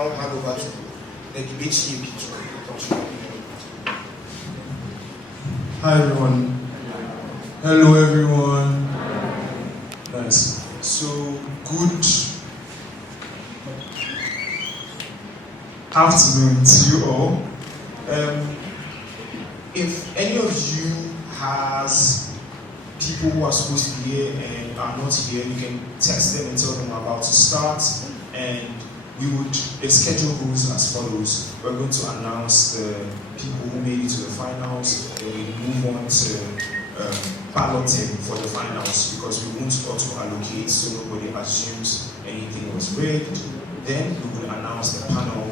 now hand over to the debate CAP to talk. Hi everyone. Hello everyone. Nice. So good afternoon to you all. If any of you has people who are supposed to be here and are not here, you can text them and tell them we're about to start, and the schedule goes as follows. We're going to announce the people who made it to the finals, then we move on to balloting for the finals, because we won't auto-allocate so nobody assumes anything was rigged. Then we will announce the panel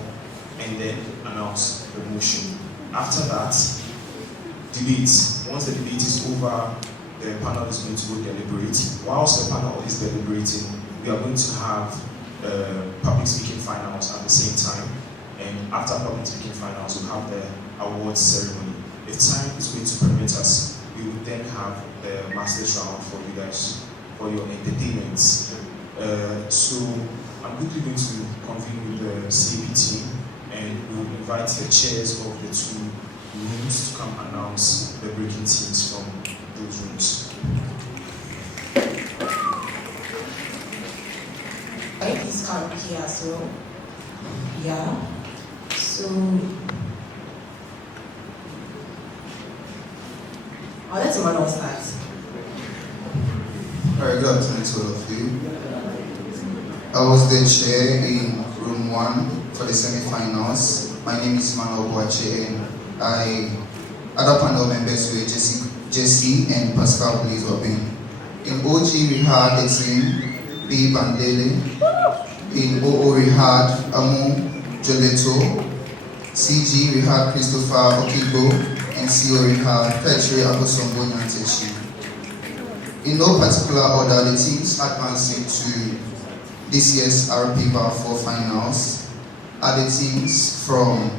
and then announce the motion. After that, debate. Once the debate is over, the panel is going to go deliberate. Whilst the panel is deliberating, we are going to have public speaking finals at the same time. And after public speaking finals, we'll have the awards ceremony. If time is going to permit us, we will then have the master's round for you guys, for your entertainment. So I'm quickly going to convene with the CAP team, and we will invite the chairs of the two rooms to come announce the breaking teams from those rooms. I think this can be here as well. Yeah. So I'll let Emmanuel start. Alright, good afternoon to all of you. I was the chair in room 1 for the semi-finals. My name is Emmanuel, and other panel members were Jesse and Pascal Blazobin. In OG we had the team B. Bandele. In OO we had Amu Joleto. CG we had Christopher Okibo, and CO we had Petri Akosombo Nyantechi. In no particular order, the teams advancing to this year's RP Baffour finals are the teams from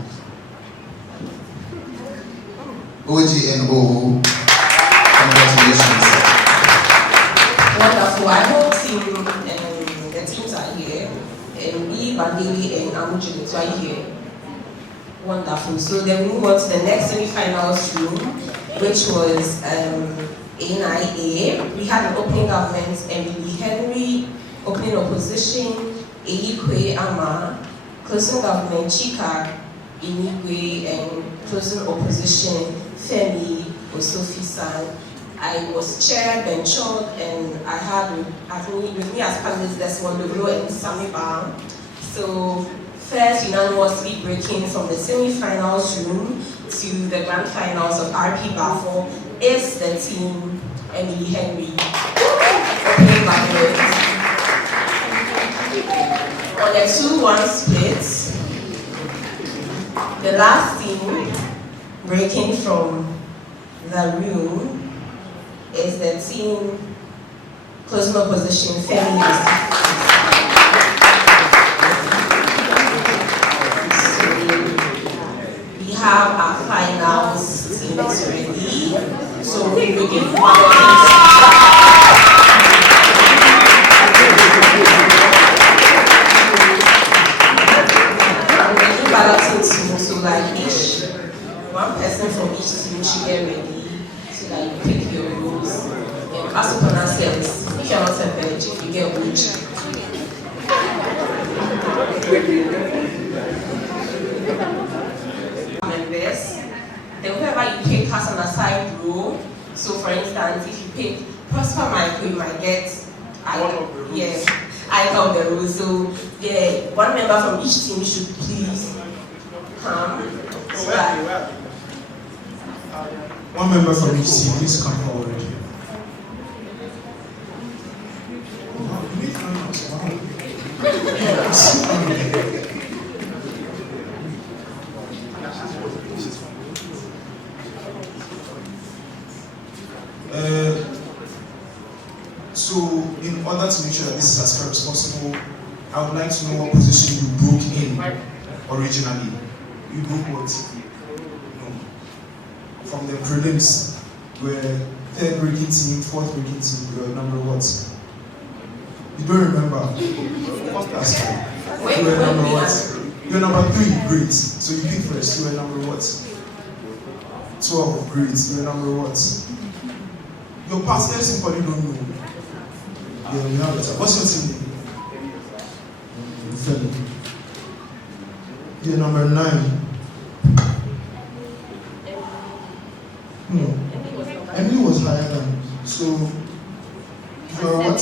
OG and OO. Congratulations. Wonderful. I hope the teams are here, and we, Bandili and Amuju are here. Wonderful. So then we move on to the next semi-finals room, which was A9A. We had an opening government, Emily Henry, opening opposition, Eyikwe Ama, closing government, Chika Inigwe, and closing opposition, Femi Osofisan. I was chair, Benchod, and I had with me as panelists Desmond Logro and Sami Bam. So first unanimously breaking from the semi-finals room to the grand finals of RP Baffour is the team Emily Henry. Opening backwards. On a 2-1 split, the last team breaking from the room is the team closing opposition Femi. We have our finals teams ready, so we begin balloting team, so like one person from each team should get ready, so that you pick your roles. And as you pronounce this, if you're not a veg, you get which. Members, then whoever you pick has an assigned role. So for instance, if you pick Prosper Michael, you might get I of the role. So yeah, one member from each team should please come. So that One member from each team, please come forward. So, in order to make sure that this is as fair as possible, I would like to know what position you broke in originally. You broke what? No. From the prelims, where third breaking team, fourth breaking team, your number what? You don't remember? That's fine. You were number what? You're number 3, great. So you pick first. You're number what? 12, great. You're number what? Your partners in Poly don't know. Yeah, we have it. What's your team name? Feli. You're number 9. No. Emily was higher than you. So you are what?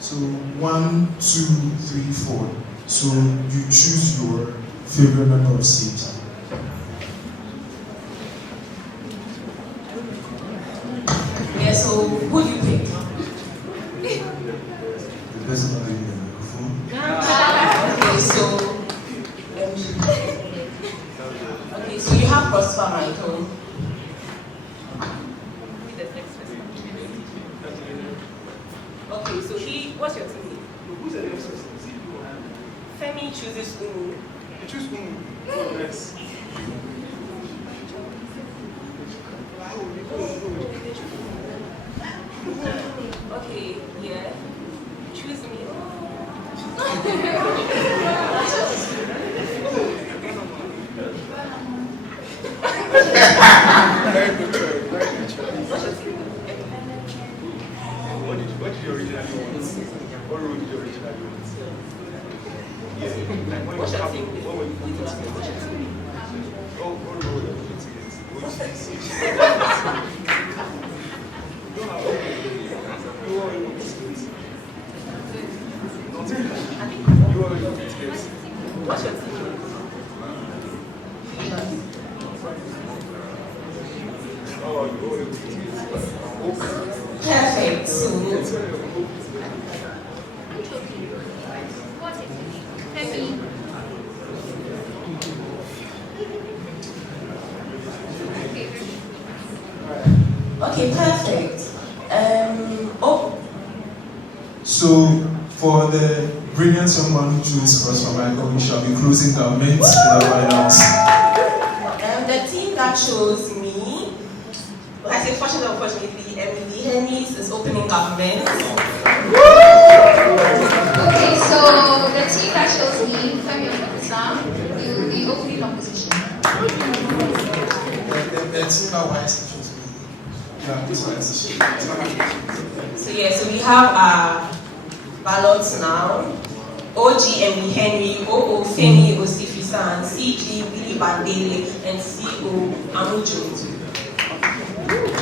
So 1, 2, 3, 4. So you choose your favorite member of CG. Yeah, so who do you pick? The person not giving the microphone. Okay, so you have Prosper Michael. Okay, so what's your team name? Who's the next person? Femi chooses Umu. You choose Umu. Yes. Okay, yeah. Choose me. Very good choice. Very good choice. What did you originally want? What role did you originally want? Yeah. Like when What's you your have team? what were you putting together? Oh, what role were you putting together? What did you see? You don't have you are in this place. You are in this place. What's your team? Oh, you are in this place. Perfect. So okay, perfect. So for the brilliant someone who chose Prosper Michael, we shall be closing government in the finals. The team that chose me, well, I say unfortunately, Emily Henry's is opening government. Okay, so the team that chose me, Femi Sam, will be opening opposition. The team that wise chose me. Yeah, this one is So yeah, so we have our ballots now. OG Emily Henry, OO Femi Osifisan, CG Willie Bandele, and CO Amujo.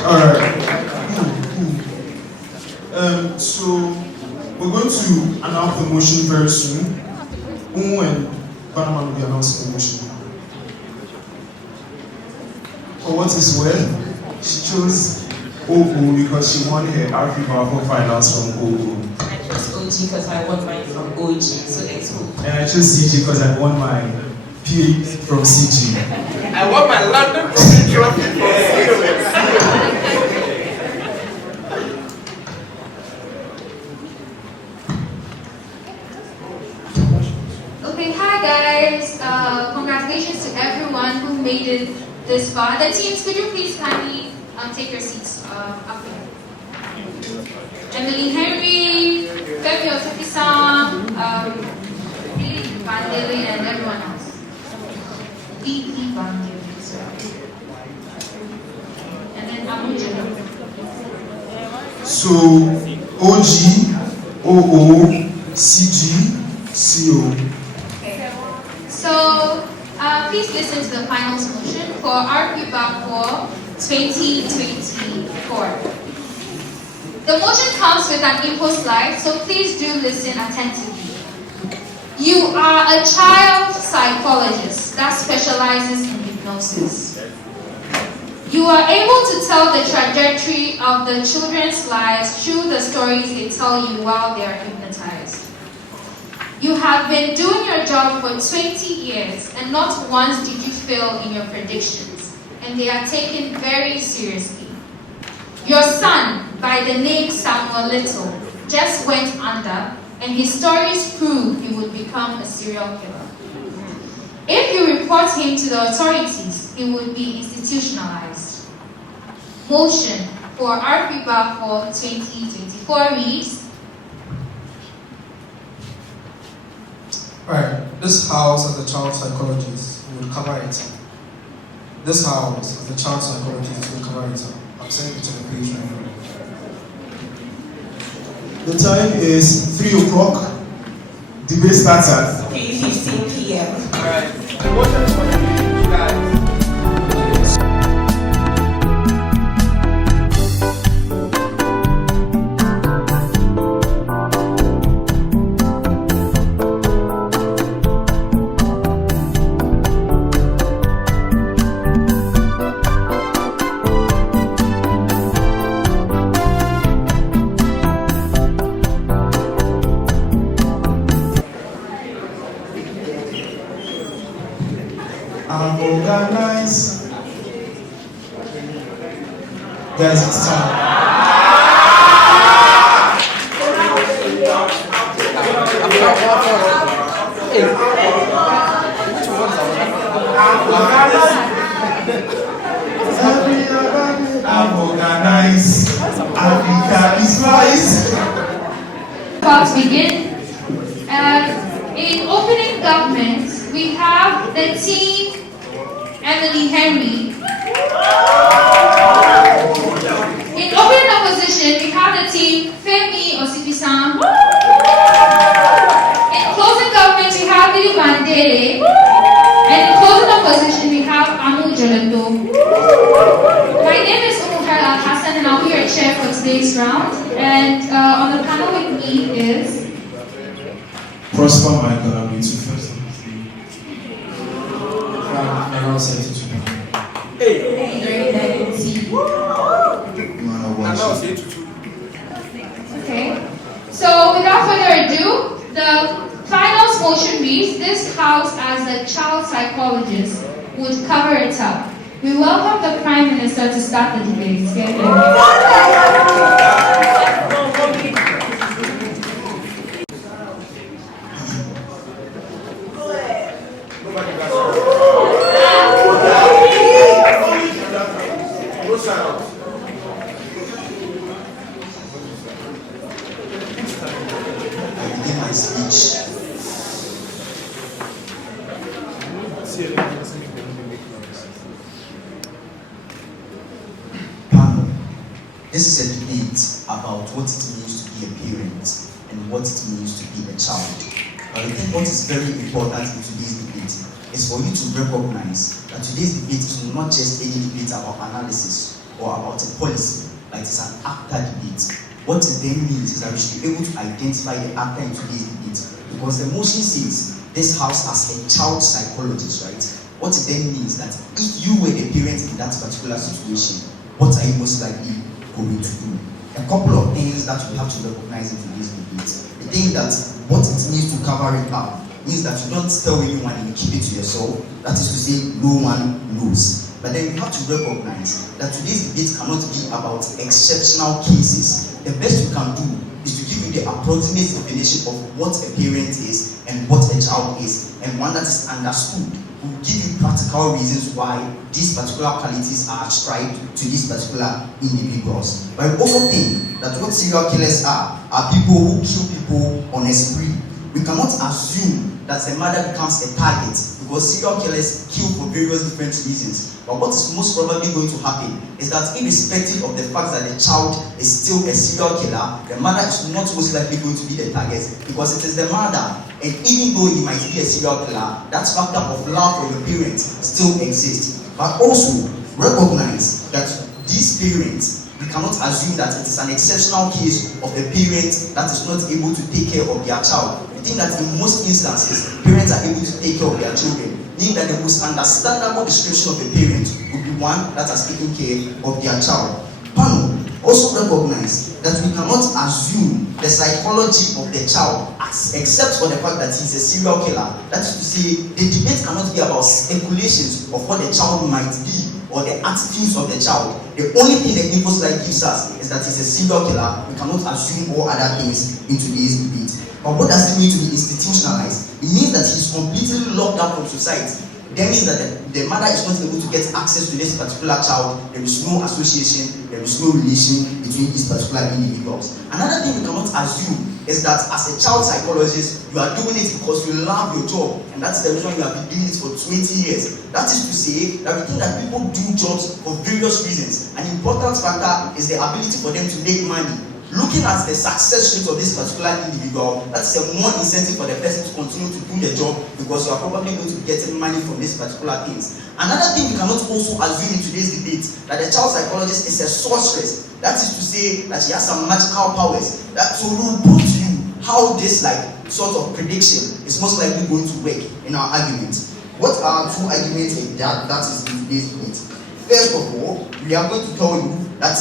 Alright. So we're going to announce the motion very soon. Umu and Banaman will be announcing the motion. For what is well, she chose Ogo because she won her RP Baffour finals from Ogo. I chose OG because I won mine from OG, so let's go. And I chose CG because I won my PhD from CG. I want my London Trophy from Okay, hi guys. Congratulations to everyone who made it this far. The teams, could you please kindly take your seats up here? Emily Henry, Femi Otepisam, Billy Bandele, and everyone else. DP Bandele, and then Amujo. So OG, OO, CG, CO. Okay. So please listen to the finals motion for RP Baffour 2024. The motion comes with an info slide, so please do listen attentively. You are a child psychologist that specializes in hypnosis. You are able to tell the trajectory of the children's lives through the stories they tell you while they are hypnotized. You have been doing your job for 20 years, and not once did you fail in your predictions, and they are taken very seriously. Your son, by the name Samuel Little, just went under, and his stories prove he would become a serial killer. If you report him to the authorities, he would be institutionalized. Motion for RP Baffour 2025. 4 reads. Right. This house as a child psychologist would cover it. This house as a child psychologist would cover it. I'm sending it to the page right now. The time is 3 o'clock. Debate starts at 3:15 p.m. Alright. The motion is going to be, guys. Organize. Guys, it's time. I'm organized. Africa is wise. About to begin. In opening government, we have the team Emily Henry. In opening opposition, we have the team Femi Osipisan. In closing government, we have Billy Bandere. And in closing opposition, we have Amu Jolando. My name is Umukala Hassan, and I'll be your chair for today's round. And on the panel with me is Prosper Michael, I'm going to first. And I'll say it to you. Hey. Okay. So without further ado, the finals motion reads, this house as a child psychologist would cover it up. We welcome the Prime Minister to start the debate. Get ready. This is a debate about what it means to be a parent and what it means to be a child. But I think what is very important in today's debate is for you to recognize that today's debate is not just any debate about analysis or about a policy, but it's an actor debate. What it then means is that we should be able to identify the actor in today's debate, because the motion says this house as a child psychologist, right? What it then means that if you were a parent in that particular situation, what are you most likely going to do? A couple of things that we have to recognize in today's debate. The thing that what it means to cover it up means that you don't tell anyone and you keep it to yourself. That is to say, no one knows. But then we have to recognize that today's debate cannot be about exceptional cases. The best we can do is to give you the approximate definition of what a parent is and what a child is, and one that is understood. Will give you practical reasons why these particular qualities are ascribed to these particular individuals. But we also think that what serial killers are people who kill people on a spree. We cannot assume that the mother becomes a target, because serial killers kill for various different reasons. But what is most probably going to happen is that irrespective of the fact that the child is still a serial killer, the mother is not most likely going to be the target, because it is the mother. And even though he might be a serial killer, that factor of love for your parents still exists. But also recognize that these parents, we cannot assume that it is an exceptional case of a parent that is not able to take care of their child. We think that in most instances, parents are able to take care of their children, meaning that the most understandable description of a parent would be one that has taken care of their child. Panel also recognize that we cannot assume the psychology of the child, except for the fact that he's a serial killer. That is to say, the debate cannot be about speculations of what the child might be or the attitudes of the child. The only thing the info slide gives us is that he's a serial killer. We cannot assume all other things in today's debate. But what does it mean to be institutionalized? It means that he's completely locked out from society. That means that the mother is not able to get access to this particular child. There is no association, there is no relation between between these particular individuals. Another thing we cannot assume is that as a child psychologist, you are doing it because you love your job, and that's the reason you have been doing it for 20 years. That is to say that we think that people do jobs for various reasons. An important factor is the ability for them to make money. Looking at the success rate of this particular individual, that's a more incentive for the person to continue to do the job, because you are probably going to be getting money from these particular things. Another thing we cannot also assume in today's debate, that the child psychologist is a sorceress. That is to say that she has some magical powers. So we will prove to you how this sort of prediction is most likely going to work in our argument. What are two arguments that is in today's debate? First of all, we are going to tell you that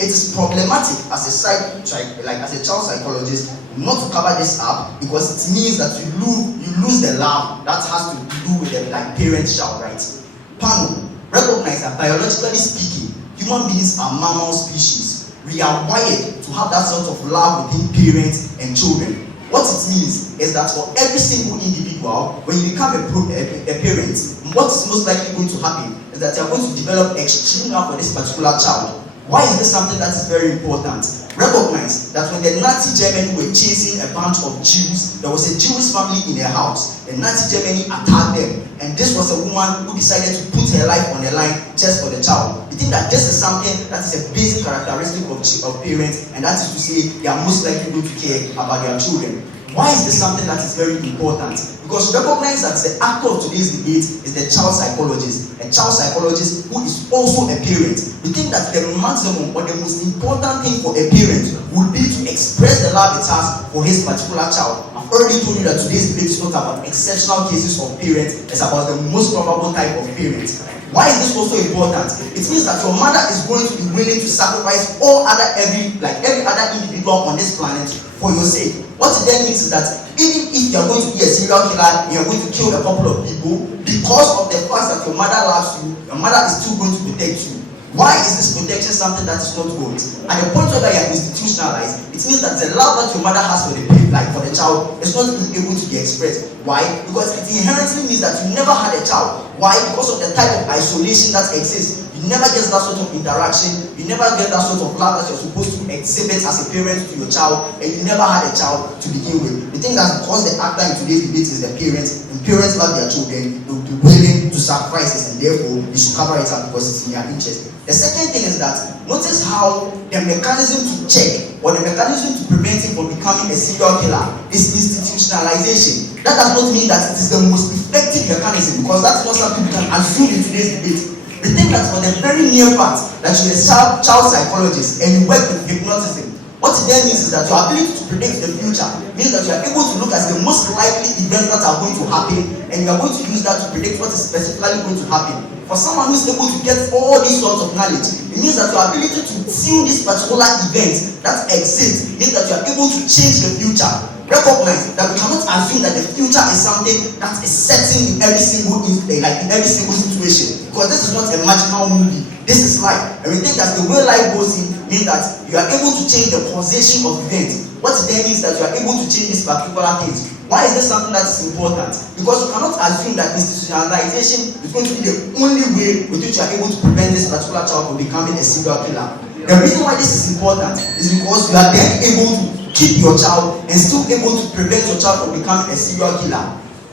it is problematic as a child psychologist not to cover this up, because it means that you lose the love that has to do with the parent-child rights. Panel, recognize that biologically speaking, human beings are mammal species. We are wired to have that sort of love between parents and children. What it means is that for every single individual, when you become a parent, what is most likely going to happen is that you are going to develop extreme love for this particular child. Why is this something that is very important? Recognize that when the Nazi Germany were chasing a bunch of Jews, there was a Jewish family in their house. The Nazi Germany attacked them, and this was a woman who decided to put her life on the line just for the child. You think that this is something that is a basic characteristic of parents, and that is to say they are most likely going to care about their children. Why is this something that is very important? Because recognize that the actor of today's debate is the child psychologist, a child psychologist who is also a parent. We think that the maximum or the most important thing for a parent would be to express the love it has for his particular child. I've already told you that today's debate is not about exceptional cases of parents, it's about the most probable type of parents. Why is this also important? It means that your mother is going to be willing to sacrifice every other individual on this planet for your sake. What it then means is that even if you are going to be a serial killer and you are going to kill a couple of people, because of the fact that your mother loves you, your mother is still going to protect you. Why is this protection something that is not good? At the point where you are institutionalized, it means that the love that your mother has for the child is not being able to be expressed. Why? Because it inherently means that you never had a child. Why? Because of the type of isolation that exists. You never get that sort of interaction. You never get that sort of love that you're supposed to exhibit as a parent to your child, and you never had a child to begin with. The thing that because the actor in today's debate is the parents, and parents love their children, they will be willing to sacrifice it, and therefore you should cover it up because it's in their interest. The second thing is that notice how the mechanism to check or the mechanism to prevent him from becoming a serial killer is institutionalization. That does not mean that it is the most effective mechanism, because that's not something we can assume in today's debate. We think that for the very near fact that you're a child psychologist and you work with hypnotism, what it then means is that your ability to predict the future means that you are able to look at the most likely events that are going to happen, and you are going to use that to predict what is specifically going to happen. For someone who is able to get all these sorts of knowledge, it means that your ability to see this particular event that exists means that you are able to change the future. Recognize that we cannot assume that the future is something that is certain in every single situation, because this is not a magical movie. This is life, and we think that the way life goes in means that you are able to change the causation of events. What it then means that you are able to change these particular things. Why is this something that is important? Because you cannot assume that institutionalization is going to be the only way with which you are able to prevent this particular child from becoming a serial killer. The reason why this is important is because you are then able to keep your child and still able to prevent your child from becoming a serial killer.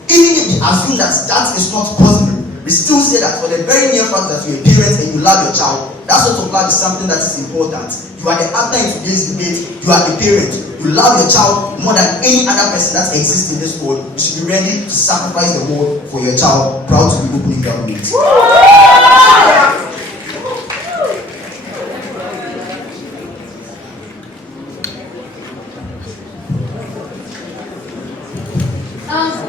Even if we assume that that is not possible, we still say that for the very near fact that you're a parent and you love your child, that sort of love is something that is important. You are the actor in today's debate, you are the parent, you love your child more than any other person that exists in this world. You should be ready to sacrifice the world for your child, proud to be opening government.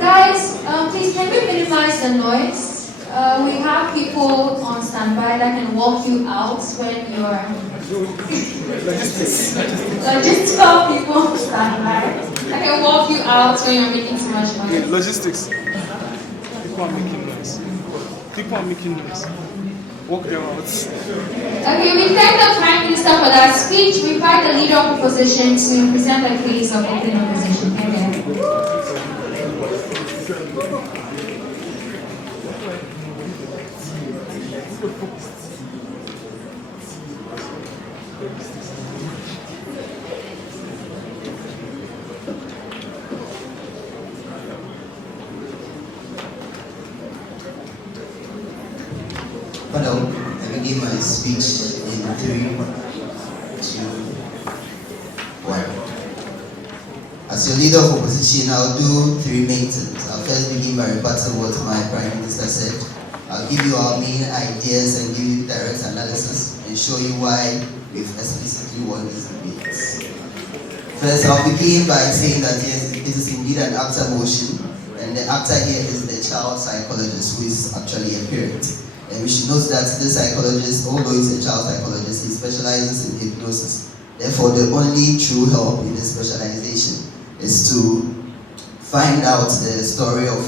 Guys, please can we minimize the noise? We have people on standby that can walk you out when you're logistical people on standby. I can walk you out when you're making too much noise. Logistics. People are making noise. People are making noise. Walk them out. Okay, we thank the Prime Minister for that speech. We invite the leader of opposition to present the case of open opposition. Father, I begin my speech in 3, 2, 1. As your leader of opposition, I'll do 3 main things. I'll first begin by rebutting what my Prime Minister said. I'll give you our main ideas and give you direct analysis and show you why we've explicitly won these debates. First, I'll begin by saying that yes, it is indeed an actor motion, and the actor here is the child psychologist who is actually a parent. And we should note that this psychologist, although he's a child psychologist, he specializes in hypnosis. Therefore, the only true help in this specialization is to find out the story of,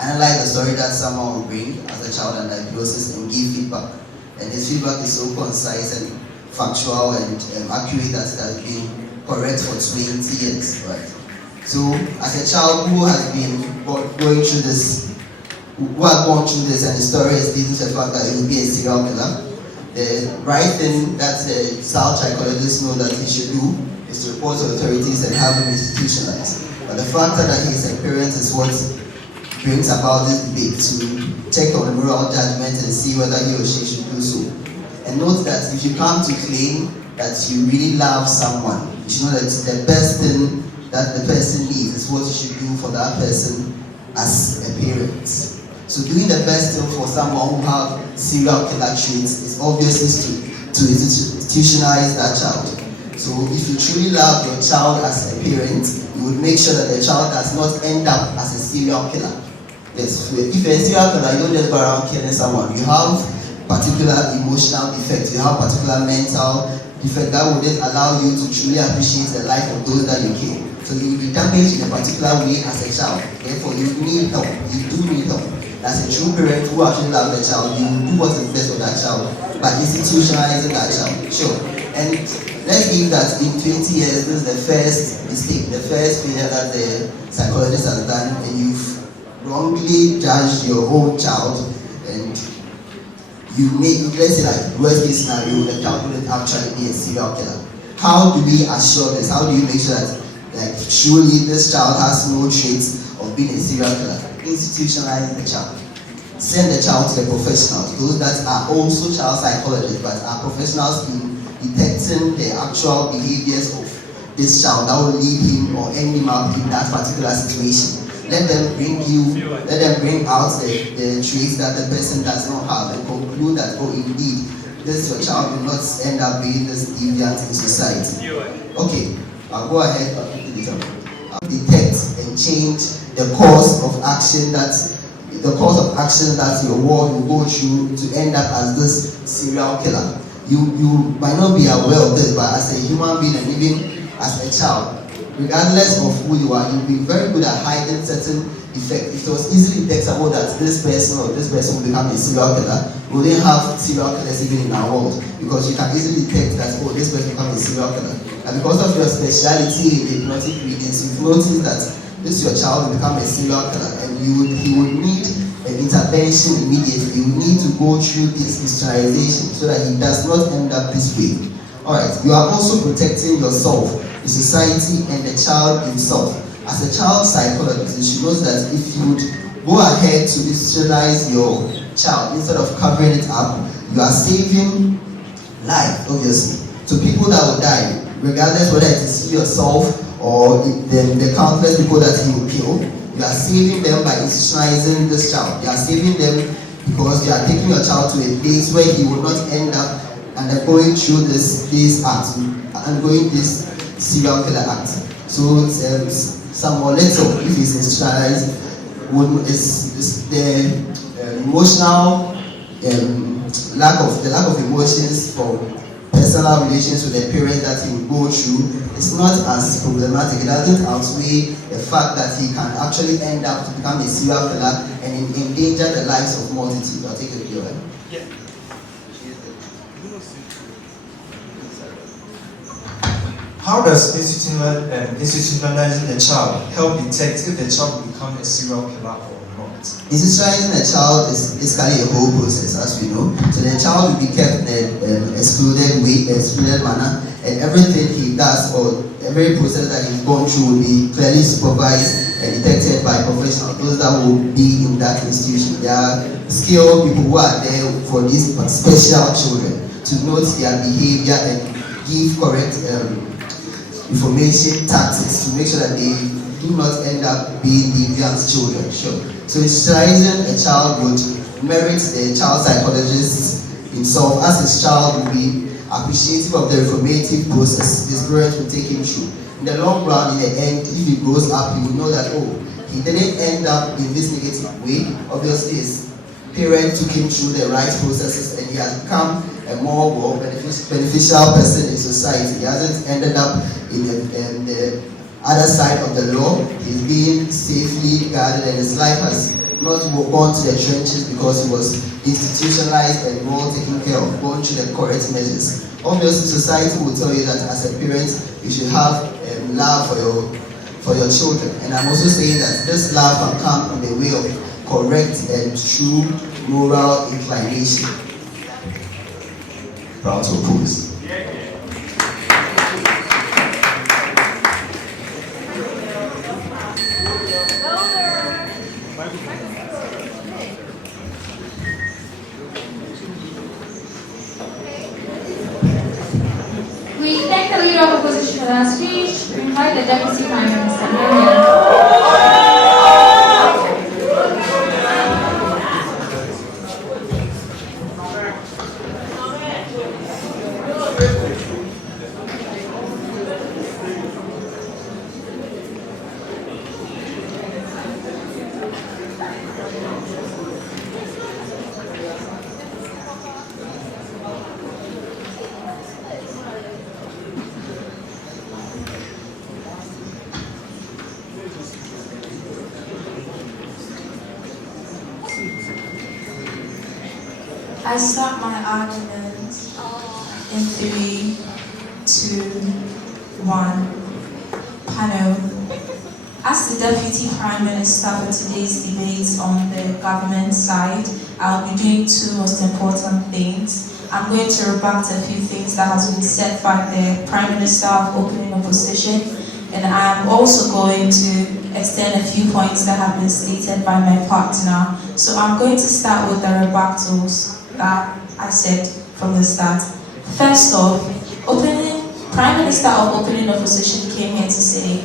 analyze the story that someone will bring as a child under hypnosis and give feedback. And his feedback is so concise and factual and accurate that it has been correct for 20 years, right? So, as a child who has been going through this, who has gone through this, and the story is leading to the fact that he will be a serial killer, the right thing that the child psychologist knows that he should do is to report to authorities and have him institutionalized. But the fact that he is a parent is what brings about this debate, to check on the moral judgment and see whether he or she should do so. And note that if you come to claim that you really love someone, you should know that the best thing that the person needs is what you should do for that person as a parent. So doing the best thing for someone who have serial killer traits is obviously to institutionalize that child. So if you truly love your child as a parent, you would make sure that the child does not end up as a serial killer. Yes, if you're a serial killer, you don't just go around killing someone. You have particular emotional defects, you have particular mental defect that would then allow you to truly appreciate the life of those that you kill. So you will be damaged in a particular way as a child. Therefore, you need help. You do need help. As a true parent who actually loves the child, you will do what is best for that child by institutionalizing that child. Sure. And let's give that in 20 years, this is the first mistake, the first failure that the psychologist has done, and you've wrongly judged your own child, and you make, let's say like worst case scenario, the child wouldn't actually be a serial killer. How do we assure this? How do you make sure that like surely this child has no traits of being a serial killer? Institutionalize the child. Send the child to the professionals, those that are also child psychologists but are professionals in detecting the actual behaviors of this child that will lead him or end him up in that particular situation. Let them bring out the traits that the person does not have and conclude that, oh, indeed, this your child will not end up being this deviant in society. Okay, I'll go ahead and detect and change the course of action that your world will go through to end up as this serial killer. You might not be aware of this, but as a human being and even as a child, regardless of who you are, you'll be very good at hiding certain effects. If it was easily detectable that this person or this person will become a serial killer, we wouldn't have serial killers even in our world, because you can easily detect that, oh, this person will become a serial killer. And because of your speciality in hypnotic readings, you've noticed that this your child will become a serial killer, and he would need an intervention immediately. You need to go through this institutionalization so that he does not end up this way. Alright, you are also protecting yourself, the society, and the child himself. As a child psychologist, you should know that if you would go ahead to institutionalize your child instead of covering it up, you are saving life, obviously. So people that will die, regardless whether it is you yourself or the countless people that he will kill, you are saving them by institutionalizing this child. You are saving them because you are taking your child to a place where he will not end up undergoing through this act, undergoing this serial killer act. So some more little, if it's institutionalized, is the emotional lack of emotions for personal relations with the parent that he will go through. It's not as problematic. It doesn't outweigh the fact that he can actually end up to become a serial killer and endanger the lives of multitudes. I'll take a view. Yeah. How does institutionalizing the child help detect if the child will become a serial killer or not? Institutionalizing a child is basically a whole process, as we know. So the child will be kept in an excluded manner, and everything he does or every process that he's gone through will be clearly supervised detected by professionals, those that will be in that institution. There are skilled people who are there for these special children to note their behavior and give correct information tactics to make sure that they do not end up being deviant children. Sure. So institutionalizing a child would merit the child psychologist himself, as his child will be appreciative of the reformative process his parents will take him through. In the long run, in the end, if he grows up, he will know that, oh, he didn't end up in this negative way. Obviously, his parents took him through the right processes and he has become a more beneficial person in society. He hasn't ended up in the other side of the law. He's being safely guarded and his life has not gone to the trenches because he was institutionalized and well taken care of, going through the correct measures. Obviously, society will tell you that as a parent, you should have love for your children. And I'm also saying that this love can come in the way of correct and true moral inclination. Proud to oppose. We thank the leader of opposition for that speech. We invite the Deputy Prime Minister. I start my argument in 3, 2, 1. Panel. As the Deputy Prime Minister for today's debate on the government side, I'll be doing 2 most important things. I'm going to rebut a few things that has been said by the Prime Minister of opening opposition, and I'm also going to extend a few points that have been stated by my partner. So I'm going to start with the rebuttals that I said from the start. First off, Prime Minister of opening opposition came here to say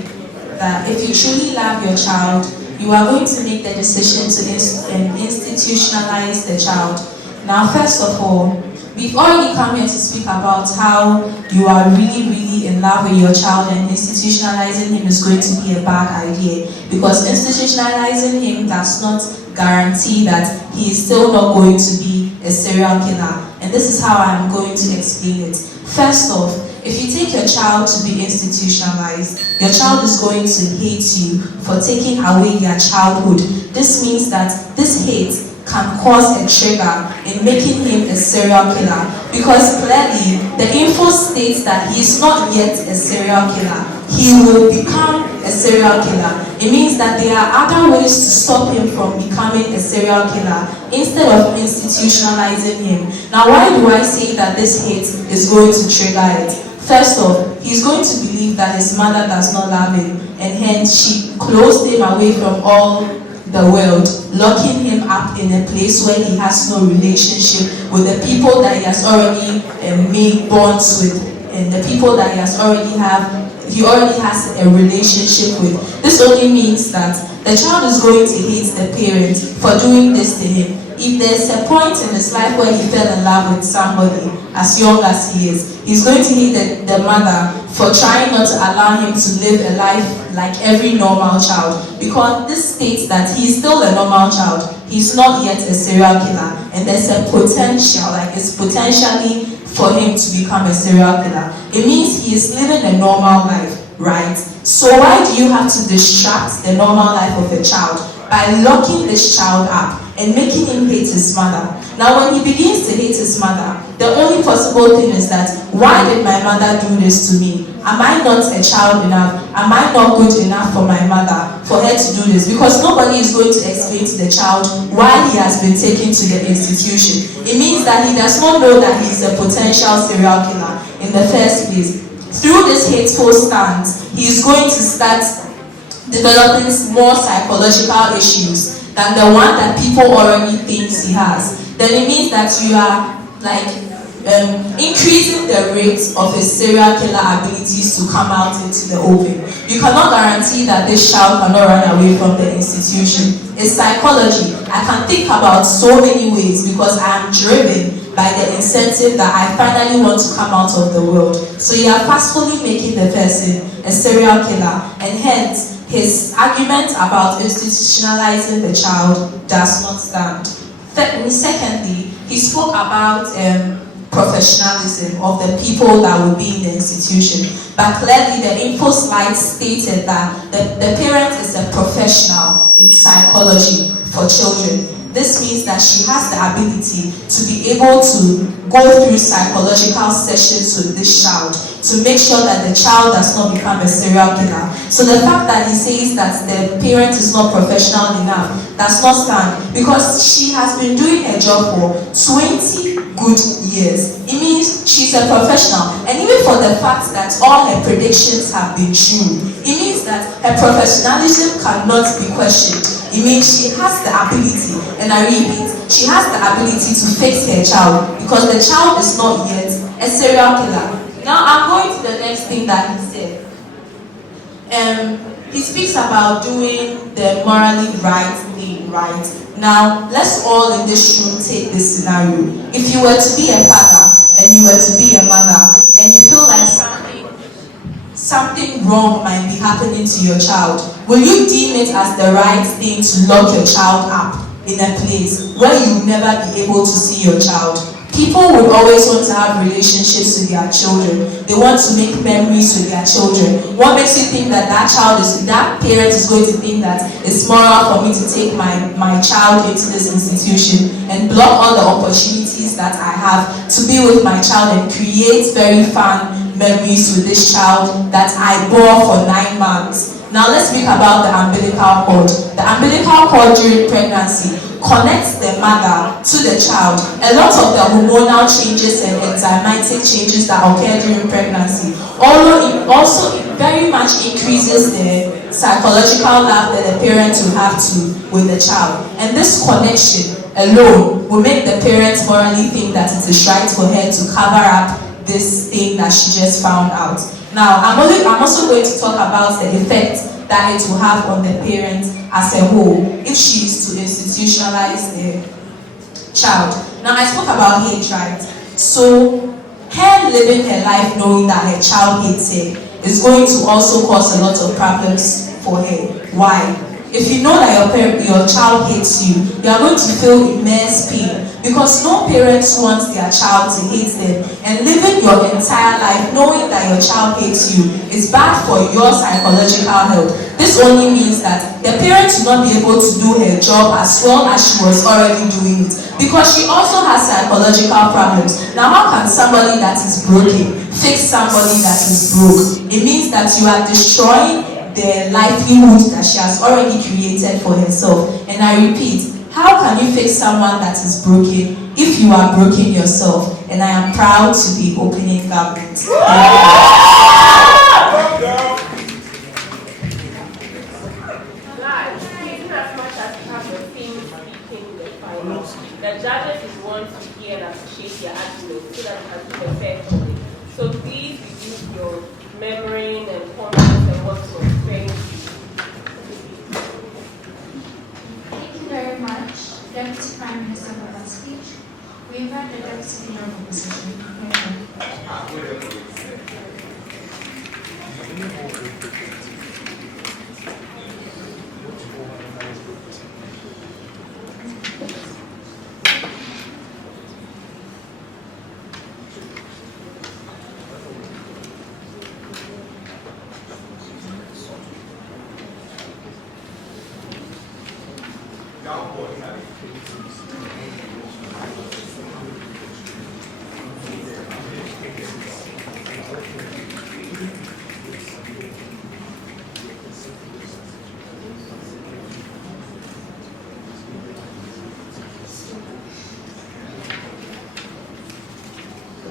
that if you truly love your child, you are going to make the decision to institutionalize the child. Now, first of all, we've already come here to speak about how you are really, really in love with your child and institutionalizing him is going to be a bad idea, because institutionalizing him does not guarantee that he is still not going to be a serial killer. And this is how I'm going to explain it. First off, if you take your child to be institutionalized, your child is going to hate you for taking away their childhood. This means that this hate can cause a trigger in making him a serial killer, because clearly the info states that he is not yet a serial killer. He will become a serial killer. It means that there are other ways to stop him from becoming a serial killer instead of institutionalizing him. Now, why do I say that this hate is going to trigger it? First off, he's going to believe that his mother does not love him, and hence she closed him away from all the world, locking him up in a place where he has no relationship with the people that he has already made bonds with, and the people that he already has a relationship with. This only means that the child is going to hate the parent for doing this to him. If there's a point in his life where he fell in love with somebody as young as he is, he's going to hate the mother for trying not to allow him to live a life like every normal child, because this states that he's still a normal child. He's not yet a serial killer, and there's a potential, like it's potentially for him to become a serial killer. It means he is living a normal life, right? So why do you have to distract the normal life of a child by locking this child up and making him hate his mother? Now, when he begins to hate his mother, the only possible thing is that, why did my mother do this to me? Am I not a child enough? Am I not good enough for my mother, for her to do this? Because nobody is going to explain to the child why he has been taken to the institution. It means that he does not know that he is a potential serial killer in the first place. Through this hateful stance, he is going to start developing more psychological issues than the one that people already think he has, then it means that you are like increasing the rate of his serial killer abilities to come out into the open. You cannot guarantee that this child cannot run away from the institution. It's psychology. I can think about so many ways because I am driven by the incentive that I finally want to come out of the world. So you are forcefully making the person a serial killer, and hence his argument about institutionalizing the child does not stand. Secondly, he spoke about professionalism of the people that will be in the institution. But clearly the info slide stated that the parent is a professional in psychology for children. This means that she has the ability to be able to go through psychological sessions with this child to make sure that the child does not become a serial killer. So the fact that he says that the parent is not professional enough does not stand, because she has been doing her job for 20 good years. It means she's a professional, and even for the fact that all her predictions have been true, it means that her professionalism cannot be questioned. It means she has the ability, and I repeat, she has the ability to fix her child, because the child is not yet a serial killer. Now I'm going to the next thing that he said. He speaks about doing the morally right thing, right? Now, let's all in this room take this scenario. If you were to be a father and you were to be a mother and you feel like something wrong might be happening to your child, will you deem it as the right thing to lock your child up in a place where you will never be able to see your child? People would always want to have relationships with their children. They want to make memories with their children. What makes you think that that parent is going to think that it's moral for me to take my child into this institution and block all the opportunities that I have to be with my child and create very fun memories with this child that I bore for 9 months? Now let's speak about the umbilical cord. The umbilical cord during pregnancy connects the mother to the child. A lot of the hormonal changes and enzymatic changes that occur during pregnancy also very much increases the psychological love that the parents will have with the child. And this connection alone will make the parents morally think that it is right for her to cover up this thing that she just found out. Now, I'm also going to talk about the effect that it will have on the parent as a whole if she is to institutionalize the child. Now, I spoke about hate, right? So, her living her life knowing that her child hates her is going to also cause a lot of problems for her. Why? If you know that your child hates you, you are going to feel immense pain, because no parents want their child to hate them. And living your entire life knowing that your child hates you is bad for your psychological health. This only means that the parent will not be able to do her job as well as she was already doing it, because she also has psychological problems. Now, how can somebody that is broken fix somebody that is broke? It means that you are destroying the livelihood that she has already created for herself. And I repeat, how can you fix someone that is broken if you are broken yourself? And I am proud to be opening government. The judges is one to hear and appreciate your argument so that you can do the fair comment. So please reduce your memory and comments and what was saying. Thank you very much, Deputy Prime Minister, for that speech. We invite the Deputy Leader of Opposition.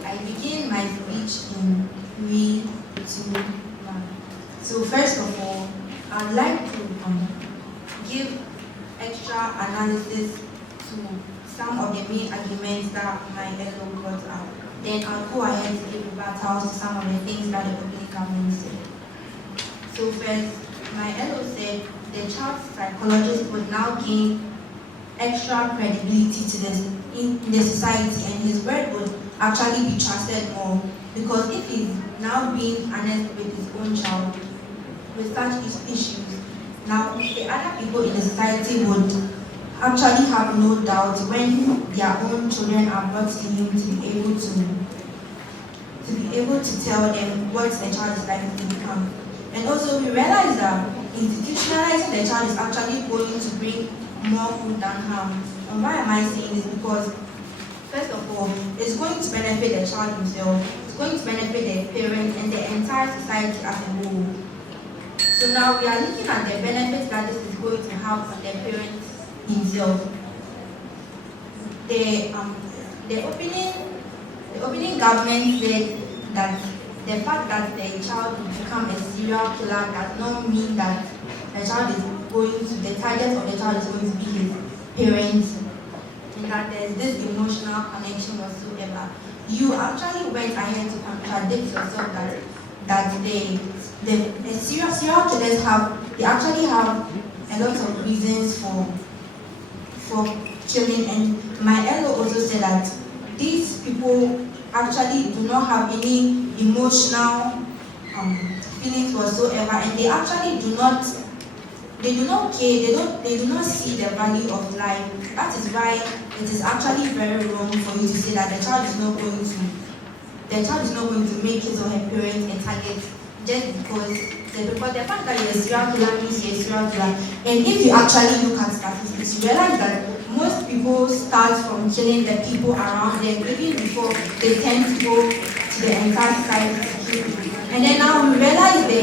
I begin my speech in 3, 2, 1. So first of all, I I'd like to give extra analysis to some of the main arguments that my fellow brought out. Then I'll go ahead to give rebuttals to some of the things that the opening government said. So first, my fellow said the child psychologist would now gain extra credibility to this in the society, and his word would actually be trusted more, because if he's now being honest with his own child with such issues, now the other people in the society would actually have no doubt when their own children are brought to him to be able to tell them what the child is likely to become. And also we realize that institutionalizing the child is actually going to bring more good than harm. And why am I saying this? Because first of all, it's going to benefit the child himself, it's going to benefit the parents and the entire society as a whole. So now we are looking at the benefits that this is going to have on the parents himself. The opening government said that the fact that the child will become a serial killer does not mean that the target of the child is going to be his parents, and that there's this emotional connection whatsoever. You actually went ahead to contradict yourself that the serial killers actually have a lot of reasons for killing, and my elder also said that these people actually do not have any emotional feelings whatsoever, and they actually do not care, they do not see the value of life. That is why it is actually very wrong for you to say that the child is not going to make his or her parents a target just because the fact that you're a serial killer means you're a serial killer. And if you actually look at statistics, you realize that most people start from killing the people around them even before they tend to go to the entire society to kill people. And then now we realize the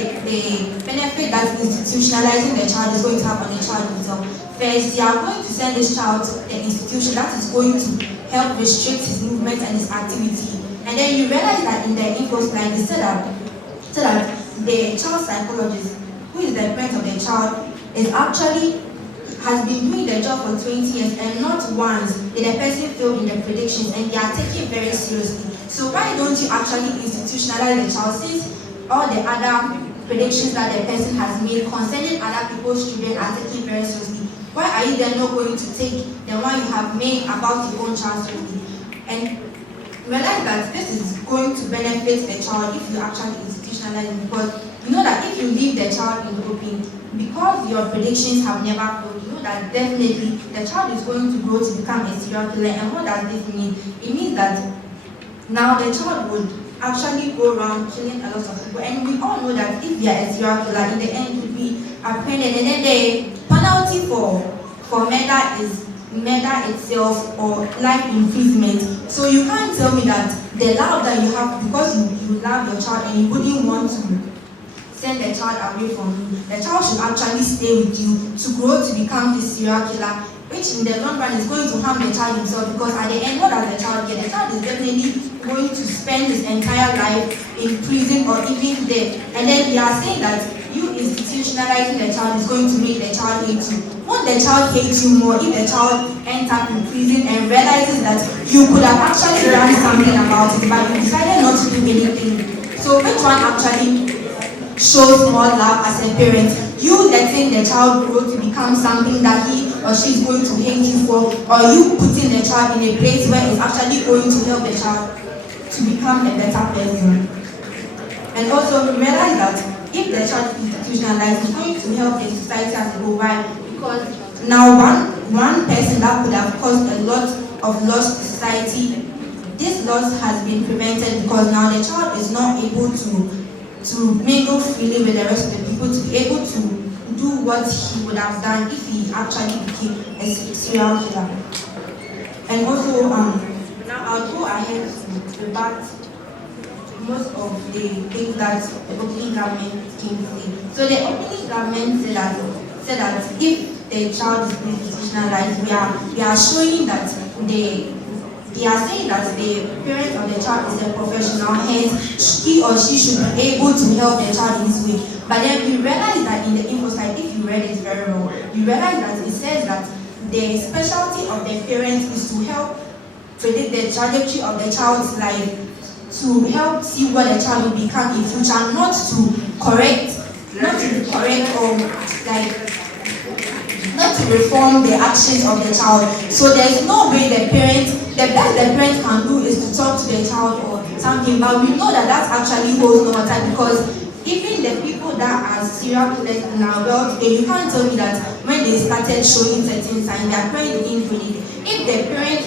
benefit that institutionalizing the child is going to have on the child himself. First, you are going to send this child to the institution that is going to help restrict his movement and his activity. And then you realize that in the info slide, it said that the child psychologist, who is the parent of the child, has been doing the job for 20 years, and not once did a person fail in the predictions, and they are taken very seriously. So why don't you actually institutionalize the child, since all the other predictions that the person has made concerning other people's children are taken very seriously? Why are you then not going to take the one you have made about your own child seriously? And realize that this is going to benefit the child if you actually institutionalize it, because you know that if you leave the child in the open, because your predictions have never failed, you know that definitely the child is going to grow to become a serial killer. And what does this mean? It means that now the child would actually go around killing a lot of people, and we all know that if you are a serial killer, in the end would be apprehended, and then the penalty for murder is murder itself or life imprisonment. So you can't tell me that the love that you have, because you love your child and you wouldn't want to send the child away from you, the child should actually stay with you to grow to become this serial killer, which in the long run is going to harm the child himself, because at the end, what does the child get? The child is definitely going to spend his entire life in prison or even dead. And then we are saying that you institutionalizing the child is going to make the child hate you. Won't the child hate you more if the child ends up in prison and realizes that you could have actually done something about it, but you decided not to do anything? So which one actually shows more love as a parent? You letting the child grow to become something that he or she is going to hate you for, or you putting the child in a place where it's actually going to help the child to become a better person? And also realize that if the child is institutionalized, it's going to help the society as a whole. Why? Because now one person that could have caused a lot of loss to society, this loss has been prevented, because now the child is not able to mingle freely with the rest of the people, to be able to do what he would have done if he actually became a serial killer. And also, now I'll go ahead to rebut most of the things that the opening government came to say. So the opening government said that if the child is institutionalized, we are showing that they are saying that the parent of the child is a professional, hence he or she should be able to help the child in this way. But then we realize that in the info slide, if you read it very well, you realize that it says that the specialty of the parent is to help predict the trajectory of the child's life, to help see what the child will become in future, not to correct or not to reform the actions of the child. So there is no way the best the parent can do is to talk to the child or something, but we know that actually holds no water, because even the people that are serial killers in our world today, you can't tell me that when they started showing certain signs, their parents didn't believe it. If the parent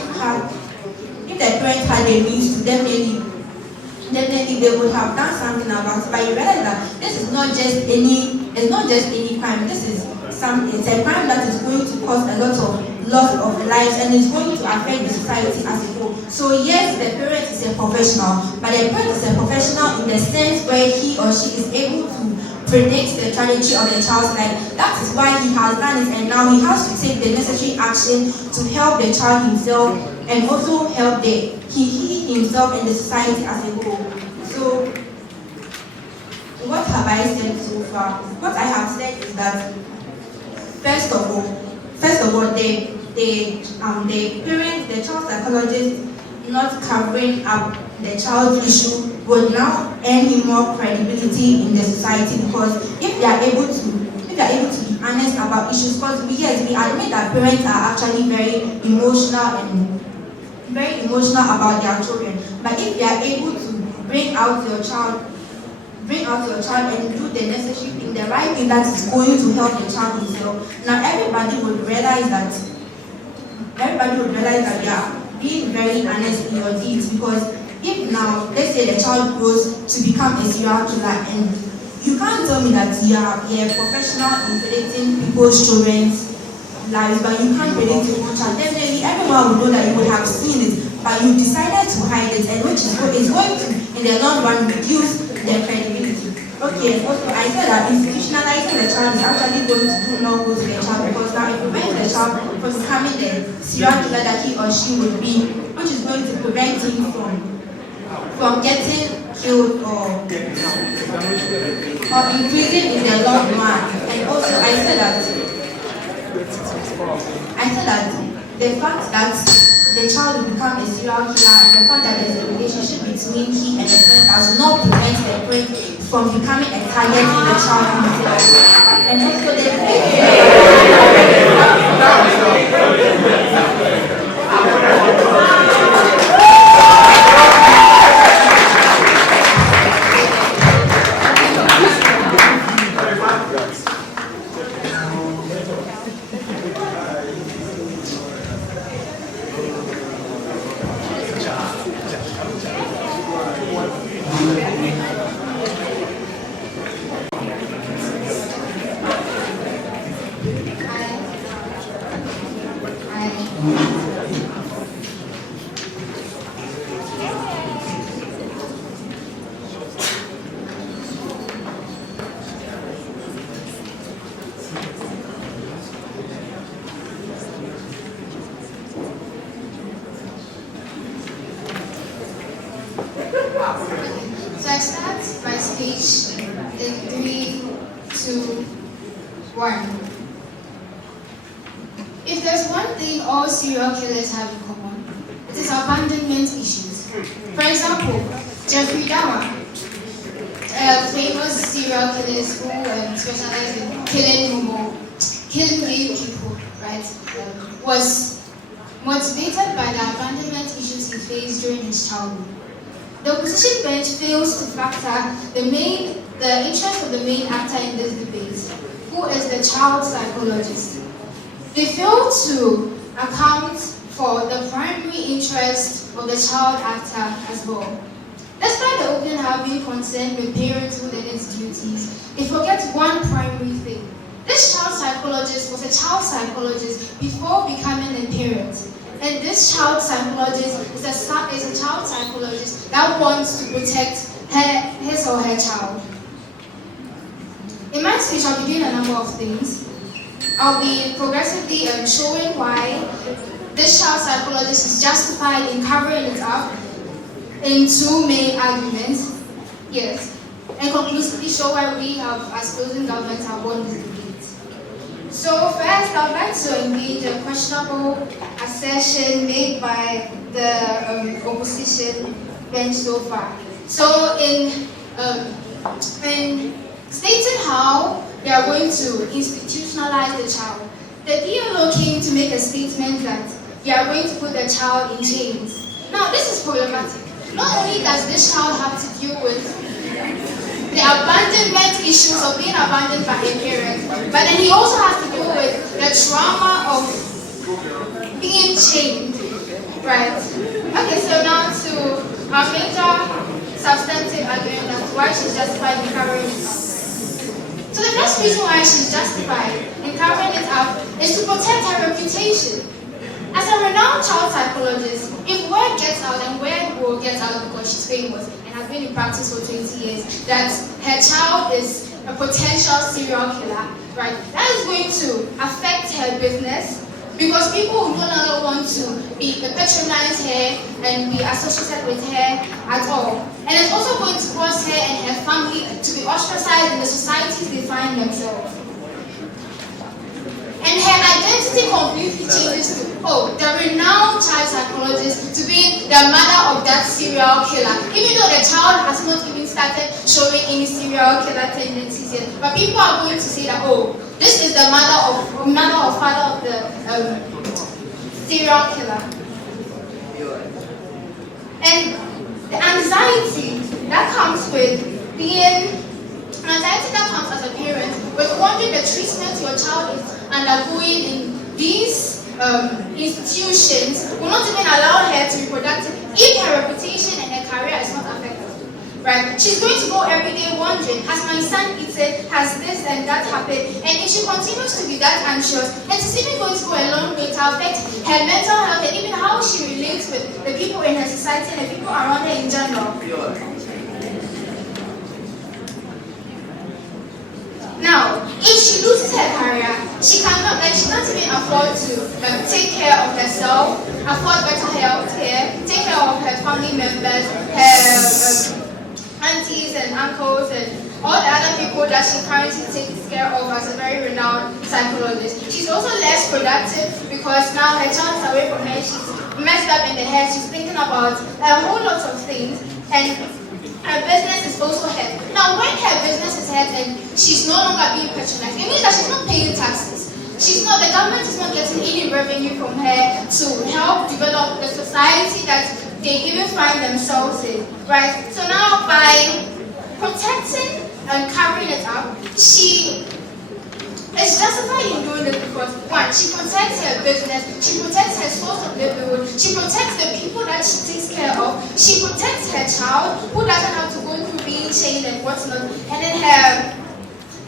had the means to definitely they would have done something about it. But you realize that this is not just any crime. It's a crime that is going to cause a lot of loss of lives and is going to affect the society as a whole. So yes, the parent is a professional, but the parent is a professional in the sense where he or she is able to predict the trajectory of the child's life. That is why he has done it, and now he has to take the necessary action to help the child himself and also help he himself and the society as a whole. So what have I said so far? What I have said is that First of all, the parent, the child psychologist, not covering up the child's issue would now earn him more credibility in the society, because if they are able to be honest about issues, because we admit that parents are actually very emotional about their children. But if they are able to bring out your child and do the necessary thing, the right thing that is going to help the child himself, now everybody would realize that they are being very honest in your deeds. Because if now, let's say the child grows to become a serial killer, and you can't tell me that you are a professional in predicting people's children's lives, but you can't predict your own child. Definitely everyone would know that you would have seen it, but you decided to hide it, and which is going to, in the long run, reduce their credibility. Okay, also I said that institutionalizing the child is actually going to do no good to the child, because now it prevents the child from becoming the serial killer that he or she would be, which is going to prevent him from getting killed or increasing in the long run. And also I said that the fact that the child will become a serial killer and the fact that there's a relationship between he and the parent does not prevent the parent from becoming a target in the child himself. And also So I start my speech in 3, 2, 1. If there's one thing all serial killers have in common, it is abandonment issues. For example, Jeffrey Dahmer, famous serial killers who specialize in killing gay people, right, was motivated by the abandonment issues he faced during his childhood. The opposition bench fails to factor the interest of the main actor in this debate, who is the child psychologist. They fail to account for the primary interest of the child actor as well. Despite the opening having concern with parenthood and its duties, they forget one primary thing. This child psychologist was a child psychologist before becoming a parent. And this child psychologist is a child psychologist that wants to protect his or her child. In my speech, I'll be doing a number of things. I'll be progressively showing why this child psychologist is justified in covering it up in two main arguments. Yes. And conclusively show why we have, as closing government, have won this debate. So first, I would like to engage a questionable assertion made by the opposition bench so far. So in stating how they are going to institutionalize the child, the DLO came to make a statement that they are going to put the child in chains. Now this is problematic. Not only does this child have to deal with the abandonment issues of being abandoned by a parent, but then he also has to deal with the trauma of being chained, right? Okay, so now to our major substantive argument as to why she's justified in covering it up. So the first reason why she's justified in covering it up is to protect her reputation. As a renowned child psychologist, if word gets out, and word will get out because she's famous and has been in practice for 20 years, that her child is a potential serial killer, right? That is going to affect her business because people will no longer want to patronize her and be associated with her at all. And it's also going to cause her and her family to be ostracized in the societies they find themselves. And her identity completely changes to, the renowned child psychologist, to be the mother of that serial killer. Even though the child has not even started showing any serial killer tendencies yet. But people are going to say that, this is the mother or father of the serial killer. And the anxiety that comes with anxiety that comes as a parent, with wondering the treatment your child is undergoing in these institutions will not even allow her to be productive if her reputation and her career is not affected. Right? She's going to go every day wondering, has my son eaten? Has this and that happened? And if she continues to be that anxious, it is even going to go a long way to affect her mental health and even how she relates with the people in her society and the people around her in general. Now, if she loses her career, she cannot even afford to take care of herself, afford better health care, take care of her family members, her aunties and uncles and all the other people that she currently takes care of as a very renowned psychologist. She's also less productive because now her child is away from her, she's messed up in the head, she's thinking about a whole lot of things, and her business is also hurt. Now, when her business is hurt and she's no longer being patronized, it means that she's not paying taxes. The government is not getting any revenue from her to help develop the society that they even find themselves in, right? So now, by protecting and covering it up, she is justified in doing it because, one, she protects her business, she protects her source of livelihood, she protects the people that she takes care of, she protects her child who doesn't have to go through being chained and whatnot,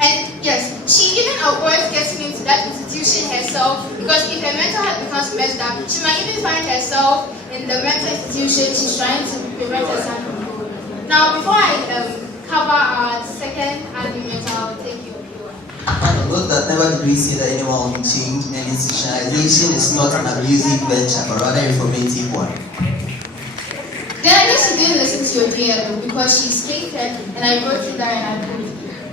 and yes, she even avoids getting into that institution herself because if her mental health becomes messed up, she might even find herself in the mental institution she's trying to prevent herself from going. Now, before I cover our second argument, I'll take your view. Note that never did we say that anyone will be changed, and institutionalization is not an abusive venture, but rather a informative one. Then I guess you didn't listen to your DLO because she stated, and I wrote it down and I put,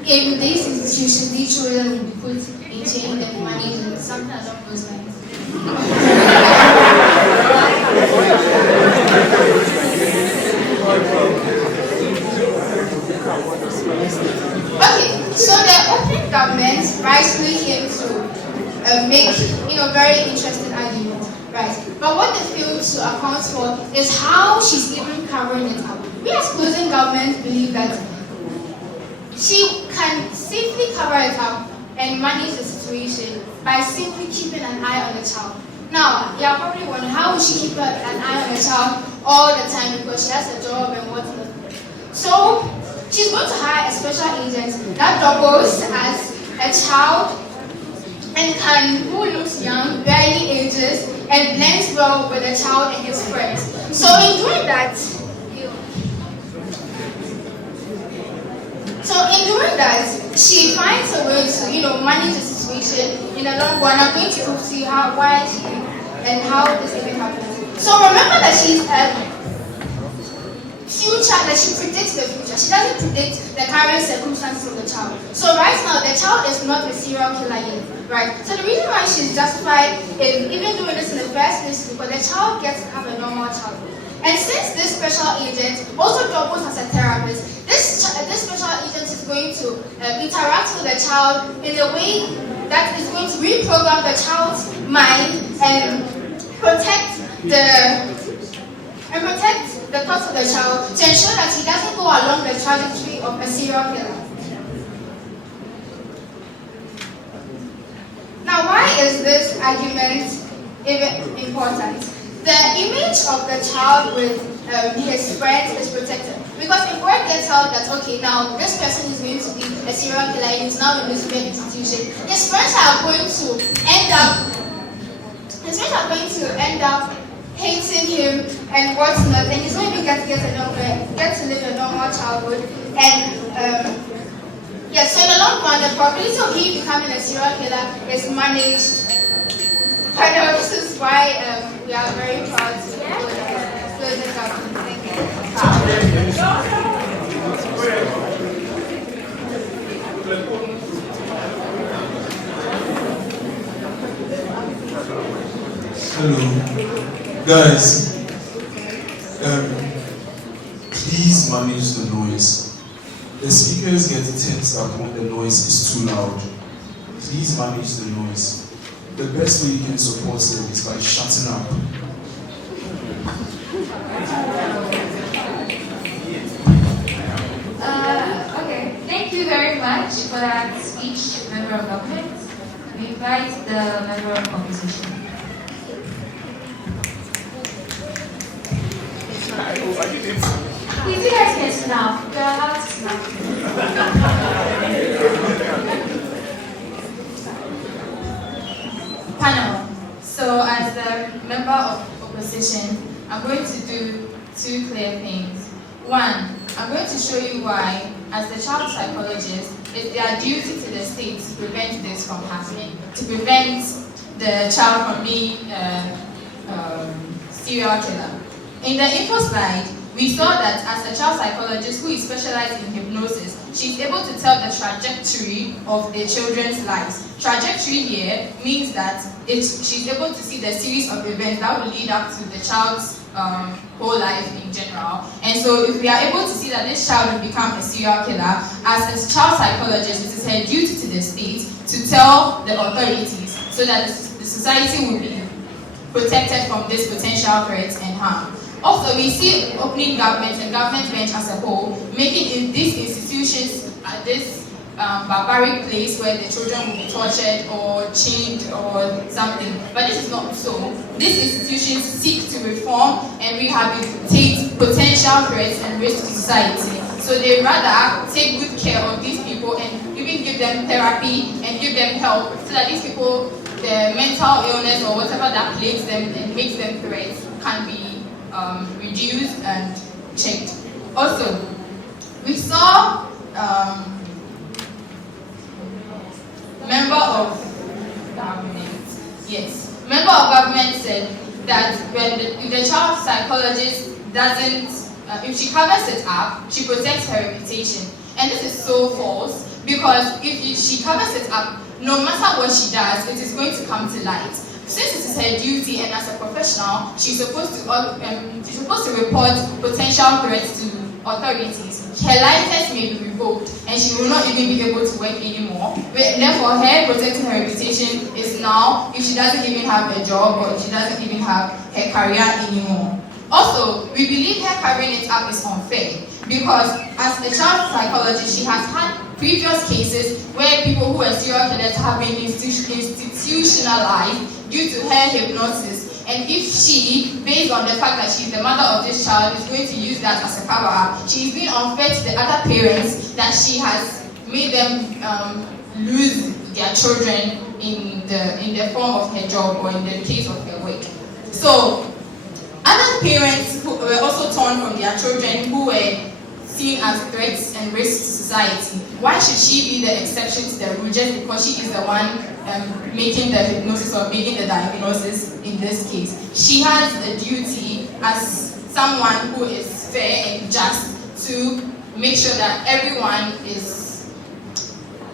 in these institutions, these children will be put in chains and managed and something along those lines. Okay, so the opening government rightfully came to make very interesting argument, right? But what they failed to account for is how she's even covering it up. We as closing government believe that she can safely cover it up and manage the situation by simply keeping an eye on the child. Now, you are probably wondering, how will she keep an eye on the child all the time because she has a job and whatnot? So, she's going to hire a special agent that doubles as a child and who looks young, barely ages, and blends well with the child and his friends. So in doing that, she finds a way to, manage the situation in the long run. I'm going to prove to you why she and how this even happens. So remember that she's future, that she predicts the future. She doesn't predict the current circumstances of the child. So right now, the child is not a serial killer yet, right? So the reason why she's justified in even doing this in the first place is because the child gets to have a normal childhood. And since this special agent also doubles as a therapist, this special agent is going to interact with the child in a way that is going to reprogram the child's mind and protect the thoughts of the child to ensure that he doesn't go along the trajectory of a serial killer. Now, why is this argument even important? The image of the child with his friends is protected. Because if word gets out that, okay, now this person is going to be a serial killer and is now in this institution, his friends are going to end up hating him and whatnot, and he's not even get to live a normal childhood. And so in the long run, the probability of him becoming a serial killer is managed. I know this is why we are very proud to close this up. Thank you. Hello. Guys, please manage the noise. The speakers get tense up when the noise is too loud. Please manage the noise. The best way you can support them is by shutting up. Okay, thank you very much for that speech, member of government. We invite the member of opposition. Please, you guys can snuff. You're allowed to snuff. Panel. So, as the member of opposition, I'm going to do two clear things. One, I'm going to show you why, as the child psychologist, it's their duty to the state to prevent this from happening, to prevent the child from being serial killer. In the info slide, we saw that as a child psychologist who is specialized in hypnosis, she's able to tell the trajectory of the children's lives. Trajectory here means that she's able to see the series of events that will lead up to the child's whole life in general. And so if we are able to see that this child will become a serial killer, as a child psychologist, it is her duty to the state to tell the authorities so that the society will be protected from this potential threats and harm. Also, we see opening government and government bench as a whole, making these institutions this barbaric place where the children will be tortured or chained or something. But this is not so. These institutions seek to reform and rehabilitate potential threats and risks to society. So they rather take good care of these people and even give them therapy and give them help so that these people, their mental illness or whatever that plagues them and makes them threats can be reduced and checked. Also, we saw member of government said that when if the child psychologist doesn't, if she covers it up, she protects her reputation. And this is so false, because if she covers it up, no matter what she does, it is going to come to light. Since it is her duty, and as a professional, she's supposed to report potential threats to authorities. Her license may be revoked, and she will not even be able to work anymore. Therefore, her protecting her reputation is now if she doesn't even have a job or if she doesn't even have her career anymore. Also, we believe her covering it up is unfair because as a child psychologist, she has had previous cases where people who were serial killers have been institutionalized due to her hypnosis. And if she, based on the fact that she's the mother of this child, is going to use that as a cover-up, she's been unfair to the other parents that she has made them lose their children in the form of her job or in the case of her work. So, other parents who were also torn from their children who were seen as threats and risks to society. Why should she be the exception to the rule just because she is the one making the hypnosis or making the diagnosis in this case? She has a duty as someone who is fair and just to make sure that everyone is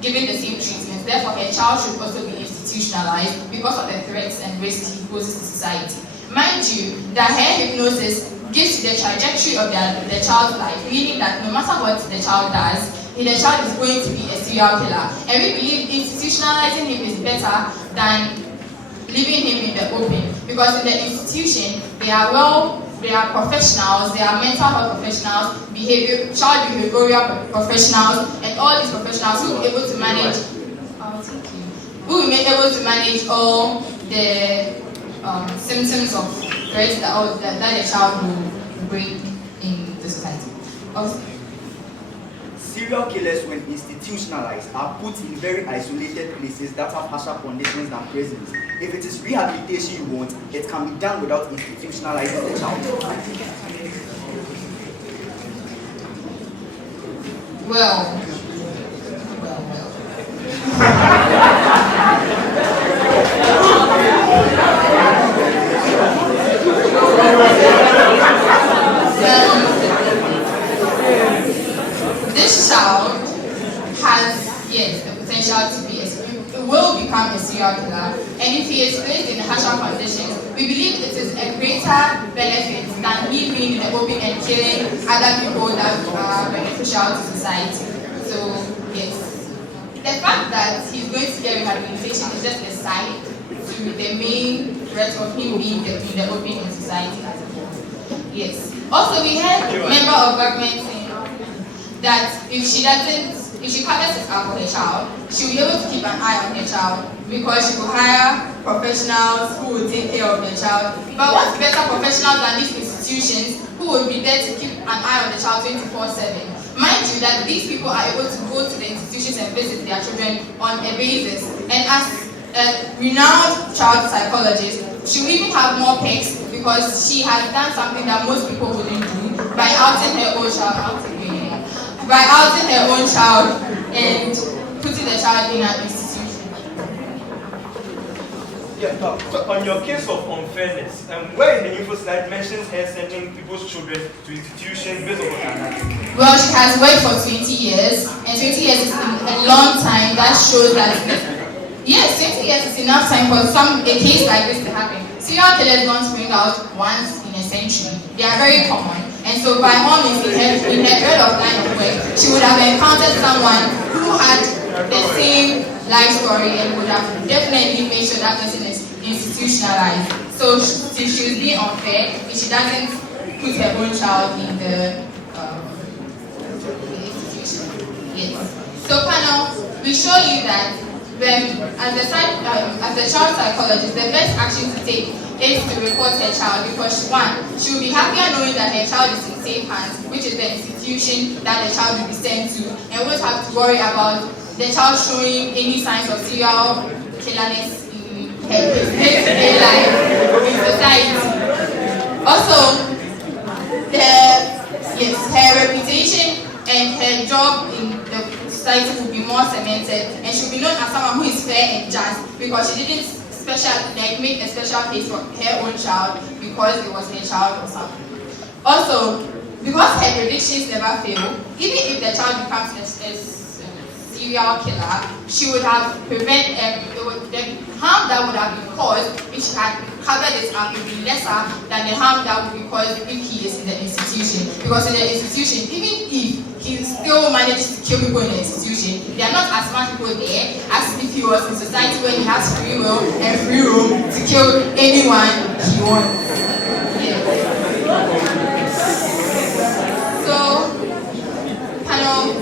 given the same treatment. Therefore, her child should also be institutionalized because of the threats and risks he poses to society. Mind you, that her hypnosis gives the trajectory of the child's life, meaning that no matter what the child does, the child is going to be a serial killer. And we believe institutionalizing him is better than leaving him in the open, because in the institution they are professionals, they are mental health professionals, child behavioral professionals, and all these professionals who will be able to manage all the symptoms of threats that a child will bring in the society. Serial killers, when institutionalized, are put in very isolated places that have harsher conditions than prisons. If it is rehabilitation you want, it can be done without institutionalizing the child. Well. This child has, yes, the potential to be will become a serial killer, and if he is placed in harsher conditions, we believe it is a greater benefit than he being in the open and killing other people that are beneficial to society. So, yes. The fact that he's going to get rehabilitation is just a side to the main threat of him being in the open in society as a whole. Yes. Also, we had a member of government saying that if she covers it up for her child, she will be able to keep an eye on her child because she will hire professionals who will take care of the child. But what's better professionals than these institutions who will be there to keep an eye on the child 24/7? Mind you that these people are able to go to the institutions and visit their children on a basis. And as a renowned child psychologist, she will even have more perks because she has done something that most people wouldn't do by outing her own child. By outing her own child and putting the child in an institution. Yeah, so on your case of unfairness, where in the info slide mentions her sending people's children to institutions based on anatomy? Well, she has worked for 20 years, and 20 years is a long time. That shows that, yes, 20 years is enough time for a case like this to happen. Serial killers don't spring out once in a century. They are very common. And so by all means, in her period of line of work, she would have encountered someone who had the same life story and would have definitely made sure that person is institutionalized. So if she was being unfair, if she doesn't put her own child in the institution. Yes. So panel, we show you that as a child psychologist, the best action to take is to report her child because one, she will be happier knowing that her child is in safe hands, which is the institution that the child will be sent to, and won't have to worry about the child showing any signs of serial killerness in her day-to-day life in society. Also, her reputation and her job in the society will be more cemented, and she will be known as someone who is fair and just because she didn't make a special case for her own child because it was her child or something. Also, because her predictions never fail, even if the child becomes a serial killer, she would have the harm that would have been caused if she had covered it up would be lesser than the harm that would be caused if he is in the institution. Because in the institution, even if he still manages to kill people in the institution, there are not as much people there as if he was in society where he has free will and free room to kill anyone he wants. Yeah. So, panel,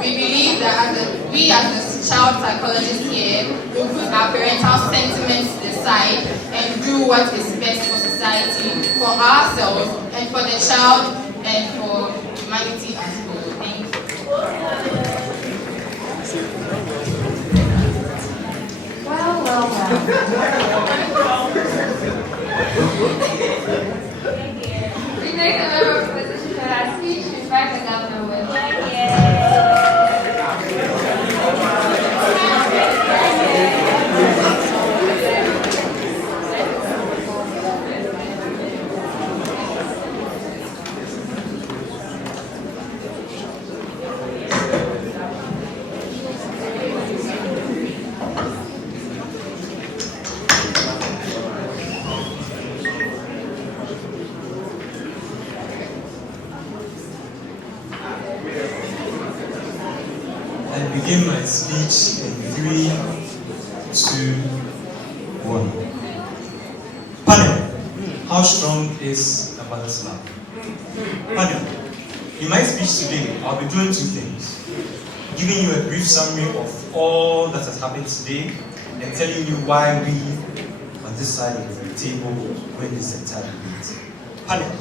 we believe that we as the child psychologists here will put our parental sentiments to the side and do what is best for society, for ourselves, and for the child, and for humanity as a whole. Thank you. Well. We make a member of the position for that speech to invite the governor with. I begin my speech in 3, 2, 1. Panel, how strong is a mother's love? Panel, in my speech today, I'll be doing 2 things. Giving you a brief summary of all that has happened today and telling you why we on this side of the table win this entire debate. Panel,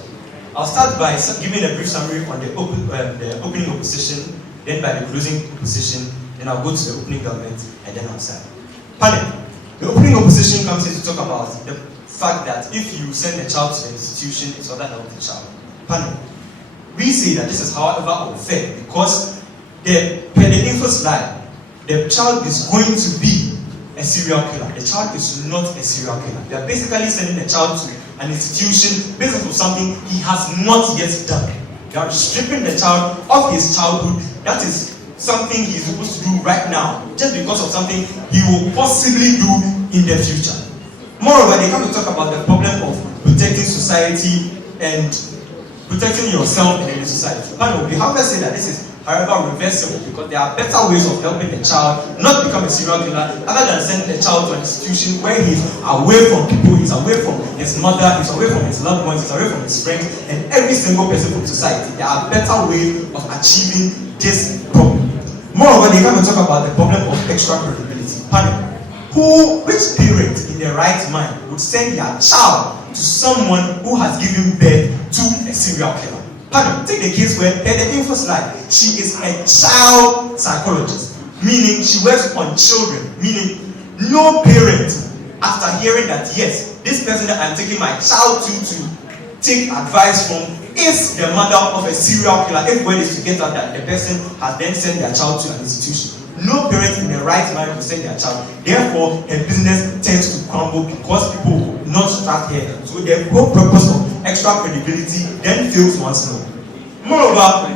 I'll start by giving a brief summary on the opening opposition, then by the closing opposition, then I'll go to the opening government, and then outside. Panel, the opening opposition comes in to talk about the fact that if you send a child to the institution, it's other help the child. Panel, we say that this is however unfair because per the info slide, the child is going to be a serial killer. The child is not a serial killer. They are basically sending the child to an institution based on something he has not yet done. They are stripping the child of his childhood. That is something he is supposed to do right now, just because of something he will possibly do in the future. Moreover, they come to talk about the problem of protecting society and protecting yourself and the society. Panel, we have to say that this is however reversible because there are better ways of helping the child not become a serial killer other than sending the child to an institution where he's away from people, he's away from his mother, he's away from his loved ones, he's away from his friends, and every single person from society. There are better ways of achieving this problem. Moreover, they come and talk about the problem of extra credibility. Panel, which parent in their right mind would send their child to someone who has given birth to a serial killer? Pardon, take the case where, at the info slide, she is a child psychologist, meaning she works on children, meaning no parent, after hearing that, yes, this person that I'm taking my child to take advice from is the mother of a serial killer, everybody is to get out that the person has then sent their child to an institution. No parent in their right mind will send their child. Therefore, her business tends to crumble because people will not start here. So the whole purpose of extra credibility then fails once more. Moreover,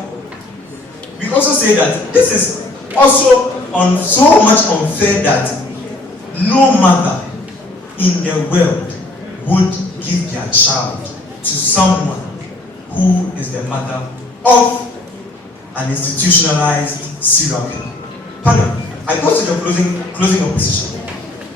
we also say that this is also so much unfair that no mother in the world would give their child to someone who is the mother of an institutionalized serial killer. Pardon, I go to the closing opposition.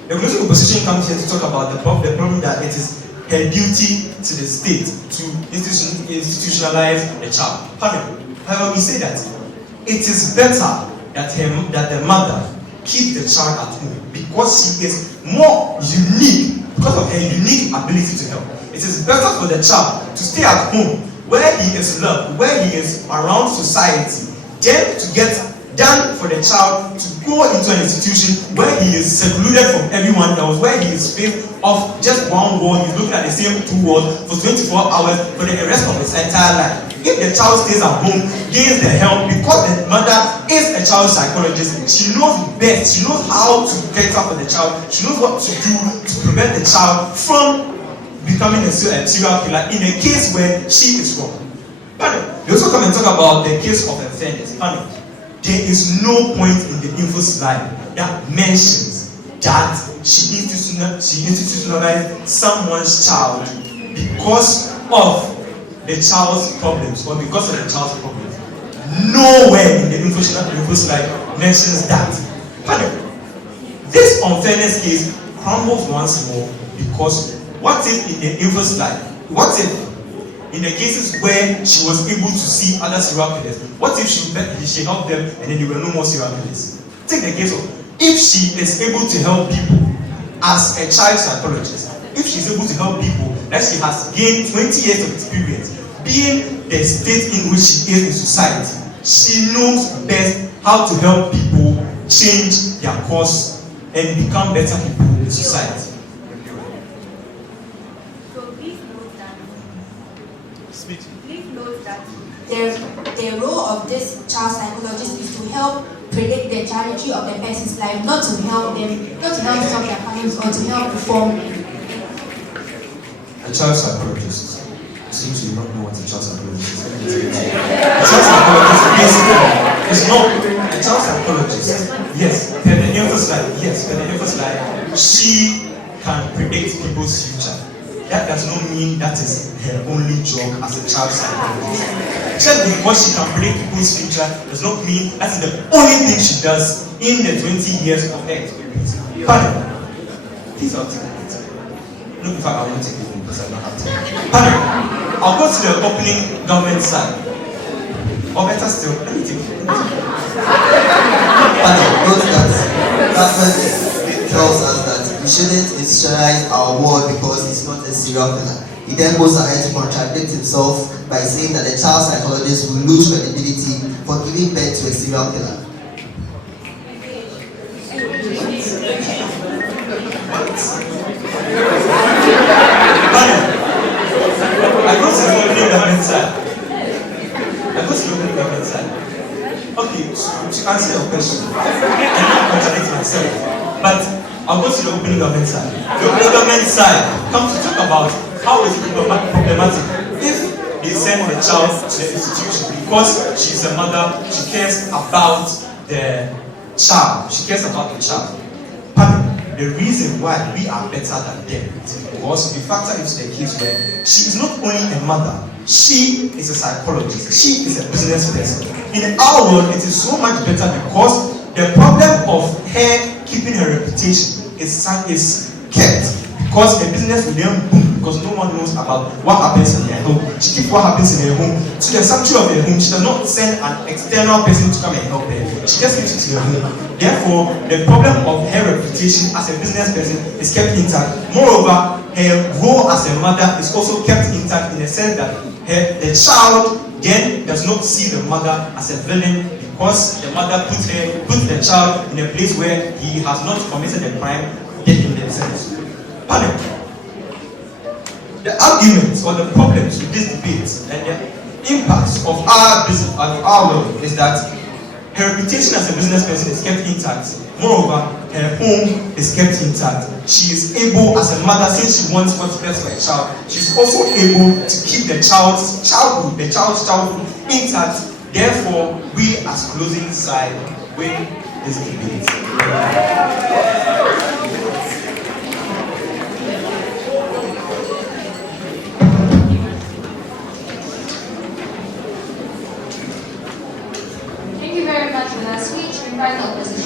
The closing opposition comes here to talk about the problem that it is her duty to the state to institutionalize a child. Pardon, however, we say that it is better that the mother keep the child at home because she is more unique because of her unique ability to help. It is better for the child to stay at home where he is loved, where he is around society, than to get done for the child to go into an institution where he is secluded from everyone else, where he is faced of just one wall, he's looking at the same 2 walls for 24 hours for the rest of his entire life. If the child stays at home, gains the help, because the mother is a child psychologist, she knows best, she knows how to get up for the child, she knows what to do to prevent the child from becoming a serial killer in a case where she is wrong. Pardon. They also come and talk about the case of unfairness. Pardon. There is no point in the info slide that mentions that she institutionalized someone's child because of the child's problems or because of the child's problems. Nowhere in the info slide mentions that. Pardon. This unfairness case crumbles once more because what if in the info slide, what if in the cases where she was able to see other serial killers, what if she helped them and then there were no more serial killers? Take the case of if she is able to help people as a child psychologist, if she's able to help people that she has gained 20 years of experience, being the state in which she is in society, she knows best how to help people change their course and become better people in society. The role of this child psychologist is to help predict the trajectory of the person's life, not to help them, not to help solve their problems or to help reform. A child psychologist. It seems you don't know what a child psychologist is. A child psychologist basically is not a child psychologist. Yes, per the info slide, she can predict people's future. that does not mean that is her only job as a child psychologist. Just because she can predict people's future does not mean that's the only thing she does in the 20 years of her experience. Pardon. Please articulate. No, in fact, I will not take it because I don't have time. Pardon. I'll go to the opening government side. Or better still, let me take it. Pardon, note that government tells us that we shouldn't institutionalize our ward because it's not a serial killer. He then goes ahead to contradict himself by saying that the child psychologist will lose credibility for giving birth to a serial killer. I go to the opening government side. Okay, to answer your question, I'm not contradicting myself, but I'll go to the opening government side. The opening government side comes to talk about how it's problematic if they send the child to the institution because she's a mother, she cares about the child. Pardon, the reason why we are better than them is because we factor into the case where she is not only a mother, she is a psychologist, she is a business person. In our world, it is so much better because the problem of her keeping her reputation is kept. Because the business will then boom because no one knows about what happens in her home. She keeps what happens in her home to the sanctuary of her home. She does not send an external person to come and help her. She just keeps it to her home. Therefore, the problem of her reputation as a business person is kept intact. Moreover, her role as a mother is also kept intact in the sense that the child then does not see the mother as a villain because the mother puts the child in a place where he has not committed a crime yet in themselves. Pardon. The arguments or the problems with this debate and the impacts of our business and our world is that her reputation as a business person is kept intact. Moreover, her home is kept intact. She is able, as a mother, since she wants what's best for a child, she's also able to keep the child's childhood intact. Therefore, we as closing side win this debate. Thank you very much for that speech. Invite the opposition.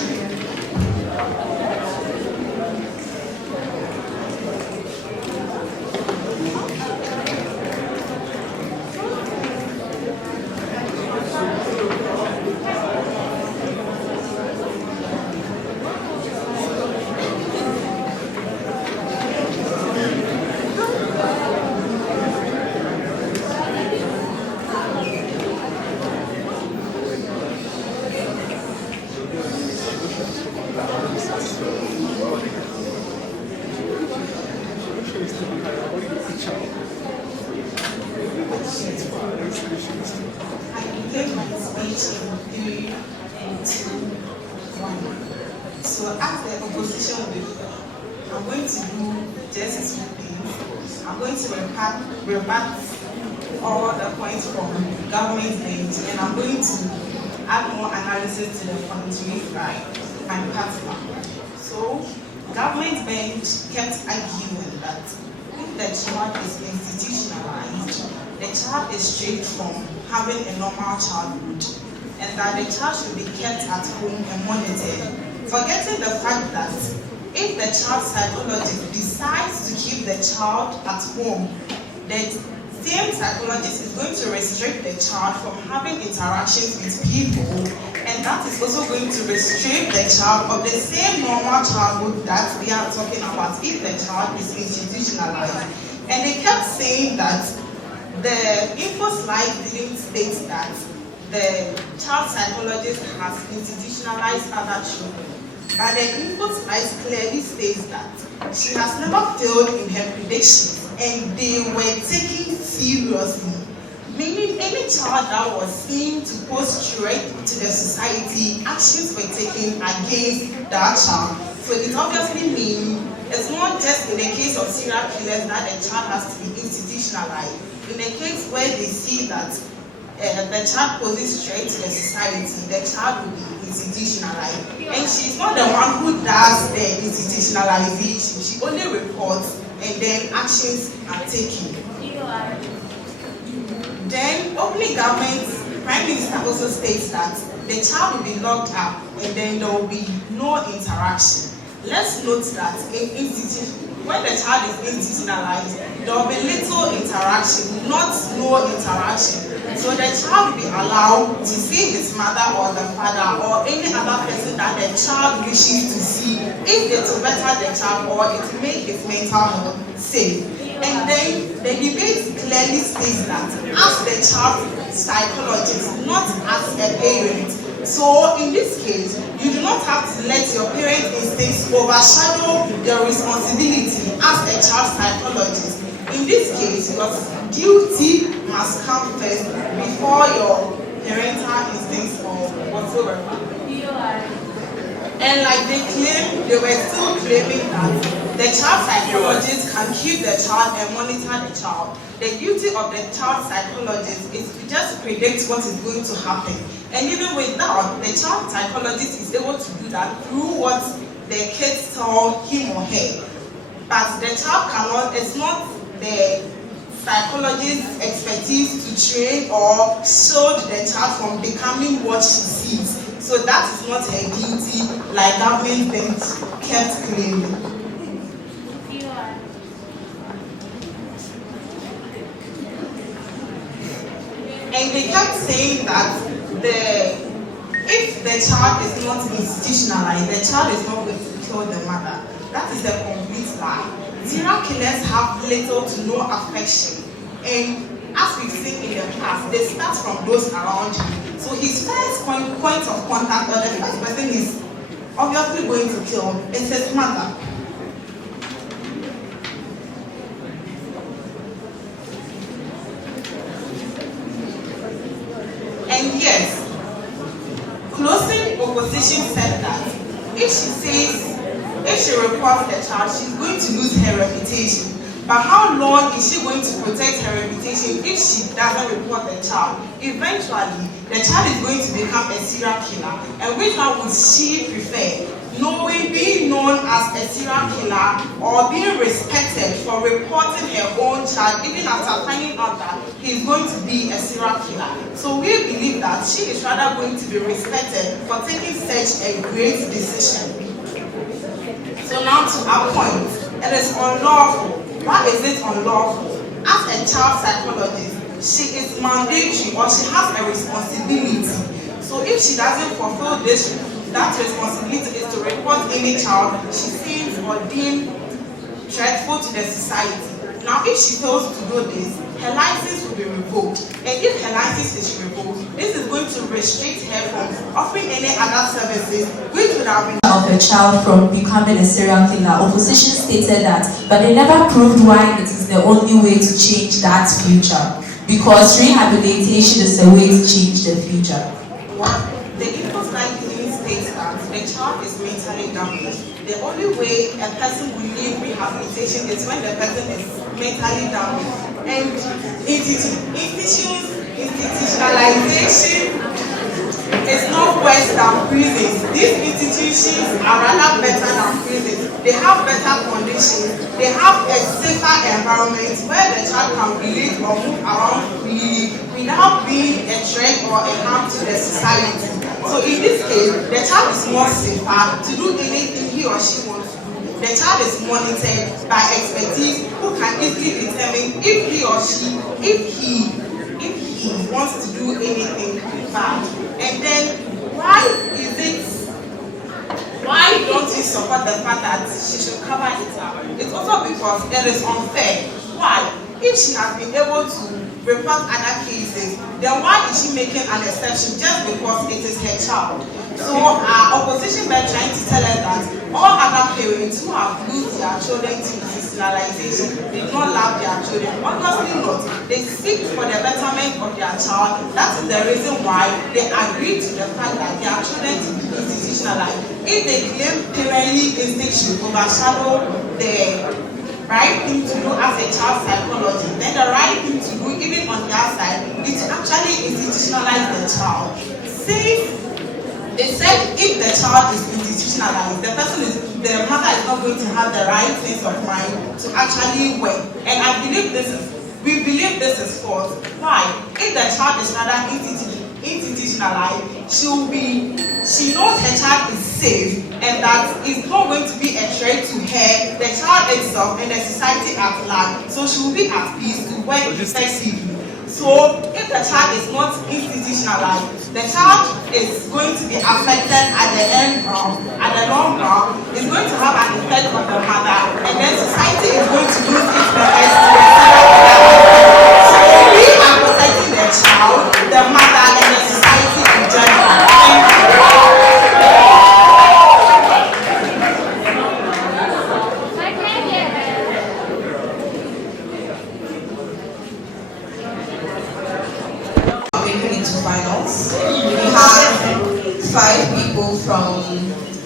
So as the opposition leader, I'm going to do justice with things. I'm going to rebut all the points from government bench, and I'm going to add more analysis to the points made by my partner. So government bench kept arguing that if the child is institutionalized, the child is stripped from having a normal childhood, and that the child should be kept at home and monitored, forgetting the fact that if the child psychologist decides to keep the child at home, the same psychologist is going to restrict the child from having interactions with people, and that is also going to restrict the child of the same normal childhood that we are talking about if the child is institutionalized. And they kept saying that the info slide didn't state that the child psychologist has institutionalized other children. But the info slide clearly states that she has never failed in her predictions and they were taken seriously. Meaning any child that was seen to pose threat to the society, actions were taken against that child. So it obviously means it's not just in the case of serial killers that the child has to be institutionalized. In a case where they see that the child poses threat to the society, the child will be institutionalized. And she's not the one who does the institutionalization. She only reports and then actions are taken. Then opening government, Prime Minister also states that the child will be locked up and then there will be no interaction. Let's note that when the child is institutionalized, there will be little interaction, not no interaction. So the child will be allowed to see his mother or the father or any other person that the child wishes to see if it will better the child or it will make his mental health safe. And then the debate clearly states that as the child psychologist, not as a parent. So in this case, you do not have to let your parent instincts overshadow your responsibility as a child psychologist. In this case, your duty must come first before your parental instincts or whatsoever. And like they were still claiming that the child psychologist can keep the child and monitor the child. The duty of the child psychologist is to just predict what is going to happen. And even without, the child psychologist is able to do that through what the kids tell him or her. But the child cannot, it's not the psychologist's expertise to train or shield the child from becoming what she sees. So that is not her duty, like government kept claiming. And they kept saying that if the child is not institutionalized, the child is not going to kill the mother. That is a complete lie. Serial killers have little to no affection. And as we've seen in the past, they start from those around you. So his first point of contact, or the first person is obviously going to kill is his mother. And yes, closing opposition said that if she reports the child, she's going to lose her reputation. But how long is she going to protect her reputation if she doesn't report the child? Eventually, the child is going to become a serial killer. And which one would she prefer? Being known as a serial killer or being respected for reporting her own child even after finding out that he's going to be a serial killer. So we believe that she is rather going to be respected for taking such a great decision. So now to our point, it is unlawful. Why is it unlawful? As a child psychologist, she is mandatory or she has a responsibility. So if she doesn't fulfill that responsibility is to report any child she seems or deemed dreadful to the society. Now if she fails to do this, her license will be revoked. And if her license is revoked, this is going to restrict her from offering any other services which would have been of a child from becoming a serial killer. Opposition stated that, but they never proved why it is the only way to change that future. Because rehabilitation is the way to change the future. The Equals Life states that the child is mentally damaged. The only way a person will need rehabilitation is when the person is mentally damaged. And institutionalization is not worse than prisons. These institutions are rather better than prisons. They have better conditions. They have a safer environment where the child can relate or move around freely without being a threat or a harm to the society. So in this case, the child is more safer to do anything he or she wants to do. The child is monitored by expertise who can easily determine if he or she, if he wants to do anything bad. And then why don't you support the fact that she should cover it up? It's also because it is unfair. Why? If she has been able to report other cases, then why is she making an exception just because it is her child? So our opposition were trying to tell us that all other parents who have lost their children to institutionalization did not love their children. Obviously not. They seek for the betterment of their child. That is the reason why they agreed to the fact that their children to be institutionalized. If they claim parently instinct should overshadow the right thing to do as a child psychologist, then the right thing to do even on their side is to actually institutionalize the child. Since they said if the child is institutionalized, the person is the mother is not going to have the right sense of mind to actually work. And we believe this is false. Why? If the child is rather institutionalized, she knows her child is safe and that it's not going to be a threat to her, the child itself, and the society at large. So she will be at peace to work effectively. So if the child is not institutionalized, the child is going to be affected at the long run. It's going to have an effect on the mother, and then society is going to lose its members to a so we are protecting the child, the mother, and the society in general. Finals. We have 5 people from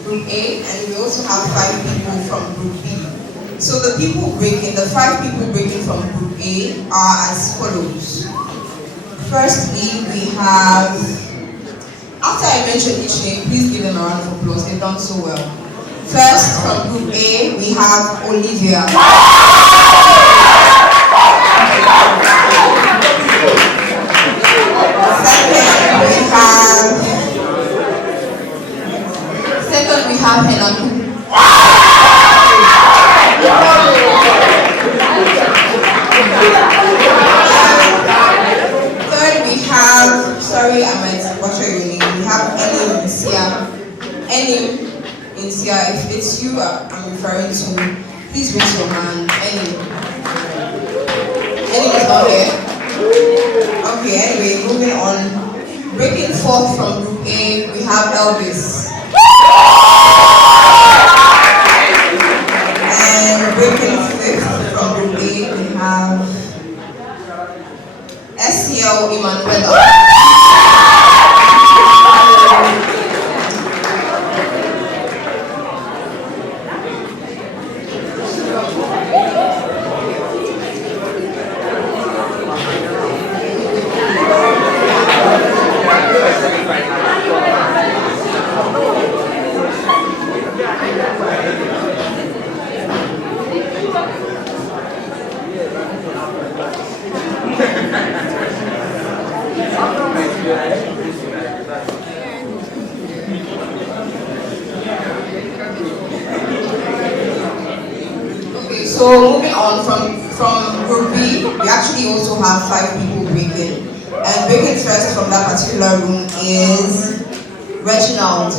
Group A and we also have 5 people from Group B. So the 5 people breaking from Group A are as follows. Firstly, we have, after I mention each name, please give them a round of applause, they've done so well. First, from Group A, we have Olivia. Second, we have Henaku. Third, we have, sorry, I might butcher your name. We have Enim Insia. If it's you I'm referring to, please raise your hand. Enim is not here. Okay, anyway, moving on. Breaking forth from Group A, we have Elvis. And breaking fifth from Group A, we have SCL Emanuela. So moving on from Group B, we actually also have 5 people breaking. And breaking first from that particular room is Reginald.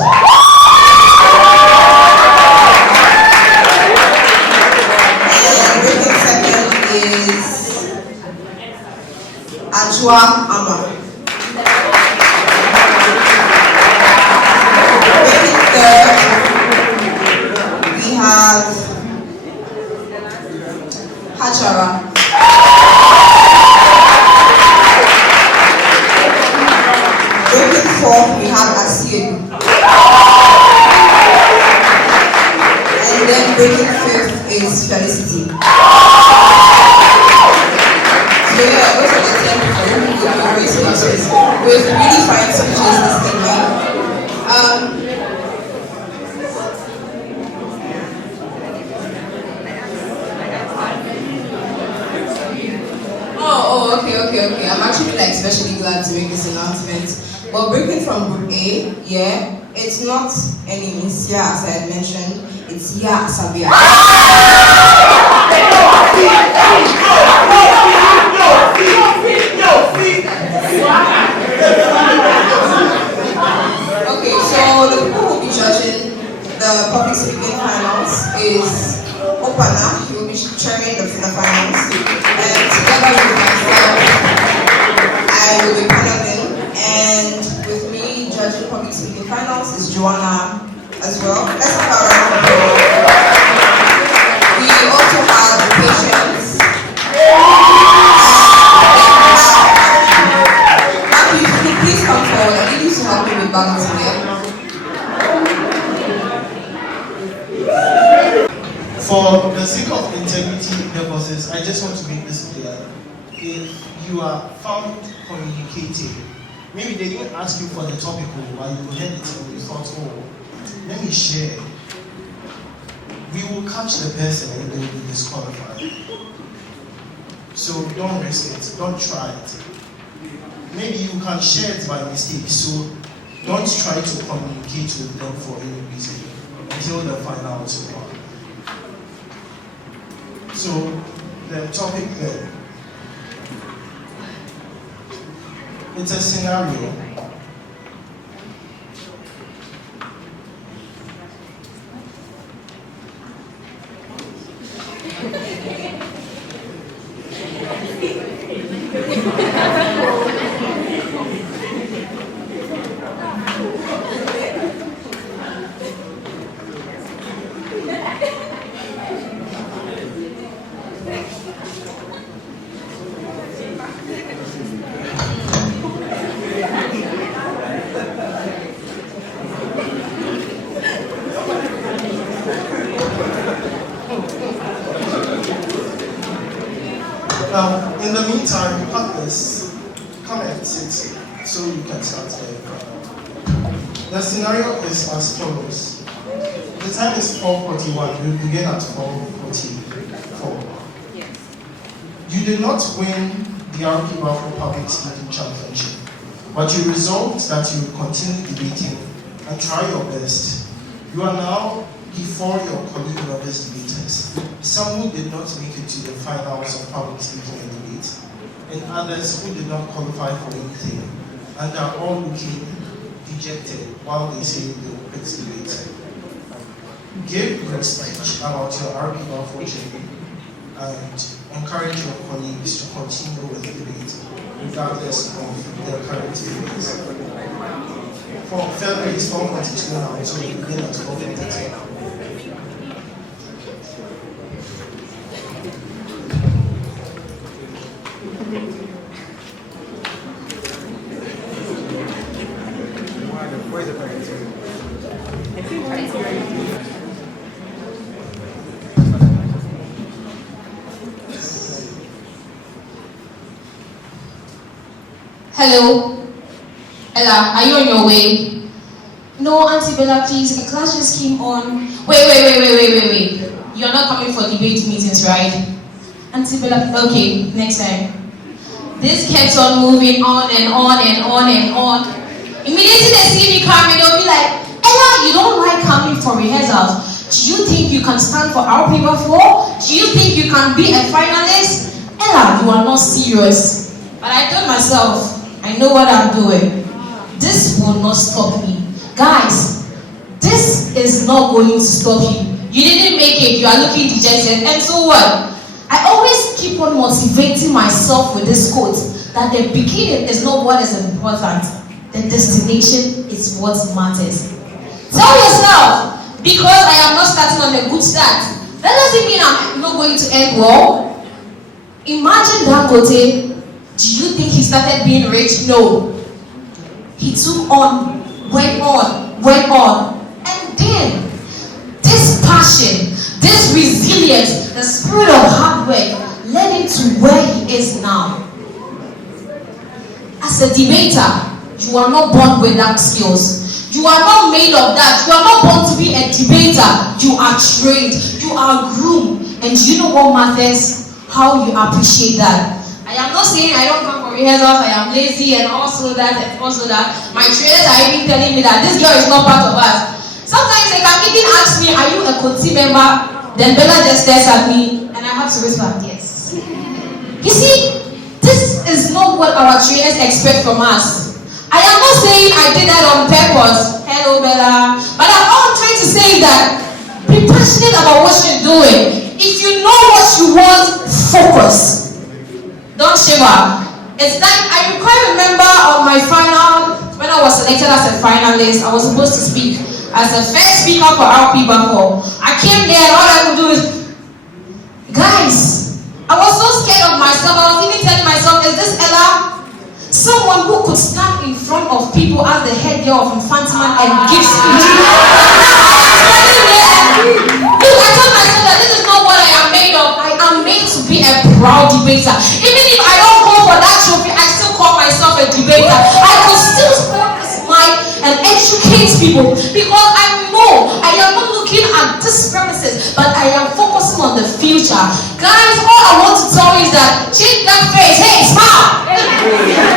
And breaking second is Adwoa. Breaking third, we have Hachara. Breaking fourth, we have Asiedu. And then breaking fifth is Felicity. So yeah, those are the 10 people who will be great speeches with really fine speeches this evening. Okay. I'm actually especially glad to make this announcement. But breaking from Group A, yeah, it's not any Insia as I had mentioned, it's Ya Sabia. Okay, so the people who will be judging the public speaking finals is Opana, he will be chairing the finals, and together with myself, I will be paneling, and with me judging public speaking finals is Joanna as well. Let's have a round of applause. We also have Patience. Matthew, if you could please come forward. I need you to help me with balancing here. For the sake of integrity purposes, I just want to make this clear. If you are found communicating, maybe they didn't ask you for the topic, but you heard it and you thought, oh, let me share. we will catch the person and they will be disqualified. So don't risk it, don't try it. Maybe you can share it by mistake, so don't try to communicate with them for any reason until the final is over. So the topic then, it's a scenario. In the meantime, partners, come and sit so you can start there. The scenario is as follows. The time is 4:41. We begin at 4:44. You did not win the RP Baffour Public Speaking Championship, but you resolved that you will continue debating and try your best. You are now before your colleague novice debaters, some who did not make it to the finals of public speaking and debate, and others who did not qualify for anything, and are all looking dejected while they say they will quit debate. Give your speech about your RP Baffour journey and encourage your colleagues to continue with the debate regardless of their current feelings. For February is 4:42 now, so we begin at 4:52. Hello? Ella, are you on your way? No, Auntie Bella, please. The class just came on. Wait. You're not coming for debate meetings, right? Auntie Bella, okay, next time. This kept on moving on and on and on and on. Immediately they see me coming, they'll be like, Ella, you don't like coming for rehearsals. Do you think you can stand for RP Baffour? Do you think you can be a finalist? Ella, you are not serious. But I told myself, I know what I'm doing. This will not stop me. Guys, this is not going to stop you. You didn't make it, you are looking dejected, and so what? I always keep on motivating myself with this quote, that the beginning is not what is important. The destination is what matters. Tell yourself, because I am not starting on a good start, that doesn't mean I'm not going to end well. Imagine Dangote. Do you think he started being rich? No. He took on, went on. And then, this passion, this resilience, the spirit of hard work led him to where he is now. As a debater, you are not born with that skills. You are not made of that. You are not born to be a debater. You are trained. You are groomed. And you know what matters? How you appreciate that. I am not saying I don't come for rehearsals, I am lazy and also that and also that. My trainers are even telling me that this girl is not part of us. Sometimes they can even ask me, are you a Koti member? Then Bella just stares at me and I have to respond, yes. You see, this is not what our trainers expect from us. I am not saying I did that on purpose. Hello Bella. But all I'm trying to say is that be passionate about what you're doing. If you know what you want, focus. Don't shiver. It's like I quite remember on my final, when I was selected as a finalist, I was supposed to speak as the first speaker for RP Baffour. I came there and all I could do is, guys, I was so scared of myself. I was even telling myself, is this Ella? Someone who could stand in front of people as the head girl of Infantiman and give speech. I told myself that this is not what I am made of. I am made to be a proud debater. Even if I don't go for that trophy, I still call myself a debater. I could still stand this mic and educate people because I know I am not looking at these premises, but future. Guys, all I want to tell you is that change that face. Hey, smile!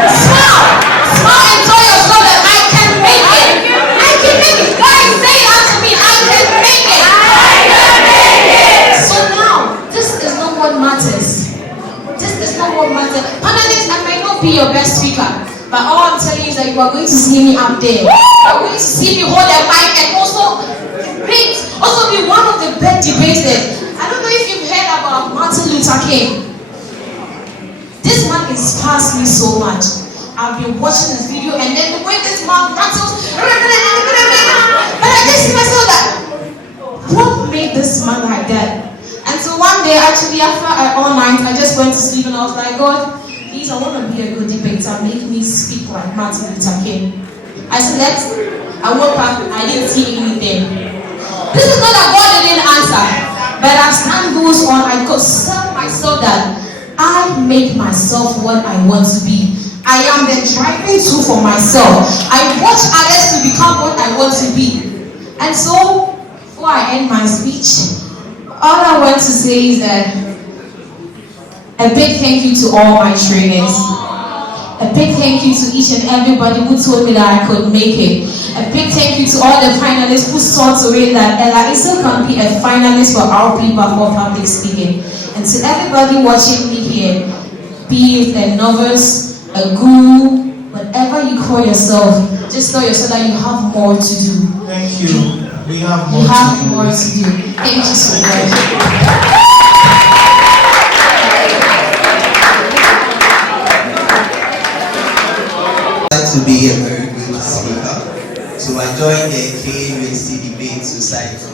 Smile! Smile, enjoy yourself that I can make it. I can make it. Guys, say that to me. I can make it. I can make it. So now, this is not what matters. This is not what matters. Panelists, I might not be your best speaker, but all I'm telling you is that you are going to see me up there. You are going to see me hold a mic and also be one of the best debaters. I don't know if you've heard about Martin Luther King. This man inspires me so much. I've been watching this video and then the way this man rattles, but I just see myself that, what made this man like that? And so one day, actually, after all night, I just went to sleep and I was like, God, please, I want to be a good debater. Make me speak like Martin Luther King. I said, I woke up, I didn't see anything. This is not that God didn't answer, but as time goes on, I could tell myself that I make myself what I want to be. I am the driving tool for myself. I watch others to become what I want to be. And so, before I end my speech, all I want to say is that a big thank you to all my trainers. A big thank you to each and everybody who told me that I could make it. A big thank you to all the finalists who saw to it that Ella Issa can be a finalist for RP Baffour public speaking. And to everybody watching me here, be it a novice, a guru, whatever you call yourself, just tell yourself that you have more to do. Thank you. We have more to do. Thank you so much. To be a very good speaker, so I joined the KNUST Debate Society.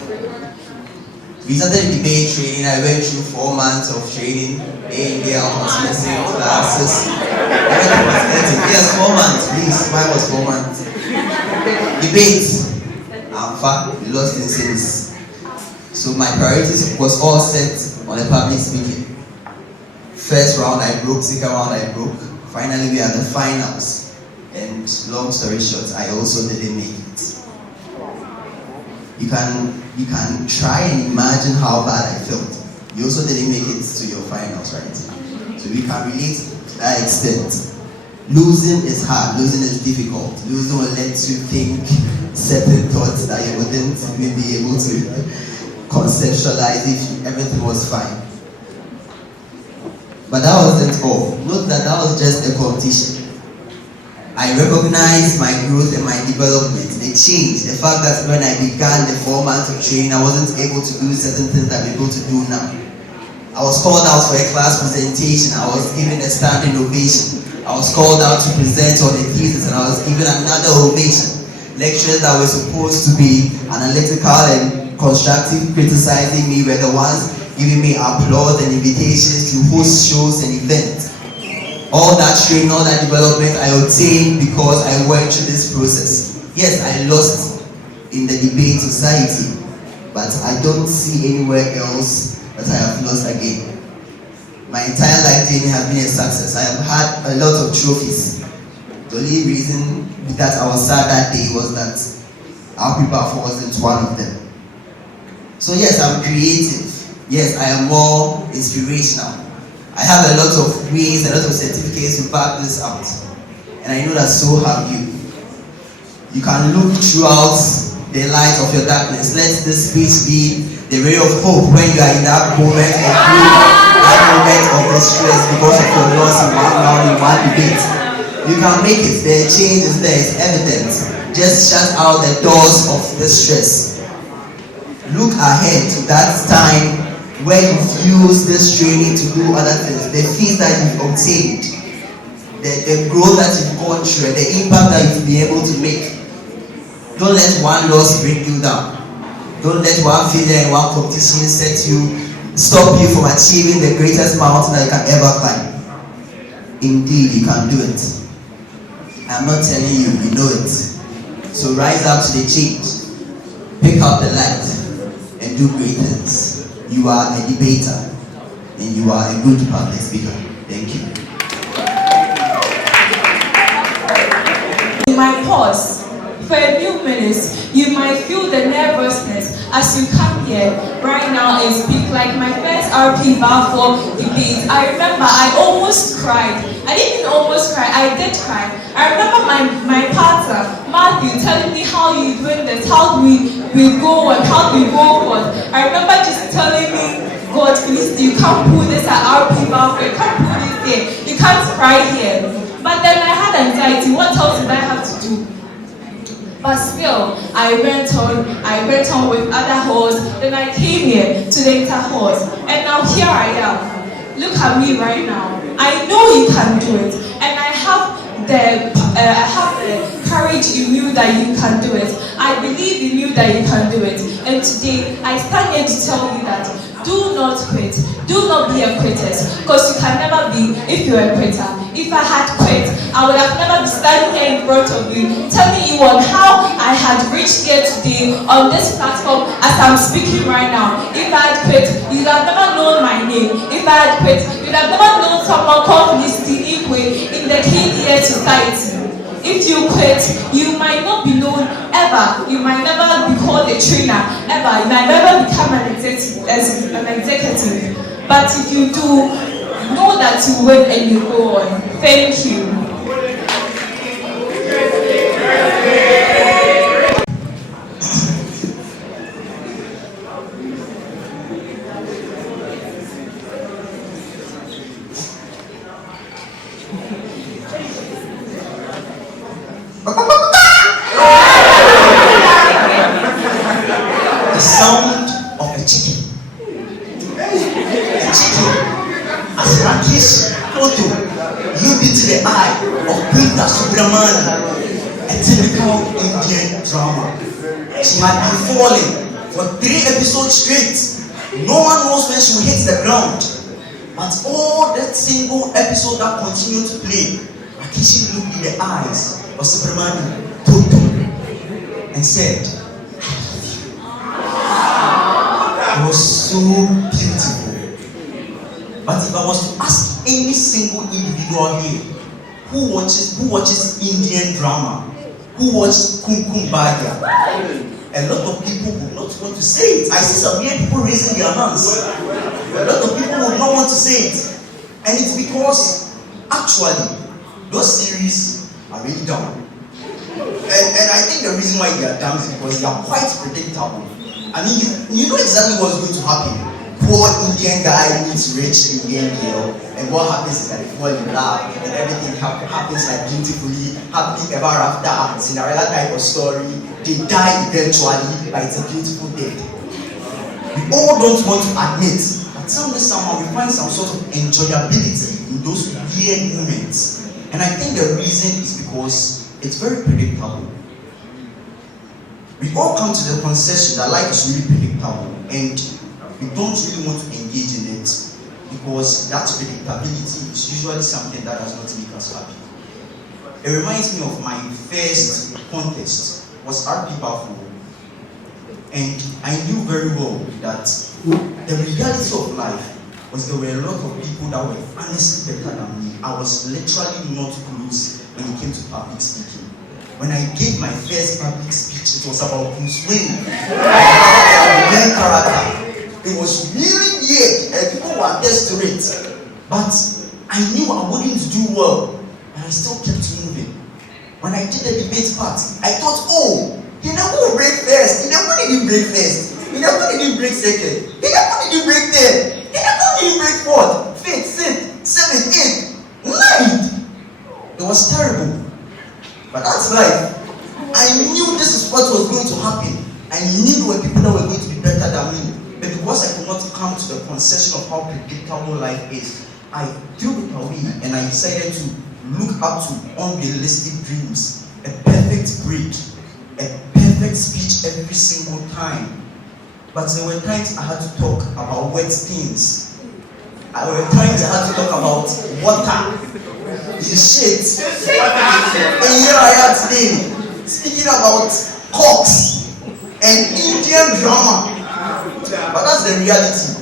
We started debate training. I went through 4 months of training, day in, day out, missing classes. Yes, 4 months, please. Mine was 4 months. Debate, I'm far, we lost in sins. So my priorities was all set on the public speaking. First round I broke, second round I broke. Finally we are the finals. And long story short, I also didn't make it. You can try and imagine how bad I felt. You also didn't make it to your finals, right? So we can relate to that extent. Losing is hard, losing is difficult. Losing will let you think certain thoughts that you wouldn't even be able to conceptualize if everything was fine. But that wasn't all. Note that was just a competition. I recognized my growth and my development, the change, the fact that when I began the 4 months of training, I wasn't able to do certain things that I'm able to do now. I was called out for a class presentation, I was given a standing ovation. I was called out to present on a thesis and I was given another ovation. Lecturers that were supposed to be analytical and constructive criticizing me were the ones giving me applause and invitations to host shows and events. All that training, all that development I obtained because I went through this process. Yes, I lost in the debate society, but I don't see anywhere else that I have lost again. My entire life journey has been a success. I have had a lot of trophies. The only reason that I was sad that day was that RP Baffour wasn't one of them. So yes, I'm creative. Yes, I am more inspirational. I have a lot of wins, a lot of certificates to back this out. And I know that so have you. You can look throughout the light of your darkness. Let this speech be the ray of hope when you are in that moment of gloom, that moment of distress because of your loss in one round, in one debate. You can make it. The change is there, it's evident. Just shut out the doors of distress. Look ahead to that time where you've used this training to do other things, the fees that you've obtained, the growth that you've gone through, and the impact that you've been able to make. Don't let one loss bring you down. Don't let one failure and one competition stop you from achieving the greatest mountain that you can ever climb. Indeed, you can do it. I'm not telling you, you know it. So rise up to the change, pick up the light, and do great things. You are a debater, and you are a good public speaker. Thank you. In my pause, For a few minutes, you might feel the nervousness as you come here right now and speak. Like my first RP Baffour debate, I remember I almost cried. I didn't almost cry, I did cry. I remember my partner, Matthew, telling me how you doing this, how we go and how we go forward. I remember just telling me, God, please, you can't pull this at RP Baffour, you can't pull this here, you can't cry here. But then I had anxiety. What else did I have to do? But still, I went on with other halls. Then I came here to the inter halls, and now here I am. Look at me right now. I know you can do it, and I have the courage in you that you can do it. I believe in you that you can do it. And today, I stand here to tell you that do not quit. Do not be a quitter, because you can never be if you're a quitter. If I had quit, I would have never been standing here in front of you, telling you on how I had reached here today on this platform as I'm speaking right now. If I had quit, you'd have never known my name. If I had quit, you'd have never known someone called Mr. Igwe in the KNUST Society. If you quit, you might not be known ever. You might never be called a trainer ever. You might never become an executive. But if you do, know that you win and you go on. Thank you. The sound of a chicken. A chicken, as Rakesh Toto looked into the eye of Peter Subramani, a typical Indian drama. She had been falling for 3 episodes straight. No one knows when she will hit the ground. But all that single episode that continued to play, Rakesh looked in the eyes of Subramani Toto and said, it was so beautiful. But if I was to ask any single individual here who watches Indian drama, who watches Kum Kum Bhagya, a lot of people would not want to say it. I see some young people raising their hands. A lot of people would not want to say it. And it's because actually those series are really dumb. And I think the reason why they are dumb is because they are quite predictable. I mean, you know exactly what's going to happen. Poor Indian guy meets rich Indian girl, and what happens is that they fall in love, and everything happens like beautifully, happily ever after, Cinderella type of story. They die eventually, but it's a beautiful death. We all don't want to admit, but somehow we find some sort of enjoyability in those weird moments. And I think the reason is because it's very predictable. We all come to the concession that life is really predictable, and we don't really want to engage in it because that predictability is usually something that does not make us happy. It reminds me of my first contest was RP Baffour, and I knew very well that the reality of life was there were a lot of people that were honestly better than me. I was literally not close when it came to public speaking. When I gave my first public speech, it was about Bruce Wayne. The main character. It was really weird, and people were desperate. But I knew I wouldn't do well, and I still kept moving. When I did the debate part, I thought, oh, Henaku will break first. Henaku didn't break first. Henaku didn't break second. Henaku didn't break third. Henaku didn't break fourth, fifth, sixth, seventh, eighth, ninth. It was terrible. But that's life. I knew this is what was going to happen. I knew there were people that were going to be better than me. But because I could not come to the concession of how predictable life is, I threw it away and I decided to look up to unrealistic dreams. A perfect grade, a perfect speech every single time. But there were times I had to talk about wet things. There were times I had to talk about water. Shit. And here I am today, speaking about cocks and Indian drama. But that's the reality.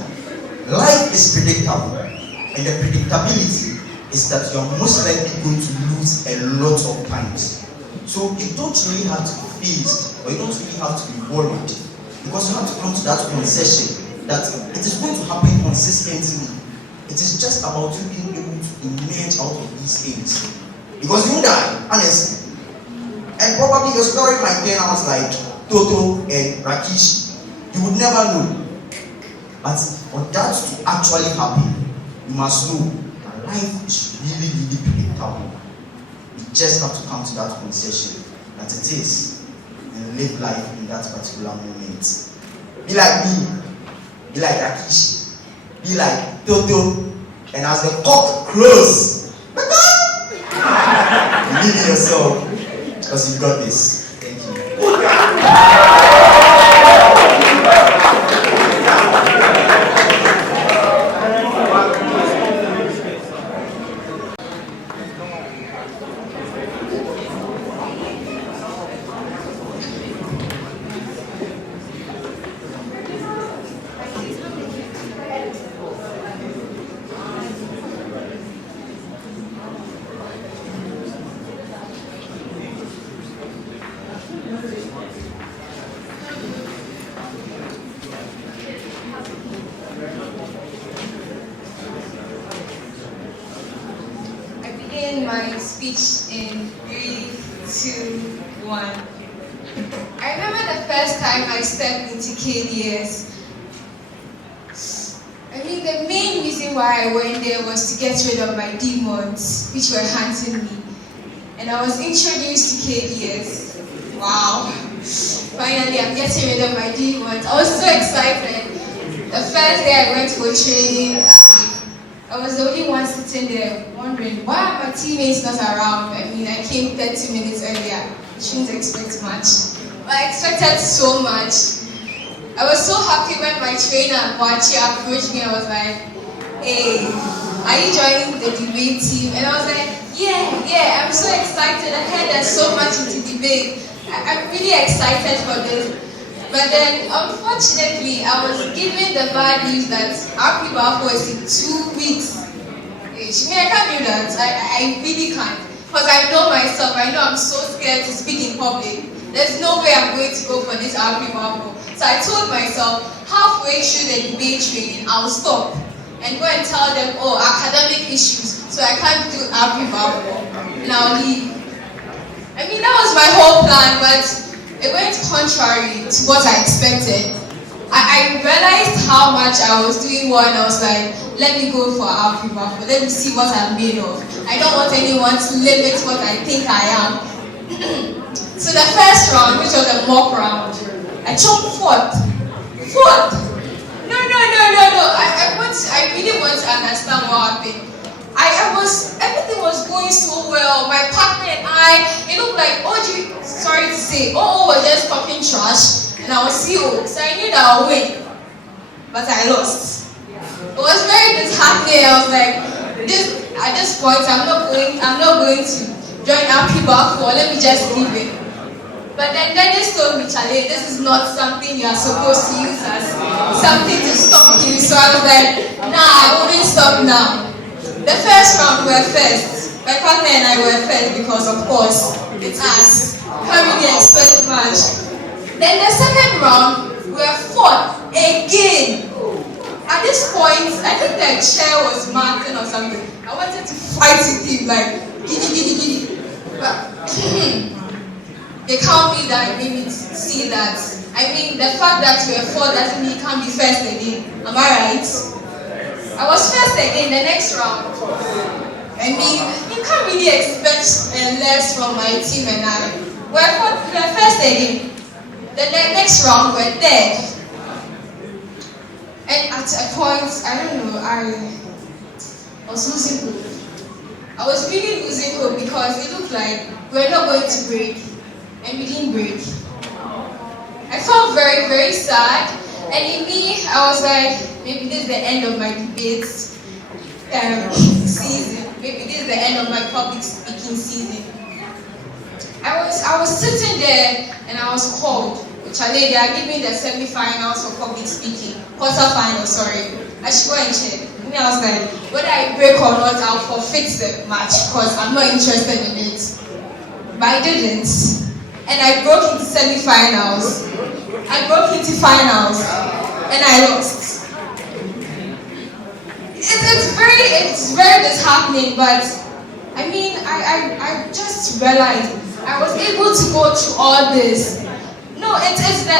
Life is predictable. And the predictability is that you're most likely going to lose a lot of times. So you don't really have to phased, or you don't really have to be worried, because you have to come to that concession that it is going to happen consistently. It is just about you being able to emerge out of these things. Because you die, honestly. And probably your story might turn out like Toto and Rakish. You would never know. But for that to actually happen, you must know that life is really, really predictable. You just have to come to that concession that it is, and live life in that particular moment. Be like me, be like Rakish, be like Toto, and as the cock crows, believe in yourself, because you've got this. Thank you. My speech in 3, 2, 1. I remember the first time I stepped into KDS. I mean, the main reason why I went there was to get rid of my demons, which were haunting me. And I was introduced to KDS. Wow. Finally, I'm getting rid of my demons. I was so excited. The first day I went for training, I was the only one sitting there wondering, why are my teammates not around? I mean, I came 30 minutes earlier. I shouldn't expect much. But I expected so much. I was so happy when my trainer, Kwasi, approached me. I was like, hey, are you joining the debate team? And I was like, yeah, I'm so excited. I heard there's so much into debate. I'm really excited for this. But then, unfortunately, I was given the bad news that RP Baffour is in 2 weeks. I can't do that. I really can't. Because I know myself. I know I'm so scared to speak in public. There's no way I'm going to go for this RP Baffour. So I told myself, halfway through the debate training, I'll stop and go and tell them, oh, academic issues, so I can't do RP Baffour. And I'll leave. I mean, that was my whole plan, but it went contrary to what I expected. I realized how much I was doing well, and I was like, let me go for RP Baffour. Let me see what I'm made of. I don't want anyone to limit what I think I am. So the first round, which was a mock round, I chopped fourth. No. I really want to understand what happened. Everything was going so well. My partner and I, it looked like Oji, sorry to say, was just talking trash, and I was CEO, so I knew that I would win. But I lost. It was very disheartening. I was like, at this point, I'm not going to join RP Baffour. Let me just leave it. But then Dennis told me, Charlie, this is not something you are supposed to use as something to stop you. So I was like, nah, I wouldn't stop now. The first round we were first. My partner and I were first because, of course, it's us. Can't really expect much. Then the second round, we were fourth again. At this point, I think the chair was Martin or something. I wanted to fight with him, like, giddy. But they count me down and made me see that. I mean, the fact that we were fourth doesn't mean you can't be first again. Am I right? I was first again the next round. I mean, you can't really expect less from my team and I. We were first again. The next round, we were third. And at a point, I don't know, I was losing hope. I was really losing hope because it looked like we were not going to break. And we didn't break. I felt very, very sad. And in me, I was like, maybe this is the end of my debate season. Maybe this is the end of my public speaking season. I was sitting there and I was called. Charlie, they are giving the semi-finals for public speaking. Quarter-finals, sorry. I should go and check. And I was like, whether I break or not, I'll forfeit the match because I'm not interested in it. But I didn't. and I broke into semi-finals. I broke into finals, and I lost. It's very disheartening, but I mean, I just realized I was able to go through all this. No, it's the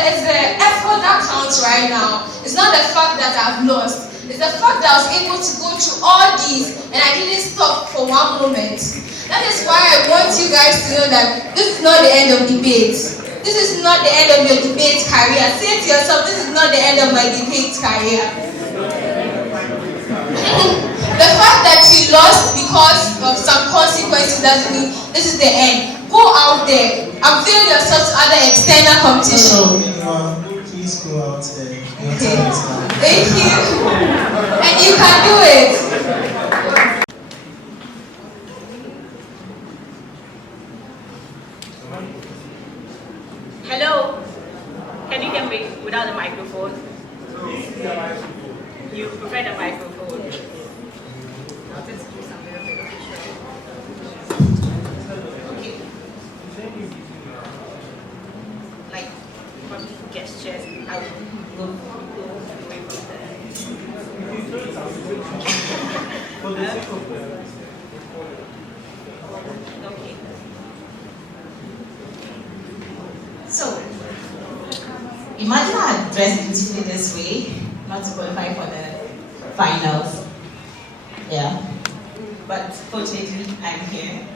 effort that counts right now. It's not the fact that I've lost. It's the fact that I was able to go through all these and I didn't stop for one moment. That is why I want you guys to know that this is not the end of debate. This is not the end of your debate career. Say to yourself, this is not the end of my debate career. The fact that you lost because of some consequences doesn't mean this is the end. Go out there, avail yourself to other external competition. Please go out there. Okay. Thank you. And you can do it. Hello? Can you hear me without the microphone? You prefer the microphone. Let's do something a bit official. Okay. Like, from gestures, I will go away from there. Okay. So, imagine I dressed beautifully this way, not to qualify for the finals. Yeah. But fortunately, I'm here.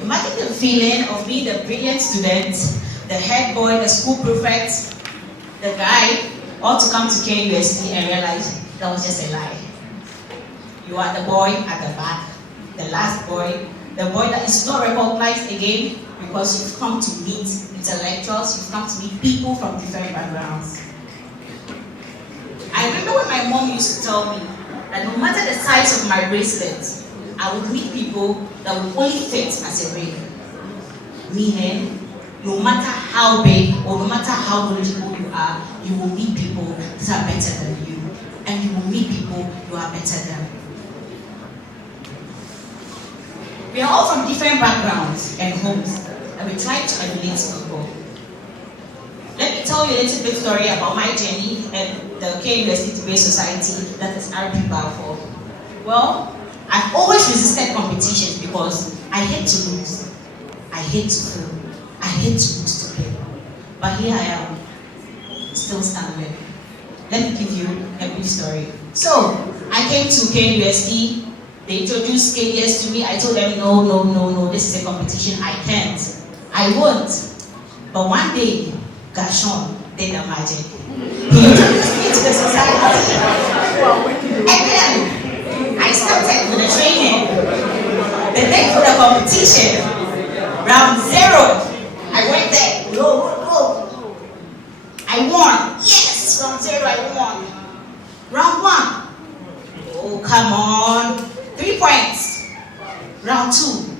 Imagine the feeling of being the brilliant student, the head boy, the school prefect, the guy, all to come to KNUST and realize that was just a lie. You are the boy at the back, the last boy, the boy that is not recognized again because you've come to meet intellectuals, you've come to meet people from different backgrounds. I remember when my mom used to tell me that no matter the size of my bracelet, I would meet people that would only fit as a ring. Meaning, no matter how big or no matter how knowledgeable you are, you will meet people that are better than you. And you will meet people who are better than you. We are all from different backgrounds and homes, and we try to emulate people. Let me tell you a little bit story about my journey at the KNUST Debate Society, that is RP Baffour. Well, I've always resisted competitions because I hate to lose. I hate to fail. I hate to lose to play. But here I am, still standing. Let me give you a brief story. So, I came to KNUST. They introduced KDS to me. I told them, no, this is a competition. I can't. I won't. But one day, Gashon did the magic. He introduced me to the society. And then, I started with the training. The day for the competition, round 0, I went there. Go. I won. Yes, round 0, I won. Round 1. Oh, come on. 3 points. Round 2.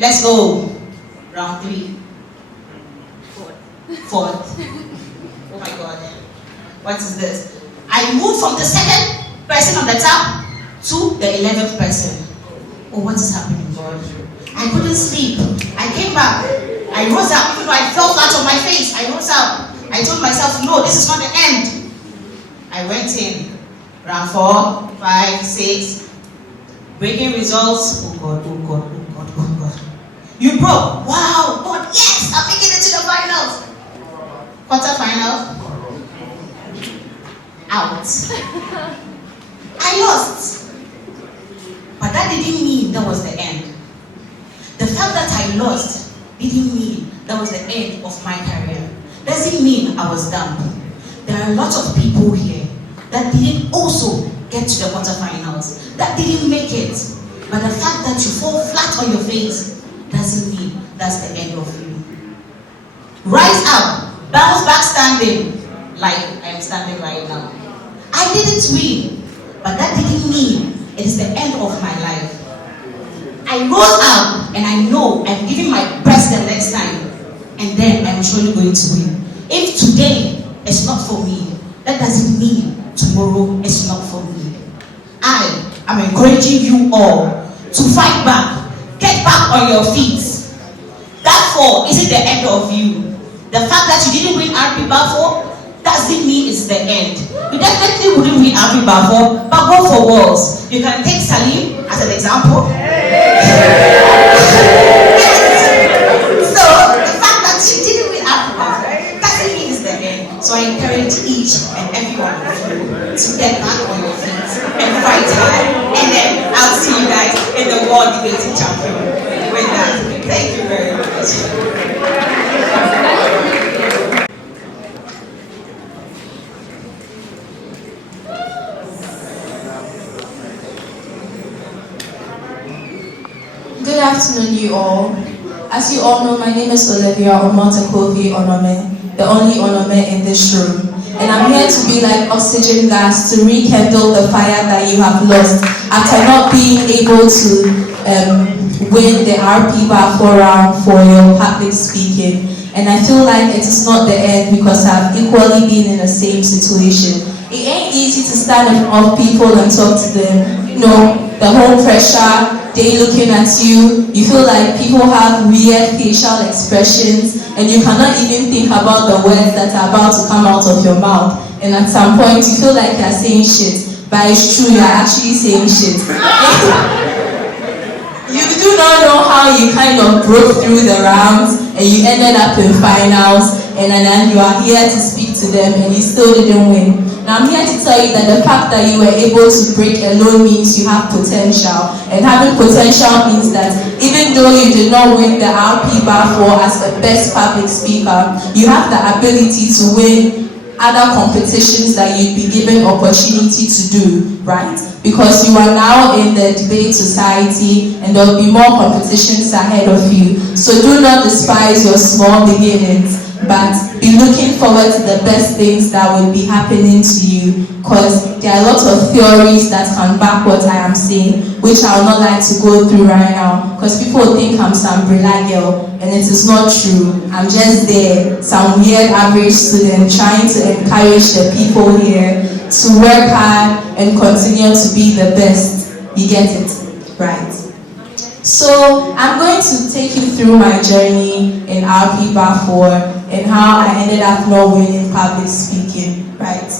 Let's go. Round 3. 4th. Oh my God. What is this? I moved from the second person on the top to the 11th person. Oh, what is happening, God? I couldn't sleep. I came back. I rose up. Even though I fell flat on my face, I rose up. I told myself, no, this is not the end. I went in. Round 4, 5, 6. Breaking results. Oh God. You broke. Wow. God, yes, I'm making it to the finals. Quarterfinals. Out. I lost. But that didn't mean that was the end. The fact that I lost didn't mean that was the end of my career. Doesn't mean I was done. There are a lot of people here that didn't also get to the quarterfinals, that didn't make it. But the fact that you fall flat on your face doesn't mean that's the end of you. Rise up, bounce back standing, like I am standing right now. I didn't win, but that didn't mean it is the end of my life. I rose up and I know I'm giving my best the next time, and then I'm surely going to win. If today is not for me, that doesn't mean tomorrow is not for me. I am encouraging you all to fight back, get back on your feet. Therefore, is it the end of you? The fact that you didn't win RP Baffour doesn't mean it's the end. You definitely wouldn't win RP Baffour, but go for walls. You can take Salim as an example. So, the fact that she didn't win RP Baffour doesn't mean it's the end. So I encourage each and every one of you to get back on your feet and fight hard. And then I'll see you guys in the World Debating Champion. With that, thank you very much. Good afternoon, you all. As you all know, my name is Olivia Omotekovie Onome, the only Onome in this room. And I'm here to be like oxygen gas to rekindle the fire that you have lost after not being able to win the RP Baffour round for your public speaking. And I feel like it is not the end because I've equally been in the same situation. It ain't easy to stand in front of people and talk to them. You know, the home pressure, they looking at you, you feel like people have weird facial expressions and you cannot even think about the words that are about to come out of your mouth. And at some point you feel like you're saying shit, but it's true, you're actually saying shit. You do not know how you kind of broke through the rounds and you ended up in finals and then you are here to speak to them and you still didn't win. Now I'm here to tell you that the fact that you were able to break alone means you have potential, and having potential means that even though you did not win the RP Baffour as the best public speaker, you have the ability to win other competitions that you'd be given opportunity to do, right? Because you are now in the debate society and there will be more competitions ahead of you. So do not despise your small beginnings, but be looking forward to the best things that will be happening to you, because there are lots of theories that can back what I am saying, which I would not like to go through right now, because people think I'm some Brilla girl, and it is not true. I'm just there, some weird average student trying to encourage the people here to work hard and continue to be the best. You get it? Right. So I'm going to take you through my journey in RP Baffour and how I ended up not winning public speaking, right?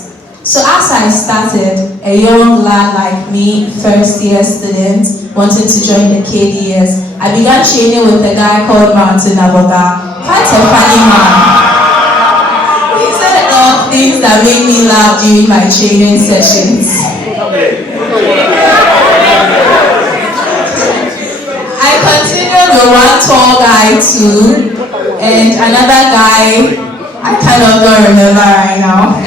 So as I started, a young lad like me, first year student, wanting to join the KDS, I began training with a guy called Martin Aboga, quite a funny man. He said a lot of things that made me laugh during my training sessions. I continued with one tall guy too, and another guy, I kind of don't remember right now.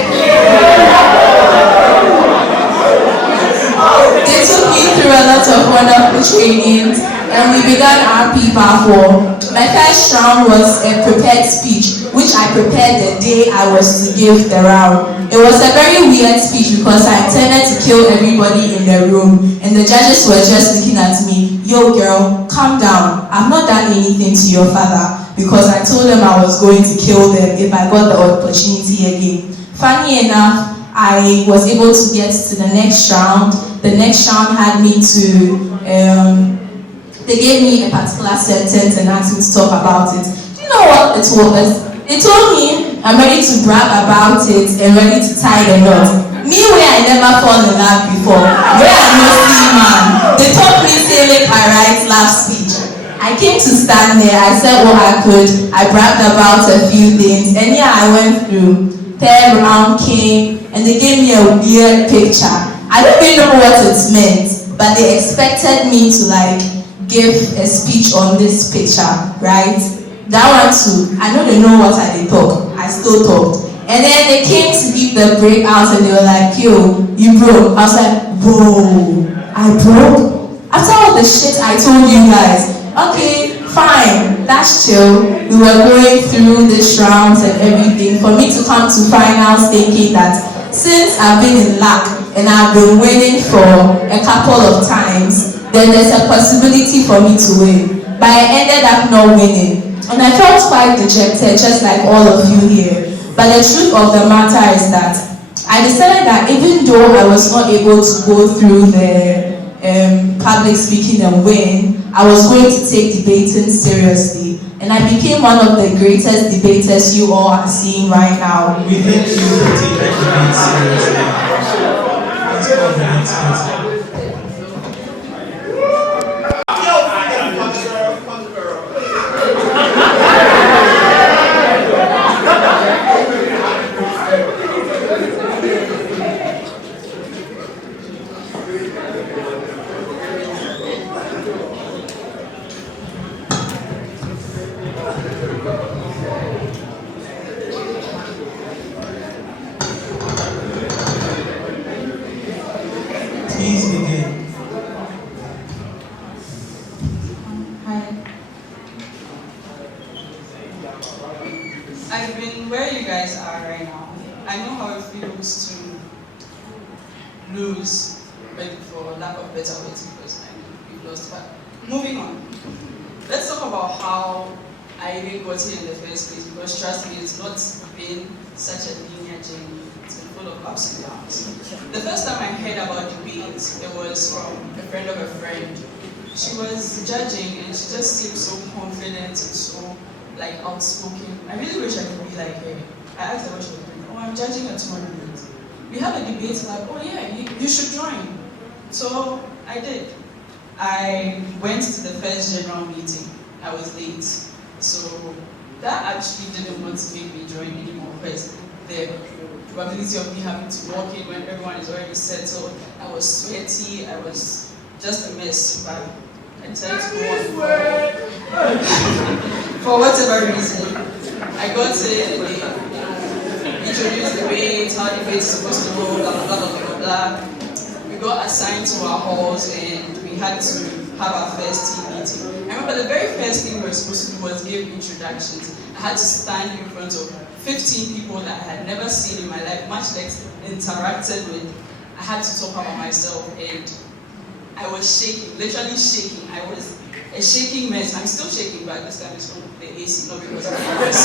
They took me through a lot of wonderful trainings, and we began RP Baffour. My first round was a prepared speech, which I prepared the day I was to give the round. It was a very weird speech because I intended to kill everybody in the room, and the judges were just looking at me. Yo girl, calm down. I've not done anything to your father, because I told them I was going to kill them if I got the opportunity again. Funny enough, I was able to get to the next round. The next round had me to, they gave me a particular sentence and asked me to talk about it. Do you know what it was? They told me I'm ready to brag about it and ready to tie the knot. Me where I never fall in love before, where I no see man. They told me say make I write love speech. I came to stand there, I said what I could, I bragged about a few things, and yeah, I went through. Third round came, and they gave me a weird picture. I don't even know what it meant, but they expected me to like give a speech on this picture, right? That one too, I don't even know what I did talk, I still talked. And then they came to give the breakout and they were like, yo, you broke. I was like, bro, I broke? After all the shit I told you guys, okay, fine, that's chill. We were going through these rounds and everything. For me to come to finals thinking that since I've been in luck and I've been winning for a couple of times, then there's a possibility for me to win. But I ended up not winning. And I felt quite dejected, just like all of you here. But the truth of the matter is that I decided that even though I was not able to go through the public speaking and win, I was going to take debating seriously. And I became one of the greatest debaters you all are seeing right now. We need you to take the debate seriously. Let's go on the next person. Please begin. Hi. I've been where you guys are right now. I know how it feels to lose, but for lack of better words, because we've lost. But moving on, let's talk about how I even got here in the first place, because trust me, it's not been such a linear journey. It's been full of ups and downs. The first time I heard about debates, it was from a friend of a friend. She was judging and she just seemed so confident and so like outspoken. I really wish I could be like her. I asked her what she was doing. Oh, I'm judging a tournament. We have a debate, like, oh yeah, you should join. So I did. I went to the first general meeting. I was late. So that actually didn't want to make me join anymore, because the probability of me having to walk in when everyone is already settled, I was sweaty, I was just a mess, but I decided to go on for whatever reason. I got in, they introduced the debate, how the debate is supposed to go, blah, blah, blah, blah, blah. We got assigned to our halls and we had to have our first team meeting. I remember the very first thing we were supposed to do was give introductions. I had to stand in front of 15 people that I had never seen in my life, much less interacted with. I had to talk about myself and I was shaking, literally shaking. I was a shaking mess. I'm still shaking, but this time it's from the AC, not because of the virus.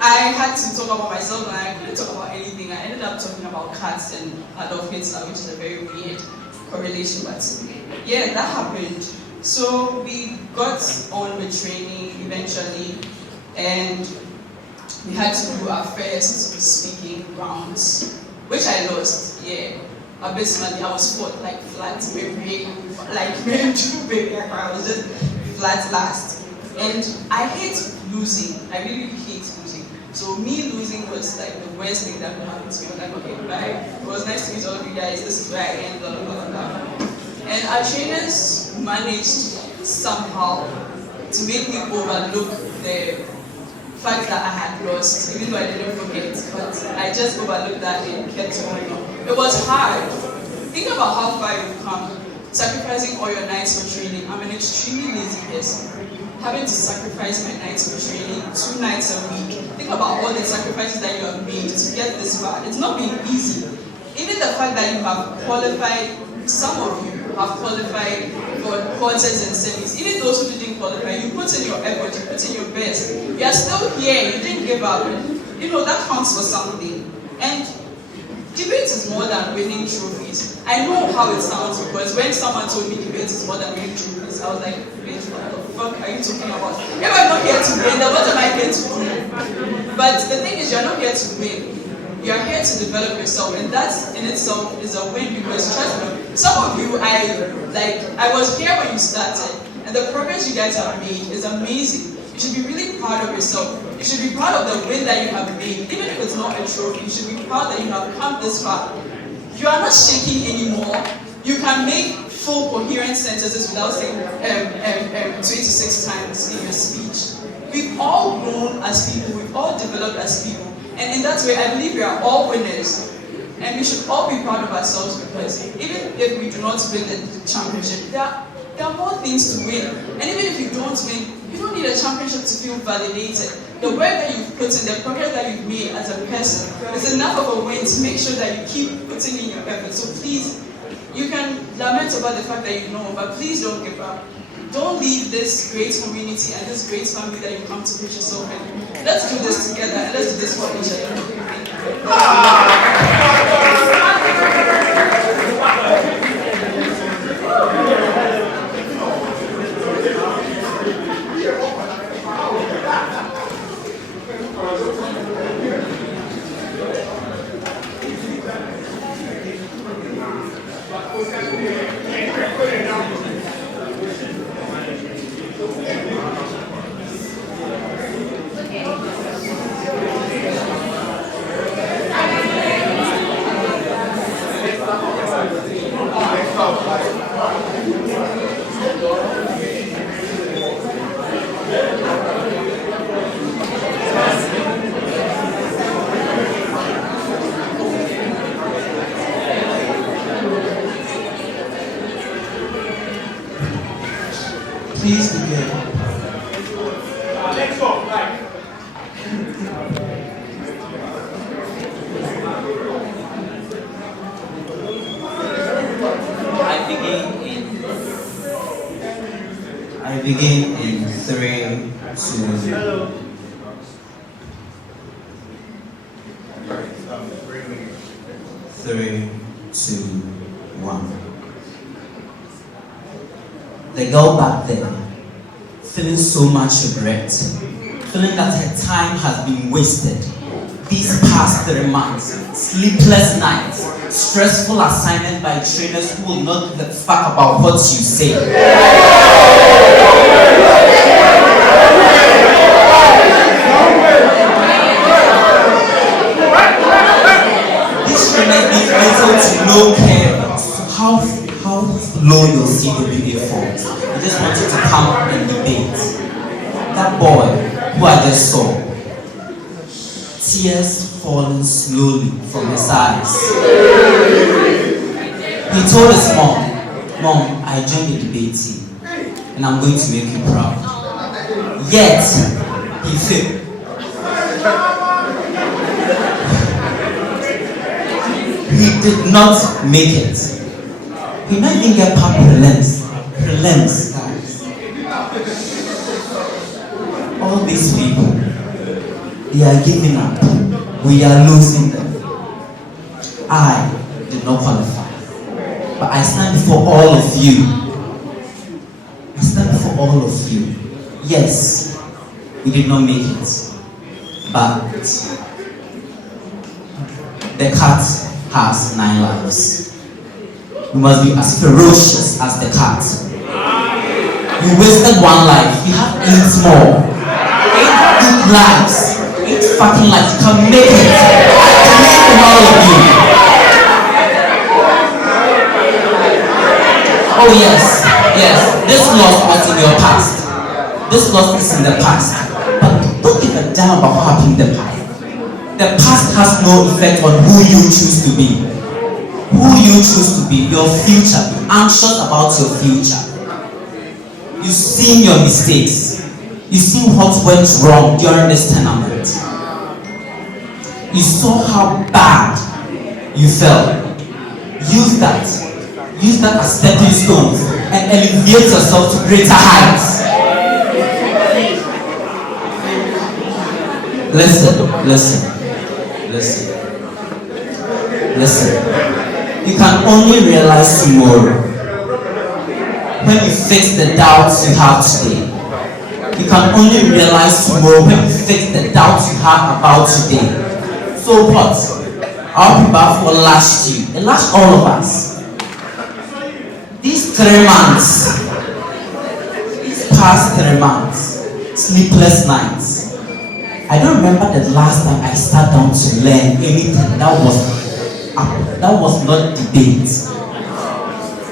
I had to talk about myself and I couldn't talk about anything. I ended up talking about cats and Adolf Hitler, which is a very weird correlation, but yeah, that happened. So we got on with training eventually, and we had to do our first speaking rounds, which I lost, yeah. Abysmally, I was fought like flat, I was just flat last. And I hate losing, I really hate losing. So me losing was like the worst thing that could happen to me. I was like, okay, bye. It was nice to meet all of you guys, this is where I end, blah, blah, blah, blah. And our trainers managed somehow to make me overlook the fact that I had lost, even though I didn't forget, but I just overlooked that and kept going on. It was hard. Think about how far you've come, sacrificing all your nights for training. I'm an extremely lazy person. Having to sacrifice my nights for training 2 nights a week. Think about all the sacrifices that you have made to get this far. It's not been easy. Even the fact that you have qualified, some of you have qualified for quarters and semis. Even those who didn't qualify, you put in your effort, you put in your best. You are still here, you didn't give up. You know, that counts for something. And debate is more than winning trophies. I know how it sounds, because when someone told me debate is more than winning trophies, I was like, wait, what the fuck are you talking about? If I'm not here to win, then what am I here to do? But the thing is, you're not here to win. You're here to develop yourself, and that in itself is a win, because trust me, some of you, I was here when you started, and the progress you guys have made is amazing. You should be really proud of yourself. You should be proud of the win that you have made. Even if it's not a trophy, you should be proud that you have come this far. You are not shaking anymore. You can make full coherent sentences without saying 26 times in your speech. We've all grown as people. We've all developed as people. And in that way, I believe we are all winners. And we should all be proud of ourselves, because even if we do not win the championship, there are more things to win. And even if you don't win, you don't need a championship to feel validated. The work that you've put in, the progress that you've made as a person is enough of a win to make sure that you keep putting in your effort. So please, you can lament about the fact that you know, but please don't give up. Don't leave this great community and this great family that you come to put yourself in. Let's do this together, and let's do this for each other. begin in 3, 2. 3, 2, 1. The girl back there, feeling so much regret, feeling that her time has been wasted. These past 3 months, sleepless nights, stressful assignment by trainers who will not give a fuck about what you say. These trainers need little to no care how low your CWA falls. I just want you to come and debate. That boy who I just saw, tears falling slowly from his eyes. He told his Mom, I joined the debate team and I'm going to make you proud. Yet, he failed. He did not make it. He might even get past prelims, guys. All these people, they are giving up. We are losing them. I did not qualify. But I stand before all of you. I stand before all of you. Yes, we did not make it. But the cat has 9 lives. We must be as ferocious as the cat. You wasted 1 life. You have 8 more. 8 good lives. 8 fucking lives. You can make it. I believe in all of you. Oh yes. This loss was in your past. This loss is in the past. But don't give a damn about what happened in the past. The past has no effect on who you choose to be. Who you choose to be, your future. Be anxious about your future. You've seen your mistakes. You've seen what went wrong during this tournament. You saw how bad you felt. Use that as stepping stones and elevate yourself to greater heights. Listen. You can only realize tomorrow when you fix the doubts you have today. You can only realize tomorrow when you fix the doubts you have about today. So what? RP Baffour lashed you. It lashed all of us. These 3 months, these past 3 months, sleepless nights. I don't remember the last time I sat down to learn anything that was not debate.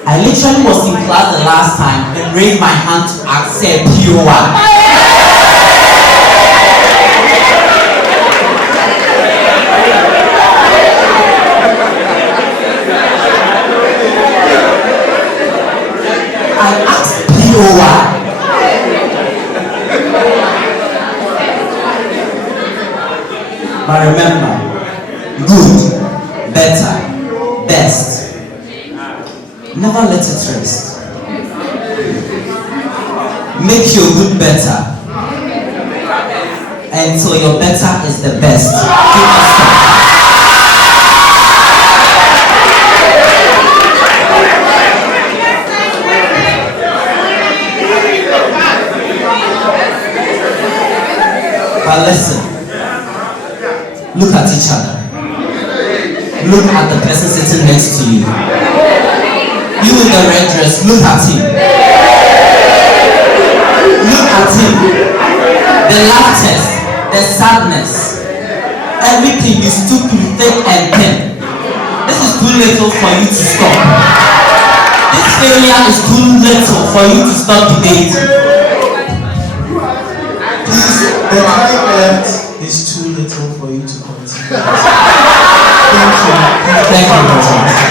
I literally was in class the last time and raised my hand to accept POI. I asked POI. But remember, good, better, best. Never let it rest. Make your good better until your better is the best. But listen, look at each other. Look at the person sitting next to you. You in the red dress, look at him. Look at him. The laughter, the sadness, everything is too thick and thin. This is too little for you to stop. This failure is too little for you to stop debating. Please, the time left is too little for you to continue. Thank you.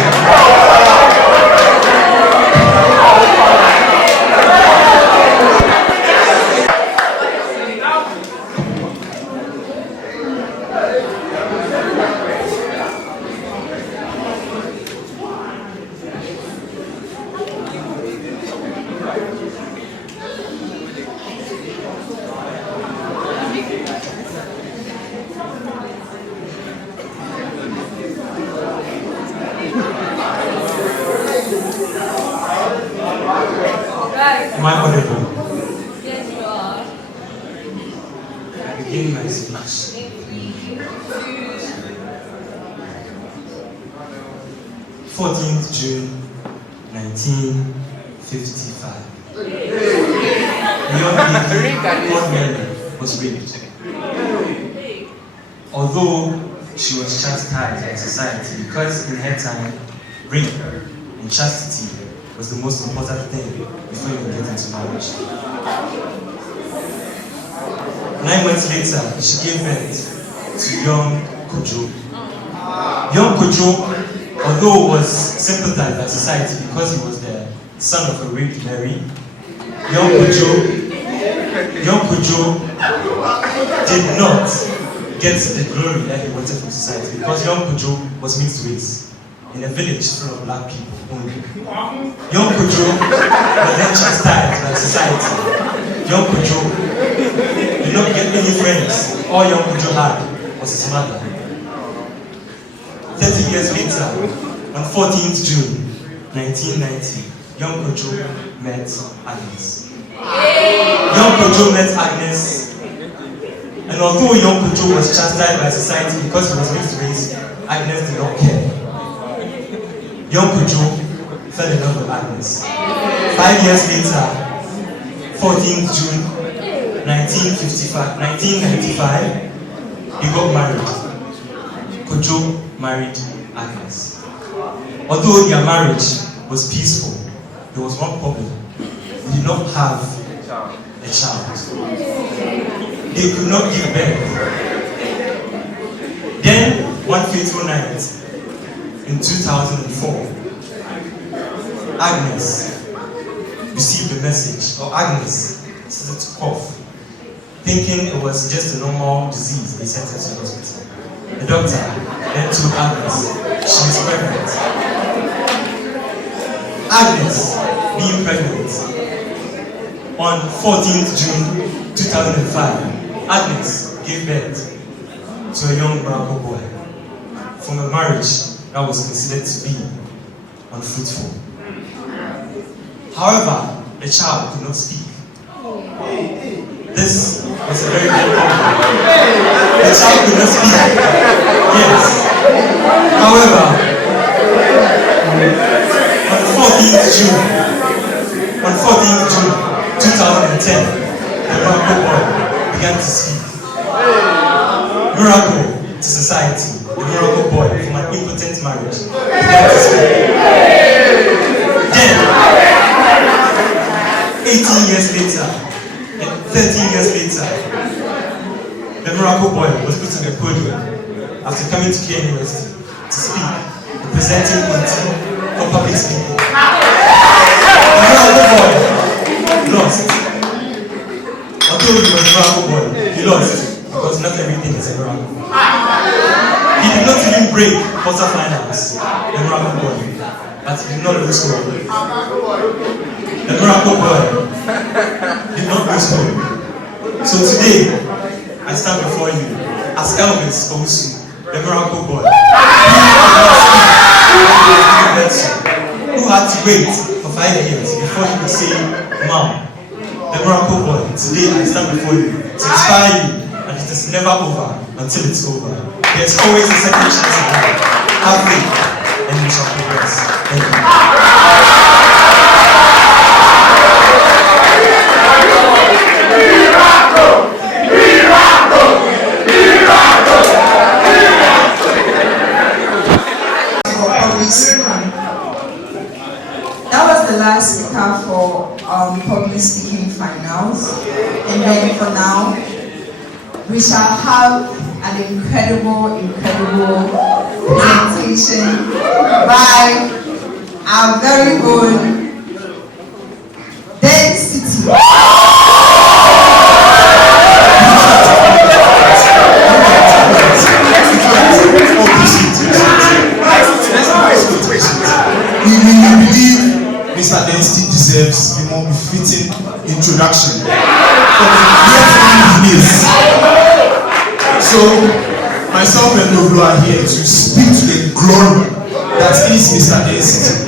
begin my speech. 14th June 1955. Young lady called Mary was raped. Although she was chastised by society because in her time, ring and chastity was the most important thing before you get into marriage. 9 months later, she gave birth to young Kojo. Young Kojo, although was sympathized by society because he was the son of a raped Mary, young Kojo did not get the glory that he wanted from society because young Kojo was mixed race in a village full of black people only. Young Kojo was then chastised by society. Young Kojo did not get any friends. All young Kojo had was his mother. 30 years later, on 14th June 1990, young Kojo met Agnes. Young Kojo met Agnes, and although young Kojo was chastised by society because he was mixed race, Agnes did not care. Young Kojo fell in love with Agnes. 5 years later, 14th June 1995, they got married. Kojo married Agnes. Although their marriage was peaceful, there was one problem. They did not have a child. They could not give birth. Then, one fateful night, in 2004, Agnes received a message, or Agnes started to cough, thinking it was just a normal disease. They sent her to the hospital. The doctor then told Agnes she is pregnant. Agnes, being pregnant, on 14th June 2005, Agnes gave birth to a young black boy from a marriage that was considered to be unfruitful. However, the child could not speak. This was a very big problem. The child could not speak. Yes. However, on 14th June 2010, the miracle boy began to speak. Miracle to society. The miracle boy from an impotent marriage began to speak. Then, 18 years later, and 13 years later, the miracle boy was put on the podium after coming to KNUST to speak, representing Kwasi for public speaking. The miracle boy lost. Although he was a miracle boy, he lost because not everything is a miracle. He did not even break quarterfinals, the miracle boy, but he did not lose hope. The miracle boy did not lose hope. So today, I stand before you as Elvis Owusu, the miracle boy, who had to wait for 5 years before he could say, Mom, the miracle boy. Today I stand before you to inspire you, and it is never over until it's over. There's always a second chance in life. Have faith, and you shall progress. Thank you. That was the last speaker for public speaking finals, and then for now we shall have an incredible presentation by our very own Density. We believe Mr. Density deserves a more befitting introduction from the great man he is. So, myself and Jojo are here to speak to the glory that is Mr. Density.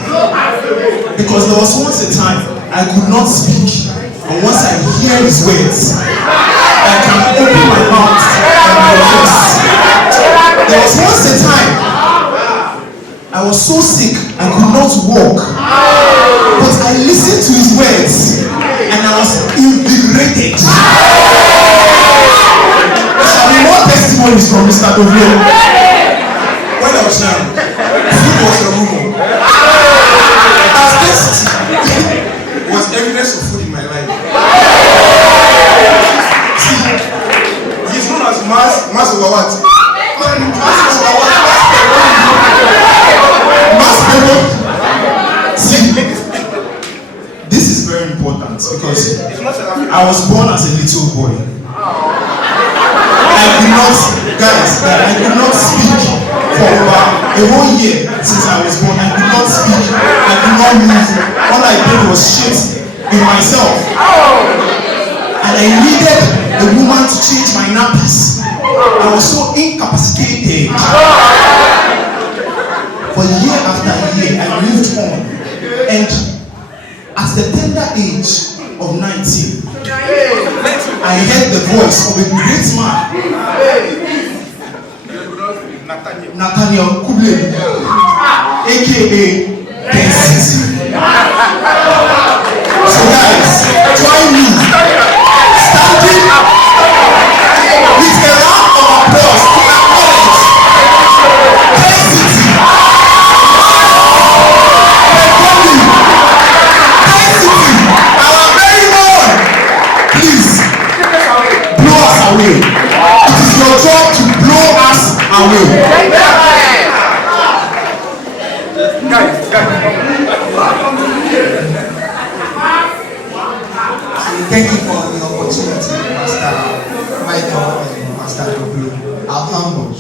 Because there was once a time I could not speak, but once I hear his words, I can open my mouth I was so sick, I could not walk. But I listened to his words, and I was invigorated. There shall be more testimonies from Mr. Dovio. When I was young, food was a rumor. Scarcity was evidence of food in my life. See, he's known as Mass over what? See, this is very important because I was born as a little boy. I could not speak for over a whole year since I was born. I could not speak, I could not move. All I did was shit in myself. And I needed a woman to change my nappies. I was so incapacitated. But year after year, I moved on. And at the tender age of 19, I heard the voice of a great man, Nathaniel Kuble, aka Density. So guys, join me, standing with a round of applause to acknowledge Density. Our very own. Please blow us away. It is your job to blow us away. Thank you for the opportunity, Master Michael and Master Jojo. I'm humble.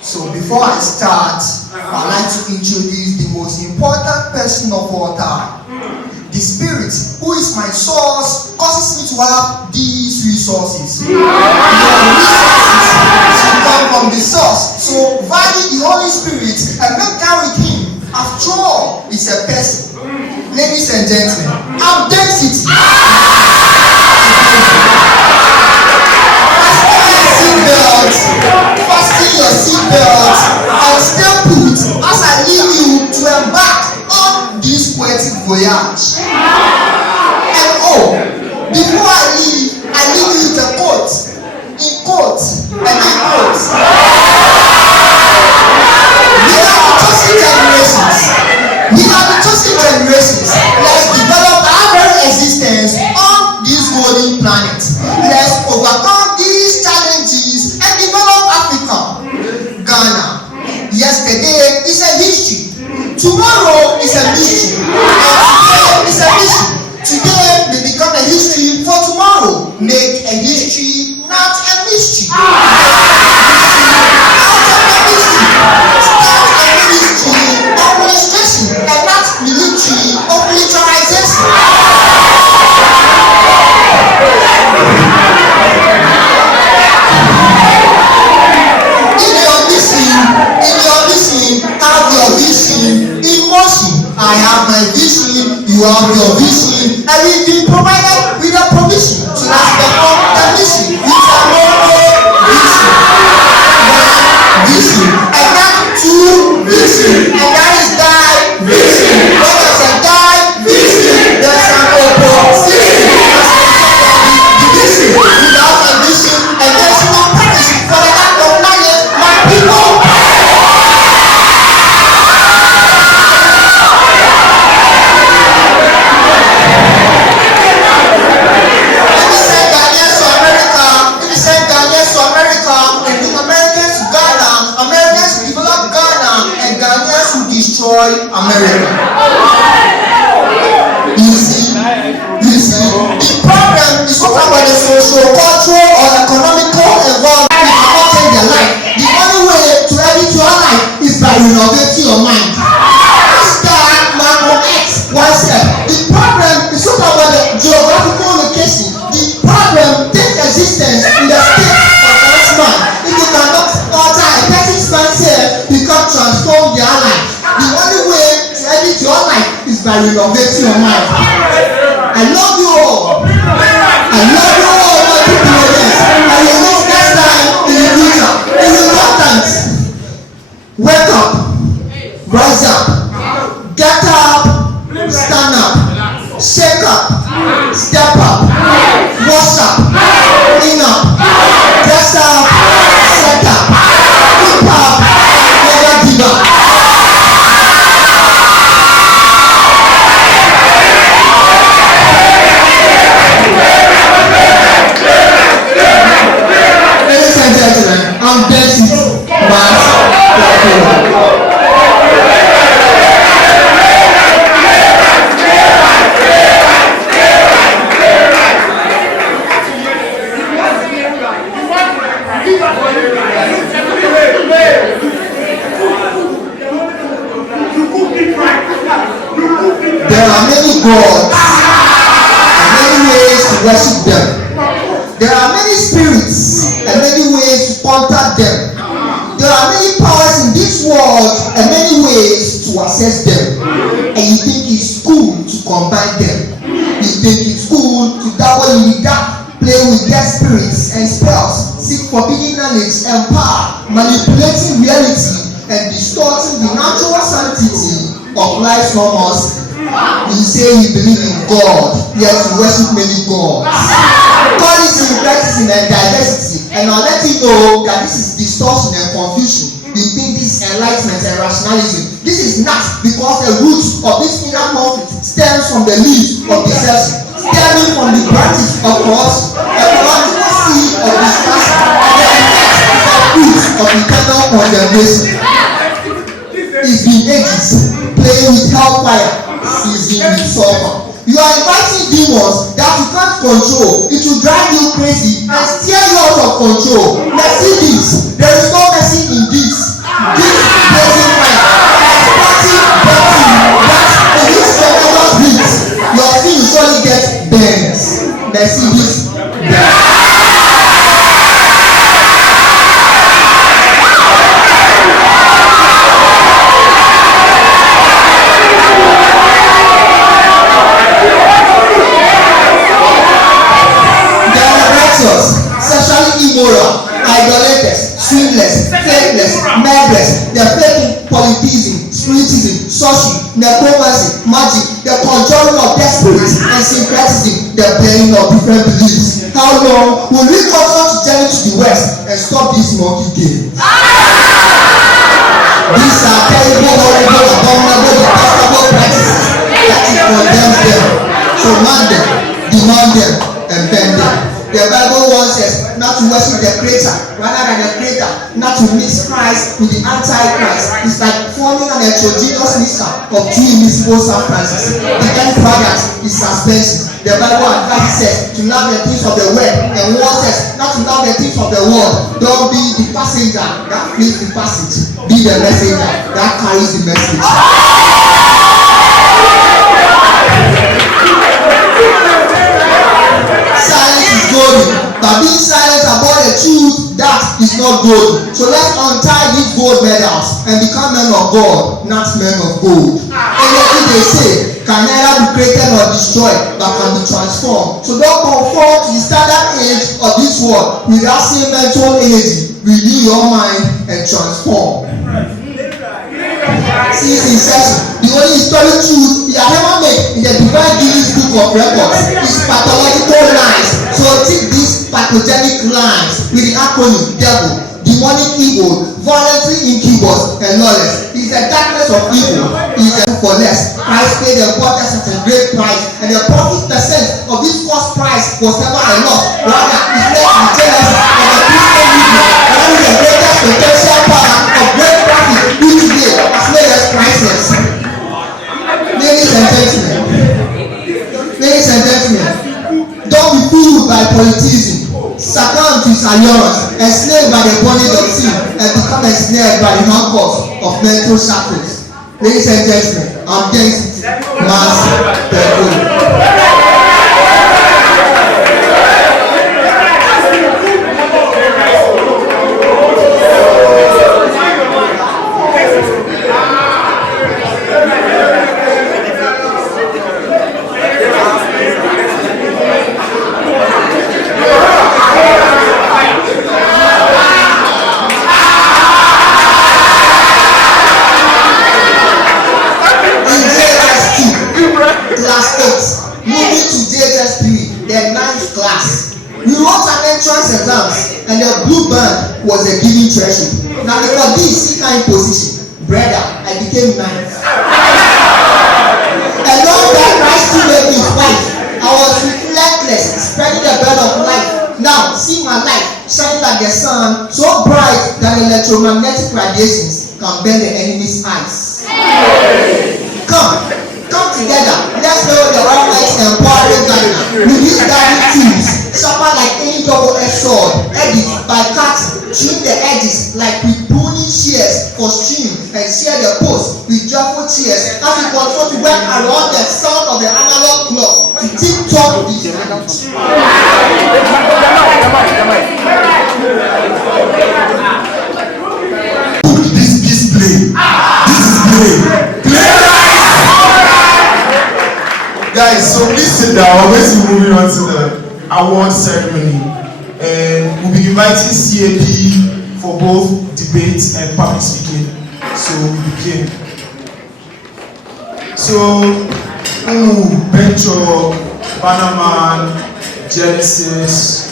So before I start, I'd like to introduce the most important person of all time. The Spirit, who is my source, causes me to have these resources. Your resources should come from the source. So value the Holy Spirit and make time with Him. After all, it's a person. Ladies and gentlemen, I'm Density. Fasten your seatbelt and stay put as I leave you to embark on this poetic voyage. And oh, before I leave you with a quote. In quote, and I quote. We are the chosen generations. Let's develop our very existence on this golden planet. Let's overcome these challenges and develop Africa. Ghana. Yesterday is a history. Tomorrow is a mystery. And today is a mystery. Today may become a history for tomorrow. Make a history, not a mystery. I have my vision, you have your vision, and we've been provided with a provision to let's perform the mission with a vision, and not two vision, and that is die vision. When there's a die vision, there's an opposition. The vision without a vision, and there's no purpose for the act of knowledge, my people. Destroy America. You see, the problem is not about the social, cultural, or economical environment that affect their life. The only way to edit your life is by renovating your mind. Ask that Malcolm X once said, the problem is not about the geographical location. The problem takes existence in the state of that man. If you cannot alter a person's mindset, you can't transform their life. The only way to edit your life is by renovating your mind. I love you all. I love you all, my people. I will meet next time in the future. It's important. Wake up. worship them. There are many spirits and many ways to contact them. There are many powers in this world and many ways to access them. And you think it's cool to combine them. You think it's cool to dabble in the dark, play with dead spirits and spells, seek forbidden knowledge and power, manipulating reality and distorting the natural sanctity of life's norms. You say you believe in God, yet you worship many gods. God is in racism and diversity, and I'll let you know that this is distortion and confusion. You think this is enlightenment and rationalism. This is not, because the roots of this inner conflict stems from the leaves of deception, stemming from the branches of corruption, a political seed of distraction, and the effects of roots of eternal condemnation. It's been ages playing with hellfire, seasoning with sulfur. You are inviting demons that you can't control. It will drive you crazy and steer you out of control. Mercy this. There is no mercy in this. This blazing fire, sparking dirty, that in which tremendous heat, your skin will surely get burned. Mercy this. Sexually immoral, idolaters, swindlers, faithless, murderers, they are faking polytheism, spiritism, sorcery, necromancy, magic, the conjuring of dead spirits, and syncretism, the playing of different beliefs. How long will we continue to journey to the west and stop these monkey games? These are terrible, horrible, abominable, detestable practices that you condemn them. So man them, demand them, and bend them. The Bible warns us not to worship the creator rather than the creator, not to mix Christ with the antichrist. It's like forming an heterogeneous mixture of two invisible substances. The end product is suspension. The Bible advises us to love the things of the world and warns us not to love the things of the world. Don't be the passenger that fills the passage. Be the messenger that carries the message. Silence is golden, but being silent about the truth, that is not golden. So let's untie these gold medals and become men of God, not men of gold. Anything they say can neither be created nor destroyed, but can be transformed. So don't conform to the standard age of this world with that same mental energy. Renew your mind and transform. Since inception, the only historic truth you have ever made in the divine Guinness Book of Records is pathological lies. So take these pathogenic lies with the acronym devil, demonic evil, violently incubus, and lawless. It is the darkness of evil. It is for less. Christ paid the borders at a great price, and the profit percent of this cost price was never a loss. Rather, it led to the genesis of the Christian movement, and the greatest potential power of great profit, which today has made us priceless. Ladies and gentlemen, don't be fooled by politism. Succumb to his allurements, enslaved by the bondage of sin, and become ensnared by the handcuffs of mental shackles. Ladies and gentlemen, I'm density, mass, the and the blue band was a giving treasure. Now because this kind of position, brother, I became ninth. And all that Christ still made me fight. I was relentless, spreading the bed of light. Now see my light shining like the sun, so bright that electromagnetic radiations can burn the enemy's eyes. Come together. Let's know the Almighty empowering gardener. We use gardening tools, sharper like any double-edged sword, edit by cutting, trim the edges like with pruning shears for string, and shear the posts with joyful tears as we continue to work around the sound of the analog clock to tip-top the sit down. We're going to be moving on to the award ceremony. And we'll be inviting CAP for both debates and public speaking. So we begin. So, Bencho, Banaman, Genesis.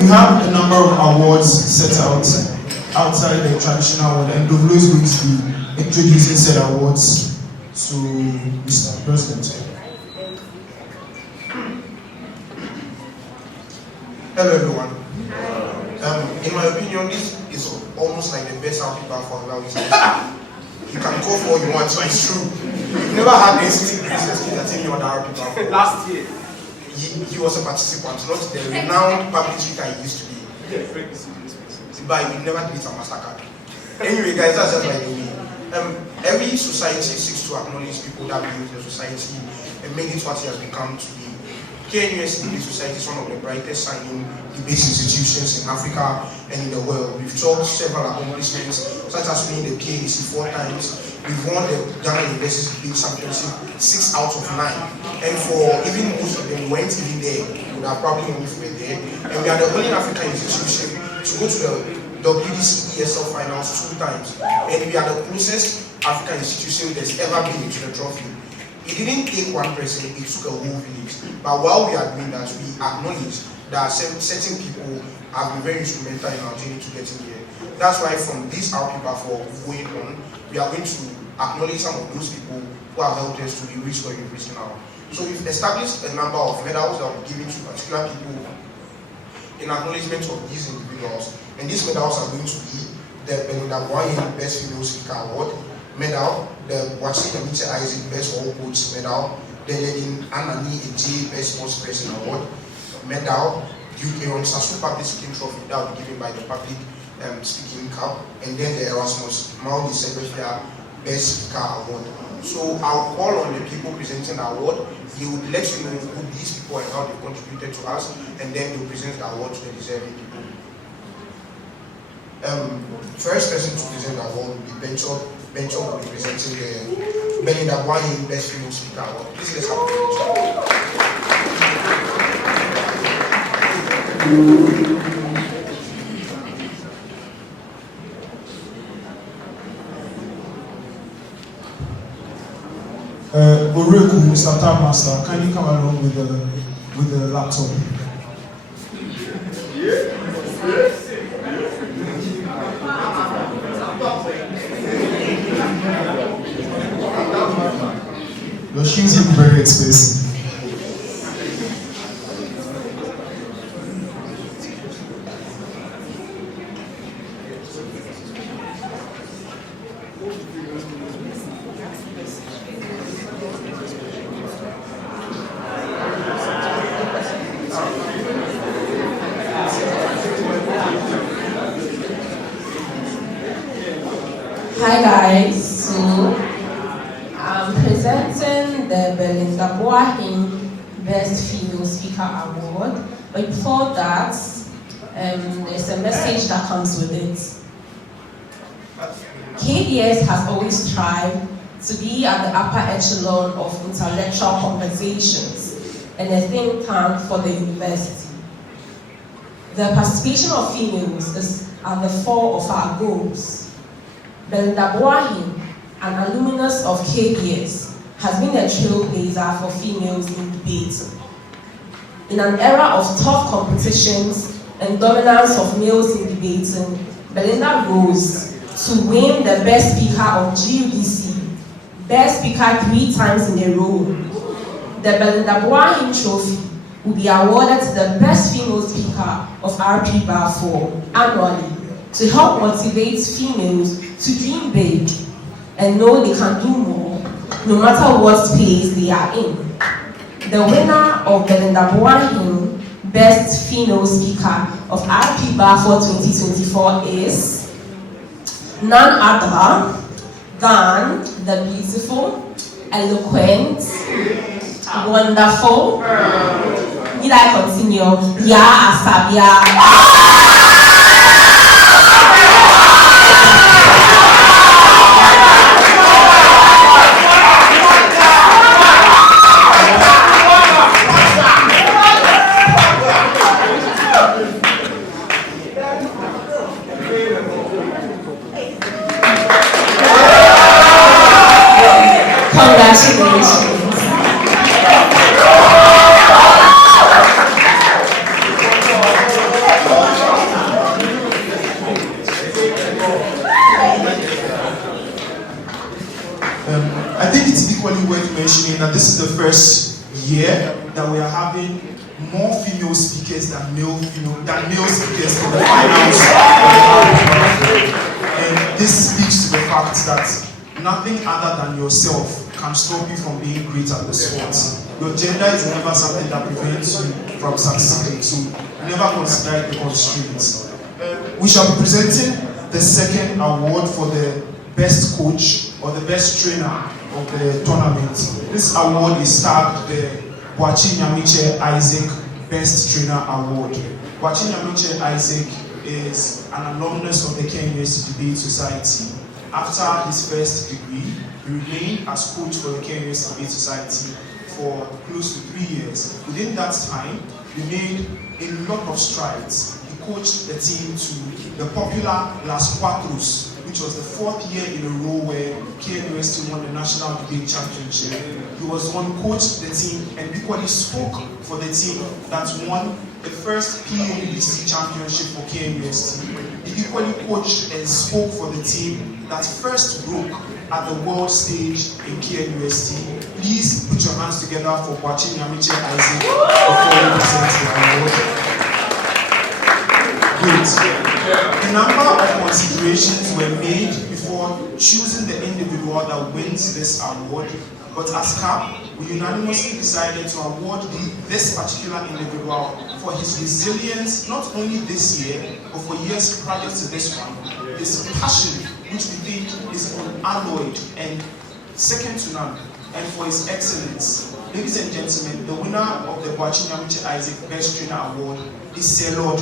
We have a number of awards set out outside the traditional one, and Dovlo is going to be introducing said awards to Mr. President. Hello everyone. In my opinion, this is almost like the best RP Baffour that we've seen. You can go for all you want, so it's true. You've never had the NCT Grace that tell me on the RP Baffour. Last year. He was a participant, not the renowned public speaker he used to be. But we never did a massacre. Anyway, guys, that's just like the way. Every society seeks to acknowledge people that build the society and made it what it has become to be. KNUST Debate Society is one of the brightest sounding debate institutions in Africa and in the world. We've talked several accomplishments, such as winning the PADC 4 times. We've won the Ghana University Debate Championship 6 out of 9. And for even most of them weren't even there, would have probably won if we were there. And we are the only African institution to go to the WDC ESL finals 2 times. And we are the closest African institution that's ever been to the trophy. It didn't take one person, it took a whole village. But while we are doing that, we acknowledge that certain people have been very instrumental in our journey to getting here. That's why from this RP Baffour going on, we are going to acknowledge some of those people who have helped us to be reached where we've reached now. So we've established a number of medals that will be given to particular people in acknowledgement of these individuals. And these medals are going to be the Adwoa Best Female Speaker Award medal, the Kwasi Isaac Best All Coach medal, the Adjei Best Sportsperson Award medal, UK on Sasu Public Speaking Trophy that will be given by the Public Speaking Cup, and then the Erasmus Mawuli Segbefia Best Speaker Award. So I'll call on the people presenting the award. He would let you know who these people are and how they've contributed to us, and then they'll present the award to the deserving people. First person to present the award will be Bencho. Bencho will be presenting the Adwoa Best Female Speaker Award. Please let's have Oreku, Mr. Tab Master, can you come along with the laptop? Your shoes look very expensive. Hi guys, so I'm presenting the Adwoa Best Female Speaker Award, but before that, there's a message that comes with it. KDS has always tried to be at the upper echelon of intellectual conversations and a think tank for the university. The participation of females is at the fore of our goals. Adwoa, an alumnus of KBS, has been a trailblazer for females in debate. In an era of tough competitions and dominance of males in debating, Belinda rose to win the Best Speaker of GUDC, Best Speaker 3 times in a row. The Adwoa Trophy will be awarded to the Best Female Speaker of RP Baffour annually to help motivate females to dream big and know they can do more, no matter what place they are in. The winner of the Adwoa Best Female Speaker of RP Baffour 2024 is none other than the beautiful, eloquent, wonderful. Need I continue? Yeah, Asabia. Congratulations. I think it's equally worth mentioning that this is the first year that we are having more female speakers than male speakers in the finals. And this speaks to the fact that nothing other than yourself can stop you from being great at the sport. Your gender is never something that prevents you from succeeding, so never consider it a constraint. We shall be presenting the second award for the best coach or the best trainer of the tournament. This award is tagged the Kwaku Isaac Best Trainer Award. Kwaku Isaac is an alumnus of the KNUST Debate Society. After his first degree, he remained as coach for the KNUST Debate Society for close to 3 years. Within that time, he made a lot of strides. He coached the team to the popular Las Cuatros, which was the 4th year in a row where KNUST won the National Debate Championship. He was one who coached the team and equally spoke for the team that won the first PAUDC championship for KNUST. He equally coached and spoke for the team that first broke at the world stage in KNUST. Please put your hands together for Kwaku Isaac before we present the award. Great. A number of considerations were made before choosing the individual that wins this award, but as CAP, we unanimously decided to award this particular individual for his resilience, not only this year, but for years prior to this one, his passion, which we think is unalloyed and second to none, and for his excellence. Ladies and gentlemen, the winner of the Kwaku Isaac Best Trainer Award is Serwaa.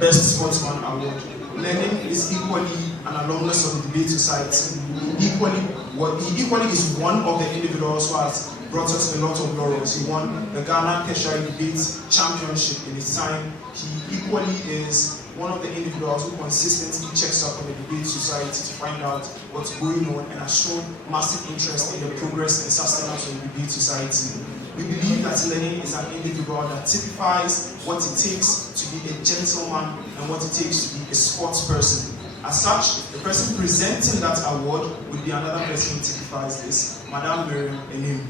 Best Sportsman Award. Lenin is equally an alumnus of the Debate Society. He equally is one of the individuals who has brought us a lot of laurels. He won the Ghana Tertiary Debate Championship in his time. He equally is one of the individuals who consistently checks up on the Debate Society to find out what's going on and has shown massive interest in the progress and sustenance of the Debate Society. We believe that Lenin is an individual that typifies what it takes to be a gentleman and what it takes to be a sports person. As such, the person presenting that award would be another person who typifies this, Madame Miriam Enim.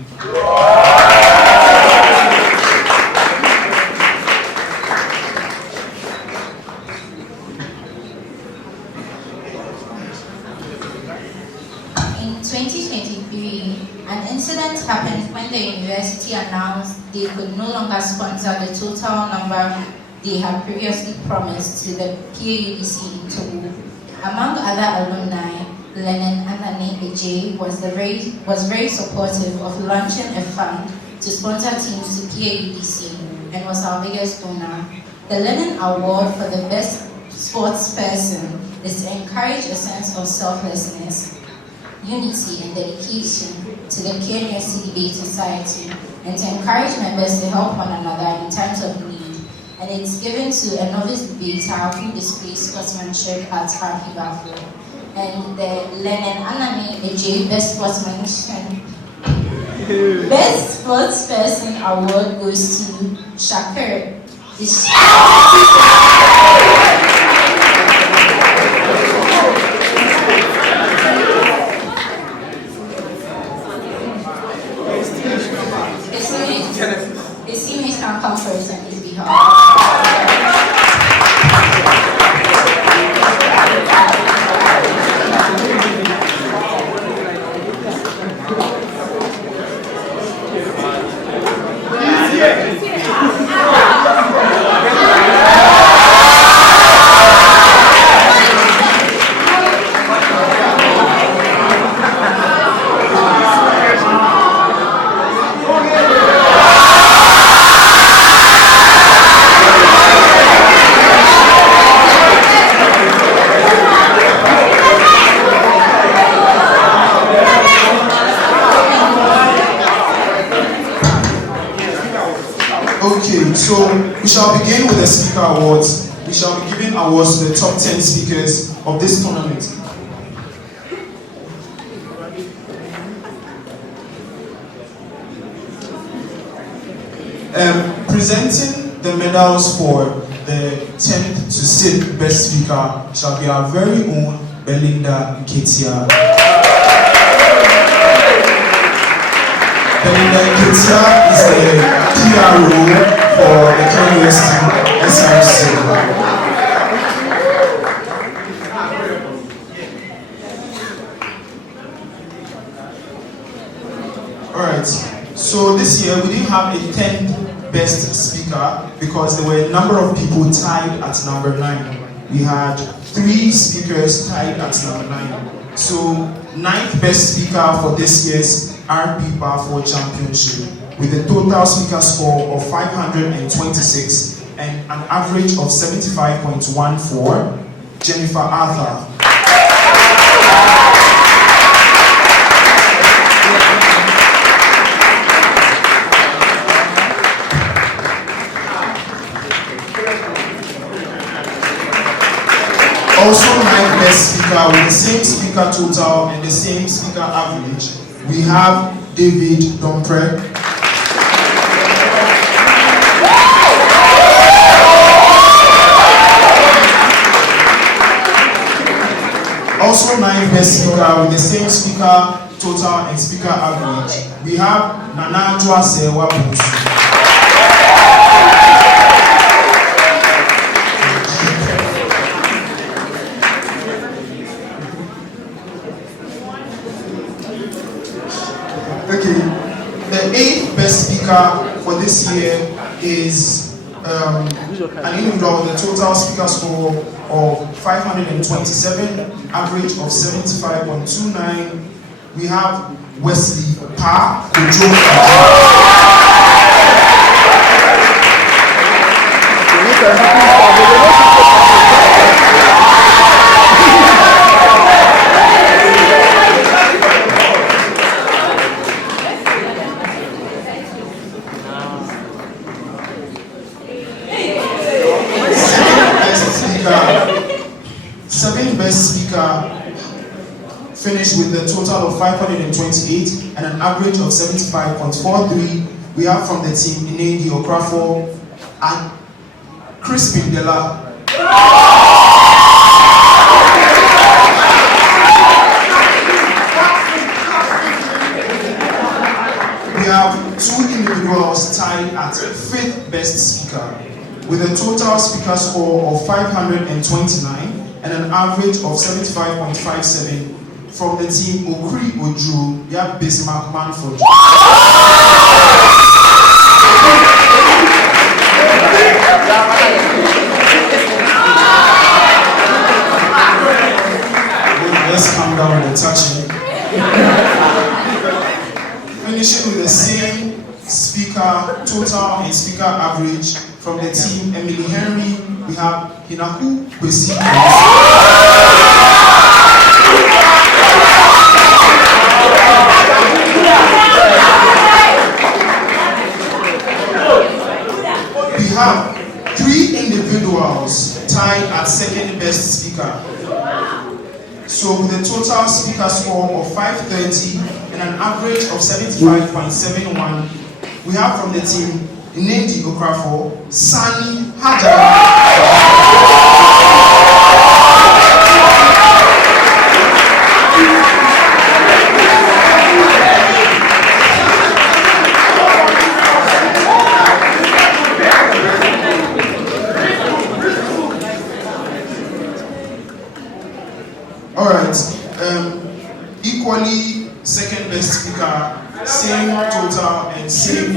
In 2023, an incident happened when the university announced they could no longer sponsor the total number they had previously promised to the PAUDC in Togo. Among other alumni, Lenin Adjei was very supportive of launching a fund to sponsor teams to PAUDC and was our biggest donor. The Lenin Award for the best sports person is to encourage a sense of selflessness, unity, and dedication to the KNUST Debate Society, and to encourage members to help one another in times of need. And it's given to a novice debater who displays sportsmanship at RP Baffour. And the Lenin Adjei Best Sportsperson Award goes to Shakir. His teammates can come first on his behalf. So we shall begin with the speaker awards. We shall be giving awards to the top 10 speakers of this tournament. Presenting the medals for the 10th to 6th best speaker shall be our very own Belinda Nketia. Belinda Nketia is the PRO for the KNUST SRC. Alright, so this year we didn't have a 10th best speaker because there were a number of people tied at number 9. We had 3 speakers tied at number 9. So 9th best speaker for this year's RP Baffour Championship, with a total speaker score of 526 and an average of 75.14, Jennifer Arthur. Also 9th best speaker with the same speaker total and the same speaker average, we have David Dompre. Also 9th best speaker with the same speaker total and speaker average, we have Adwoa Serwaa Bonsu. Okay, the 8th best speaker for this year is an individual with a total speaker score of 527, average of 75.29. We have Wesley Pa Jojo. Finished with a total of 528 and an average of 75.43. We have from the team Inedi Okrafo and Crispin Dela. We have 2 individuals tied at 5th best speaker with a total speaker score of 529 and an average of 75.57. From the team Okri Oju, we have Bismarck Manford. down and touching. Finishing with the same speaker total and speaker average from the team Emily Henry, we have Henaku, Kwasi. We have 3 individuals tied at second best speaker. So with a total speaker score of 530 and an average of 75.71, we have from the team Inendi Okrafo, Sani Hajar. Equally second best speaker, same total and same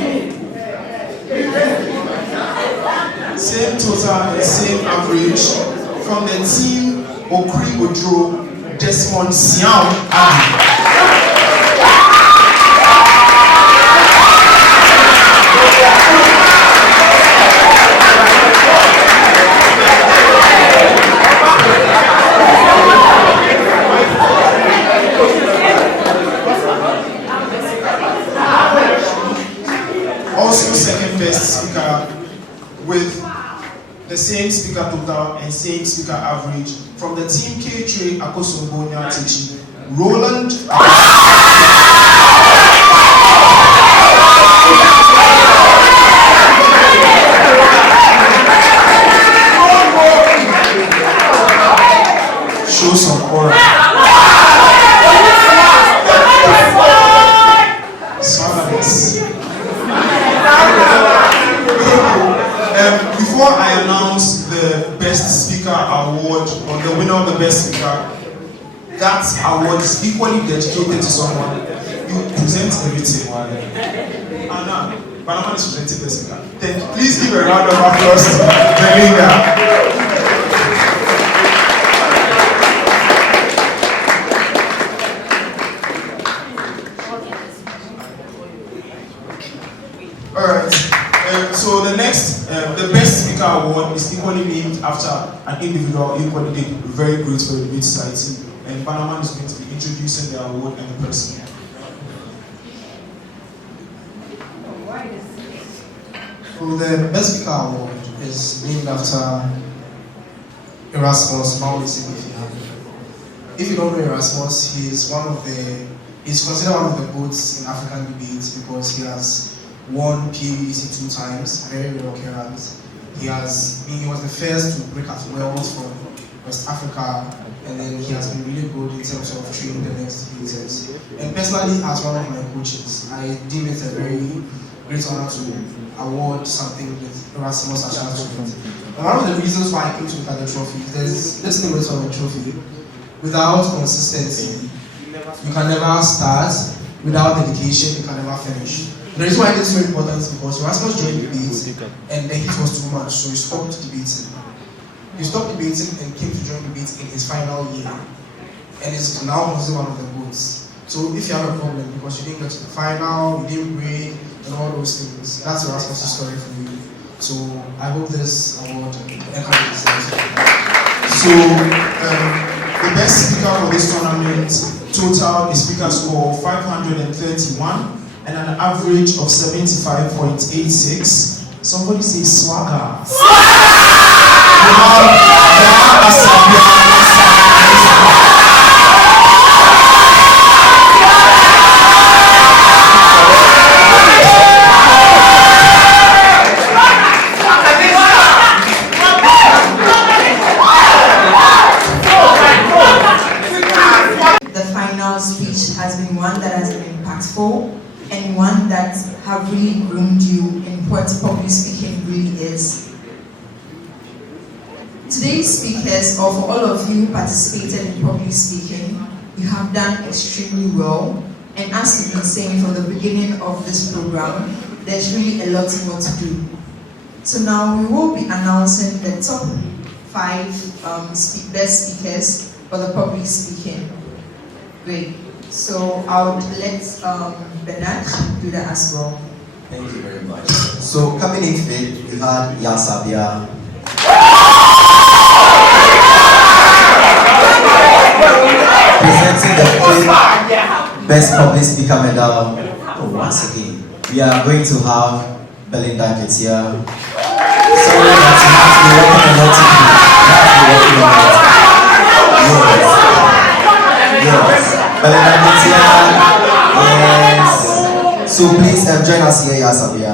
average from the team Okri Odro, Desmond Siam Abi. Also second best speaker with the same speaker total and same speaker average from the team K3 Akosombonia Techi, Roland. Show some aura. Before I announce the Best Speaker Award or the winner of the Best Speaker, that award is equally dedicated to someone. You present everything. Anna, Panama is presenting the speaker. Thank you. Please give a round of applause to Belinda. Alright, so the next, the Best Speaker Award is equally named after an individual equally very great for the debate society, and Panama is going to be introducing the award and the person. So the Best Speaker Award is named after Erasmus Mawuli Segbefia. If you don't know Erasmus, he's considered one of the goats in African debates because he has won PUEC 2 times, very rare occurrence. He was the first to break at Wales from West Africa, and then he has been really good in terms of training the next debaters. And personally, as one of my coaches, I deem it a very great honor to award something with Erasmus attached to it. And one of the reasons why I came to look at the trophy is let's name it on the trophy. Without consistency, you can never start. Without dedication, you can never finish. The reason why it is so important is because Erasmus joined debates and the heat was too much, so he stopped debating. He stopped debating and came to join debates in his final year, and is now considered one of the goats. So if you have a problem because you didn't get to the final, you didn't grade, and all those things, that's Erasmus' story for you. So I hope this award encourages that. So the best speaker for this tournament total is speaker score 531. And an average of 75.86. Somebody say swagger. The final speech has been one that has been impactful, and one that have really groomed you in what public speaking really is. Today's speakers, or for all of you who participated in public speaking, you have done extremely well. And as we've been saying from the beginning of this program, there's really a lot more to do. So now we will be announcing the top 5 best speakers for the public speaking. Great. So I would let Bernard do that as well. Thank you very much. So coming in fifth, we had Yasabia. Presenting the fifth Best Public Speaker medal. Oh, once again, we are going to have Belinda Ketia. Sorry that you have to be working on that. Yes. Belinda Ketia. Yes. So please join us here, Yasabia.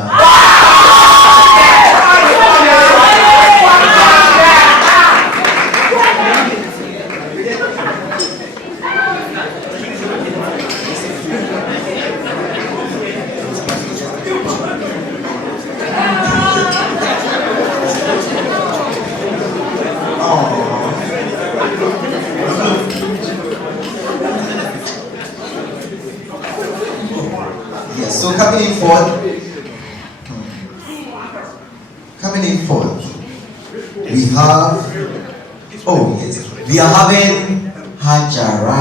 So coming in fourth, we have, oh yes, we are having Hajara.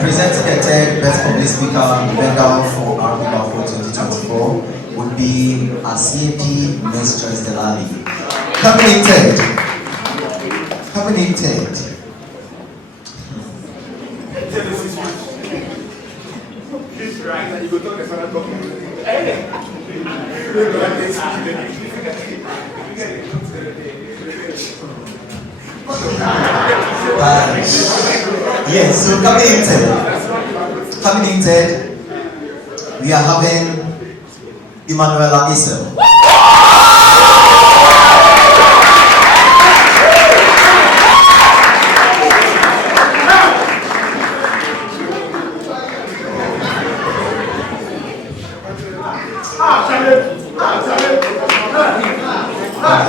Presenting the third Best Public Speaker medal for RP Baffour 2024 would be Asiepi Mistress Delali. Coming in third. Yes, so coming in third, we are having Emanuela Isel.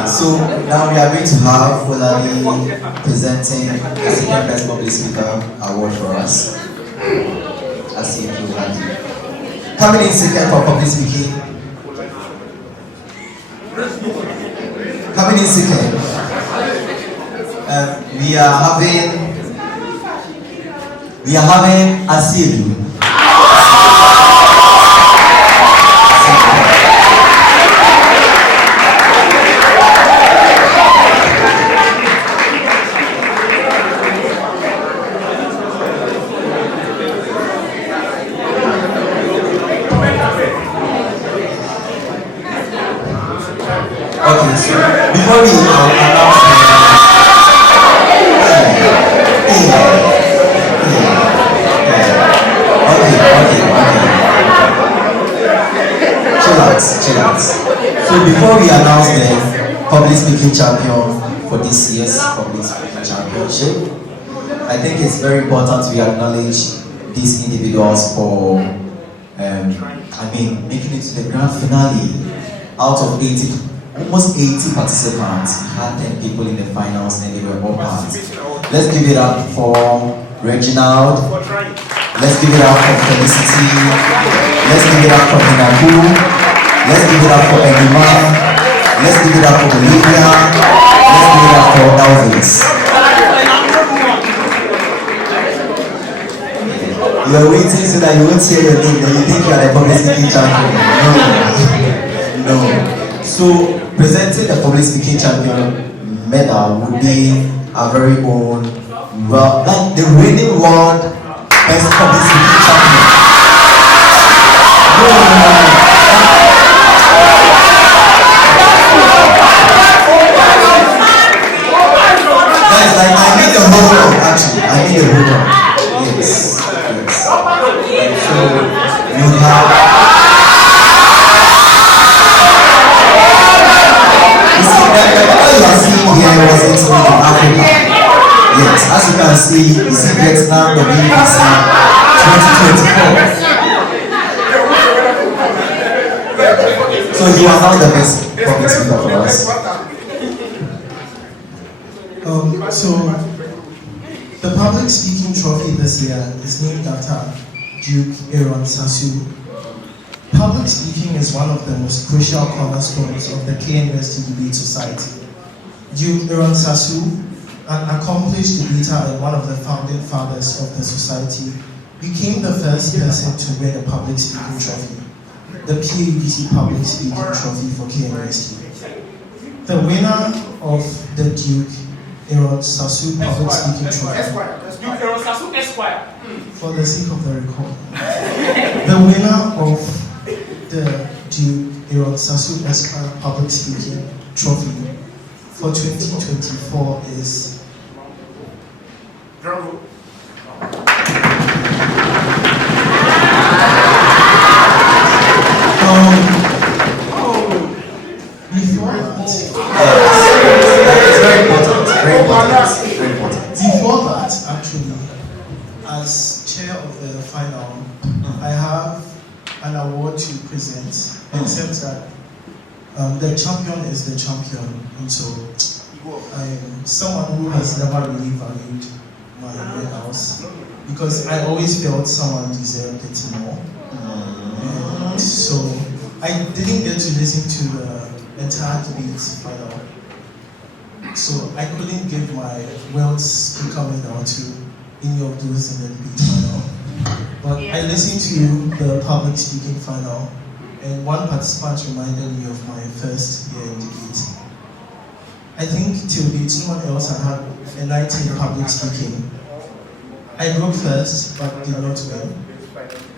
So now we are going to have Olivia presenting the second Best Public Speaker award for us. As if you had coming in second for public speaking. Coming in second, we are having Asidu. Okay, so before we announce chill out. So before we announce the public speaking champion for this year's public speaking championship, I think it's very important we acknowledge these individuals for making it to the grand finale. Out of almost 80 participants, we had 10 people in the finals and they were all passed. Let's give it up for Reginald. Let's give it up for Felicity. Let's give it up for Henaku. Let's give it up for Edinam. Let's give it up for Olivia. Let's give it up for Elvis. You are waiting so that you won't say your name, that you think you are the public speaking champion. No. So presenting the public speaking champion medal would be our very own, like the reigning world best public speaking champion. Guys, like I need the whole room, actually. I need the whole room. Yes. So you have. What you are seeing here was in Africa. So you are now the best public speaker for us. So the public speaking trophy this year is named after Duke Aaron Sasu. Public speaking is one of the most crucial cornerstones of the KNUST Debate Society. Duke Aaron Sasu, an accomplished debater and one of the founding fathers of the society, became the first person to win a public speaking trophy, the PAUDC Public Speaking Trophy for KNUST. The winner of the Duke Aaron Sasu Public Speaking Trophy, Duke Aaron Sasu Esquire, for the sake of the record, the winner of the Duke Aaron Sasu Esquire Public Speaking Trophy for 2024 is Before that, actually, as chair of the final, I have an award to present, except that the champion is the champion, and so I'm someone who has never really valued my medals, because I always felt someone deserved it more. And so I didn't get to listen to the entire debate final. So I couldn't give my world speaker medal to any of those in the debate final. But I listened to the public speaking final, and one participant reminded me of my first year in debate. I think till date, no one else had a night in public speaking. I broke first, but did not win.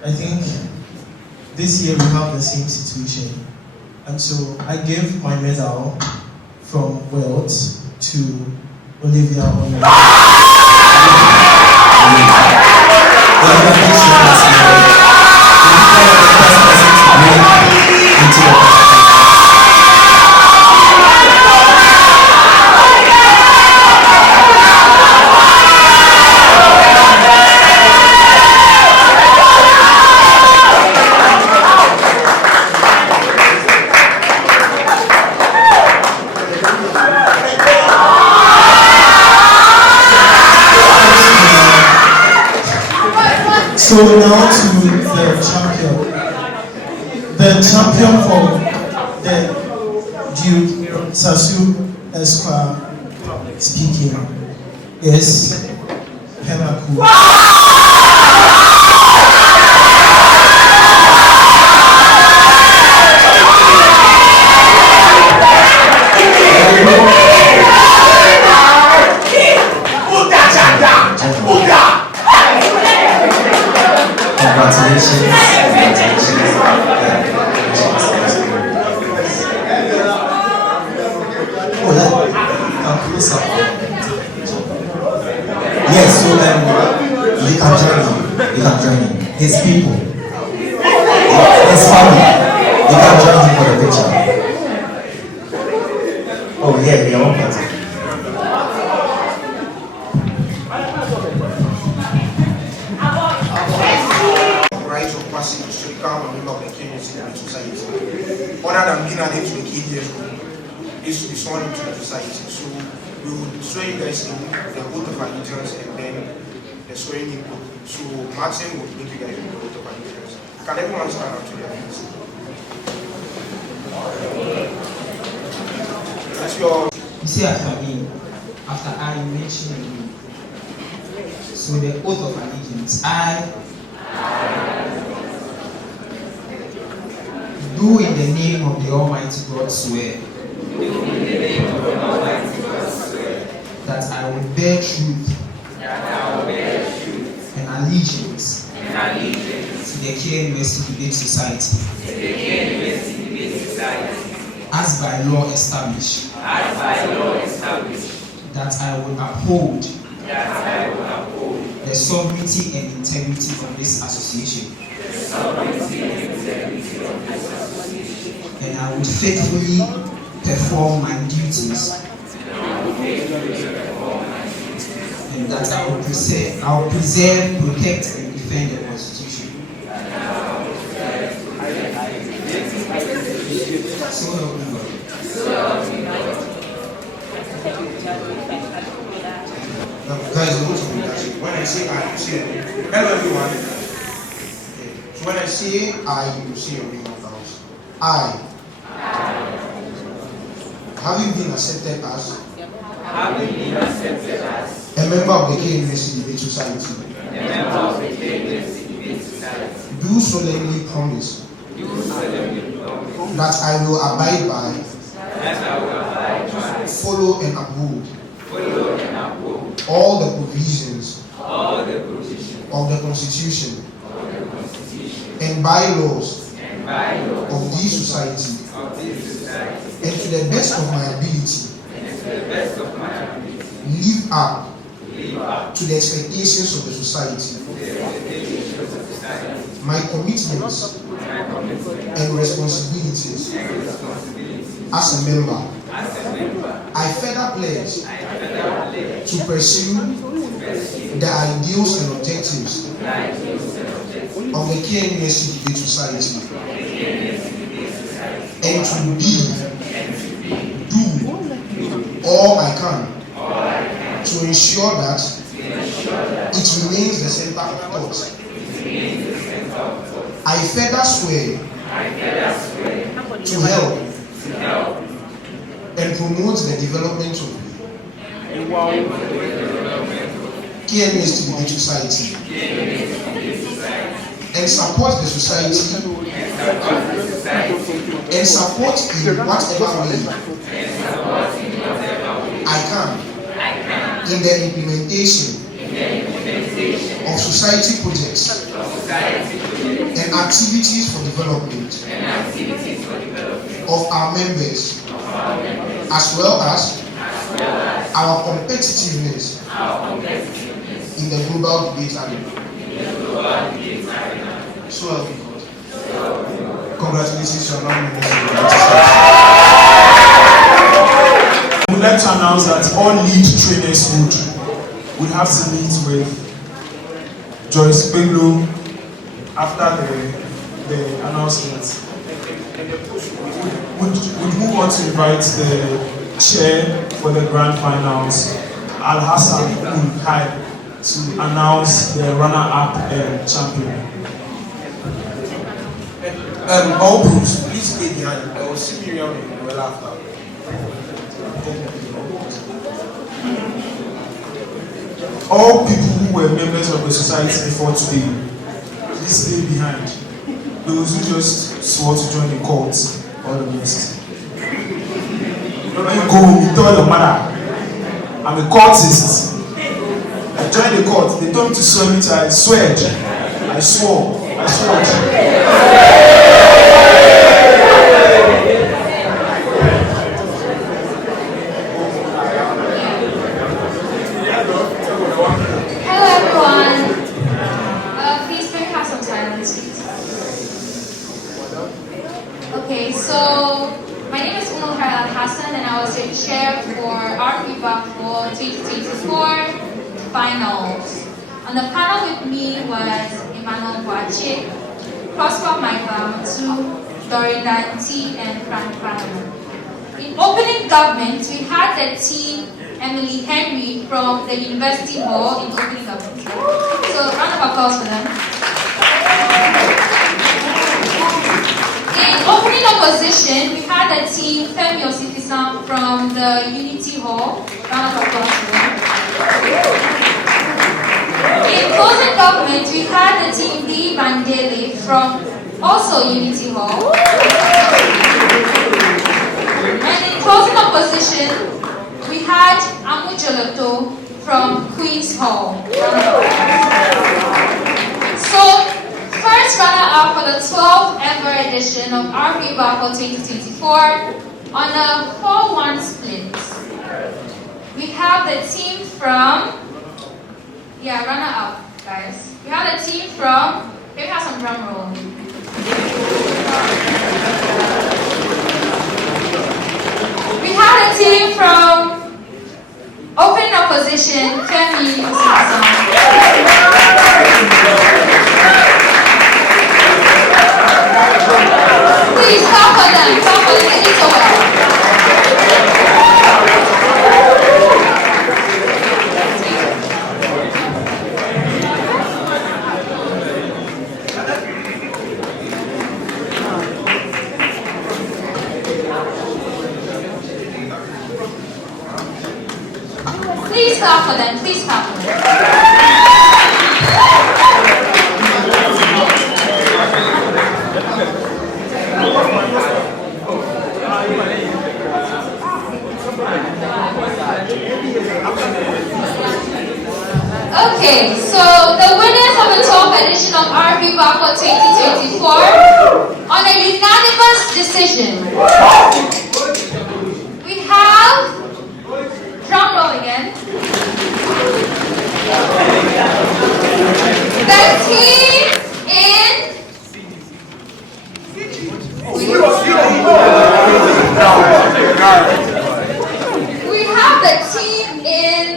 I think this year we have the same situation. And so I gave my medal from World to Olivia Onome. So now to the champion. The champion for the Duke Sasu Esquire speaking is Henaku. Yes, so you can join him. His people, his family, you can join him for the picture. Oh yeah, we are one party. Rights of Kwasi to become a member of the KNUST Debate Society. Other than being an age to the KDS group, is to be sworn into the society. So we will swear you guys in the oath of allegiance and then the swearing in book. So Martin will make you guys do the oath of allegiance. Can everyone stand up to their feet? That's your. You say after me, after I mention you. So the oath of allegiance, I do in the name of the Almighty God swear that I will bear truth and allegiance to the KNUST Debate Society as by law established, that I will uphold the sovereignty and integrity of this association, and I will faithfully perform my duties, and that I will preserve, protect, and defend the Constitution. So help me God. Guys, I want to be that. When I say I, you say hello everyone. Okay. So when I say I, you say your name out. I. Having been accepted as a member of the KNUST Debate Society. Do solemnly promise that I will abide by, follow and uphold all the provisions of the Constitution and bylaws of this society, and to the best of my ability live up to the expectations of the society. My commitments and responsibilities as a member, I further pledge to pursue the ideals and objectives of the KNUST Debate Society, and to do all I can to ensure that it remains the center of thought. I further swear to help and promote the development of KNUST Debate Society and support the society and support in whatever way I can in the implementation of society projects and activities for development of our members, as well as our competitiveness in the global debate arena. So help me God. Congratulations, you are now members of the Debate Society. I would like to announce that all lead trainers would have to meet with Joyce Akpaglo after the announcement. Would move on to invite the chair for the grand finals, Al Hassan Kai, to announce the runner-up champion. All groups, please stay behind. I will see Miriam well after. All people who were members of the society before today, please stay behind. Those who just swore to join the court, all the rest. When you go home, you tell your mother, I'm a courtist. I joined the court. They told me to swear me. I swear. I swore. I swore. Okay, so my name is Hassan and I was the chair for RP Baffour 2024 finals. On the panel with me was Kwasi, Prosper Michael, Dorina T, and Frank Panel. In opening government, we had the team Emily Henry from the University Hall in opening government. So round of applause for them. In opening opposition, we had the team Femi Osifisa from the Unity Hall. Round of applause for them. In closing government, we had the team Lee Bandele from also Unity Hall. And in closing opposition, we had Amu Joloto from Queen's Hall. So, first runner-up for the 12th ever edition of RP Baffour 2024 on a 4-1 split. We have the team from, runner-up, guys. We have the team from, can we have some drum roll? We have the team from open opposition. opposition, Femi Please clap for them. Clap for them. They did so well. Please clap for them. Please clap for them. Okay, so the winners of the 12th edition of RP Baffour 2024 on a unanimous decision. We have, drum roll again, the team in we have the team in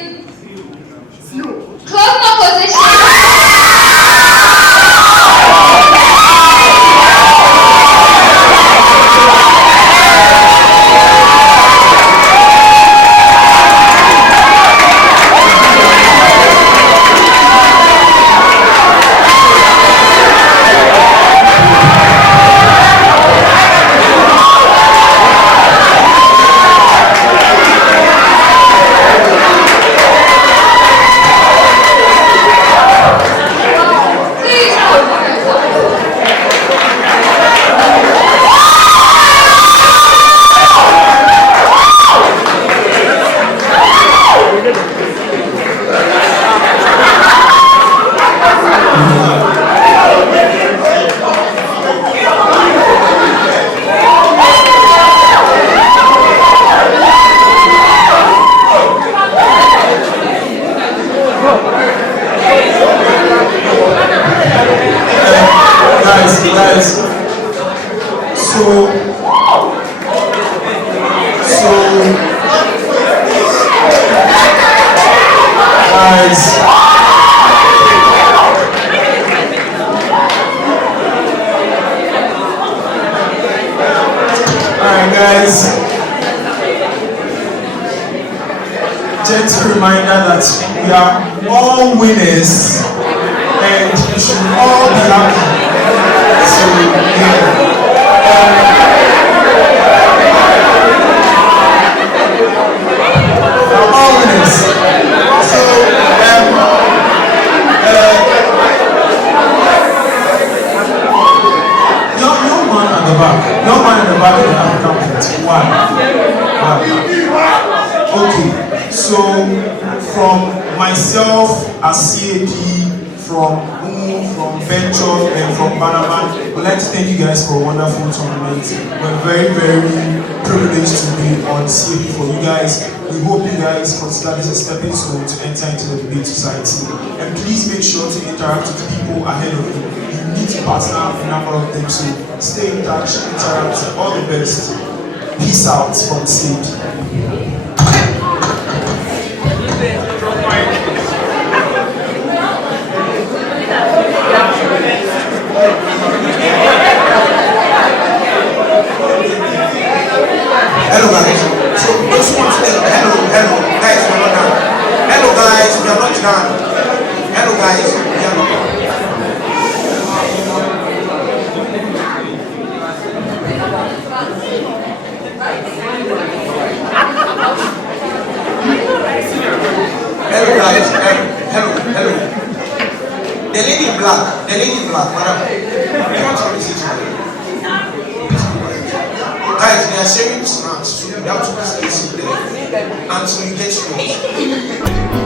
closing opposition. Just a reminder that we are all winners and we should all be happy. So, we are all winners. So, no man at the back. No man at the back of the African plate. Why? Okay. So, from myself as CAP, from from Venture, and from Panama, I'd like to thank you guys for a wonderful tournament. We're very, very privileged to be on CAP for you guys. We hope you guys consider this a stepping stone to enter into the debate society. And please make sure to interact with people ahead of you. You need to partner with a number of them, so stay in touch, interact, all the best. Peace out from CAP. Hello guys, so just want to say hello guys, we are not done. Hello guys, we are not done. Hello guys, we are not done. Hello guys, hello. The lady in black, madam. You want to receive something? Guys, they are sharing snacks, so you have to stay there until you get yours.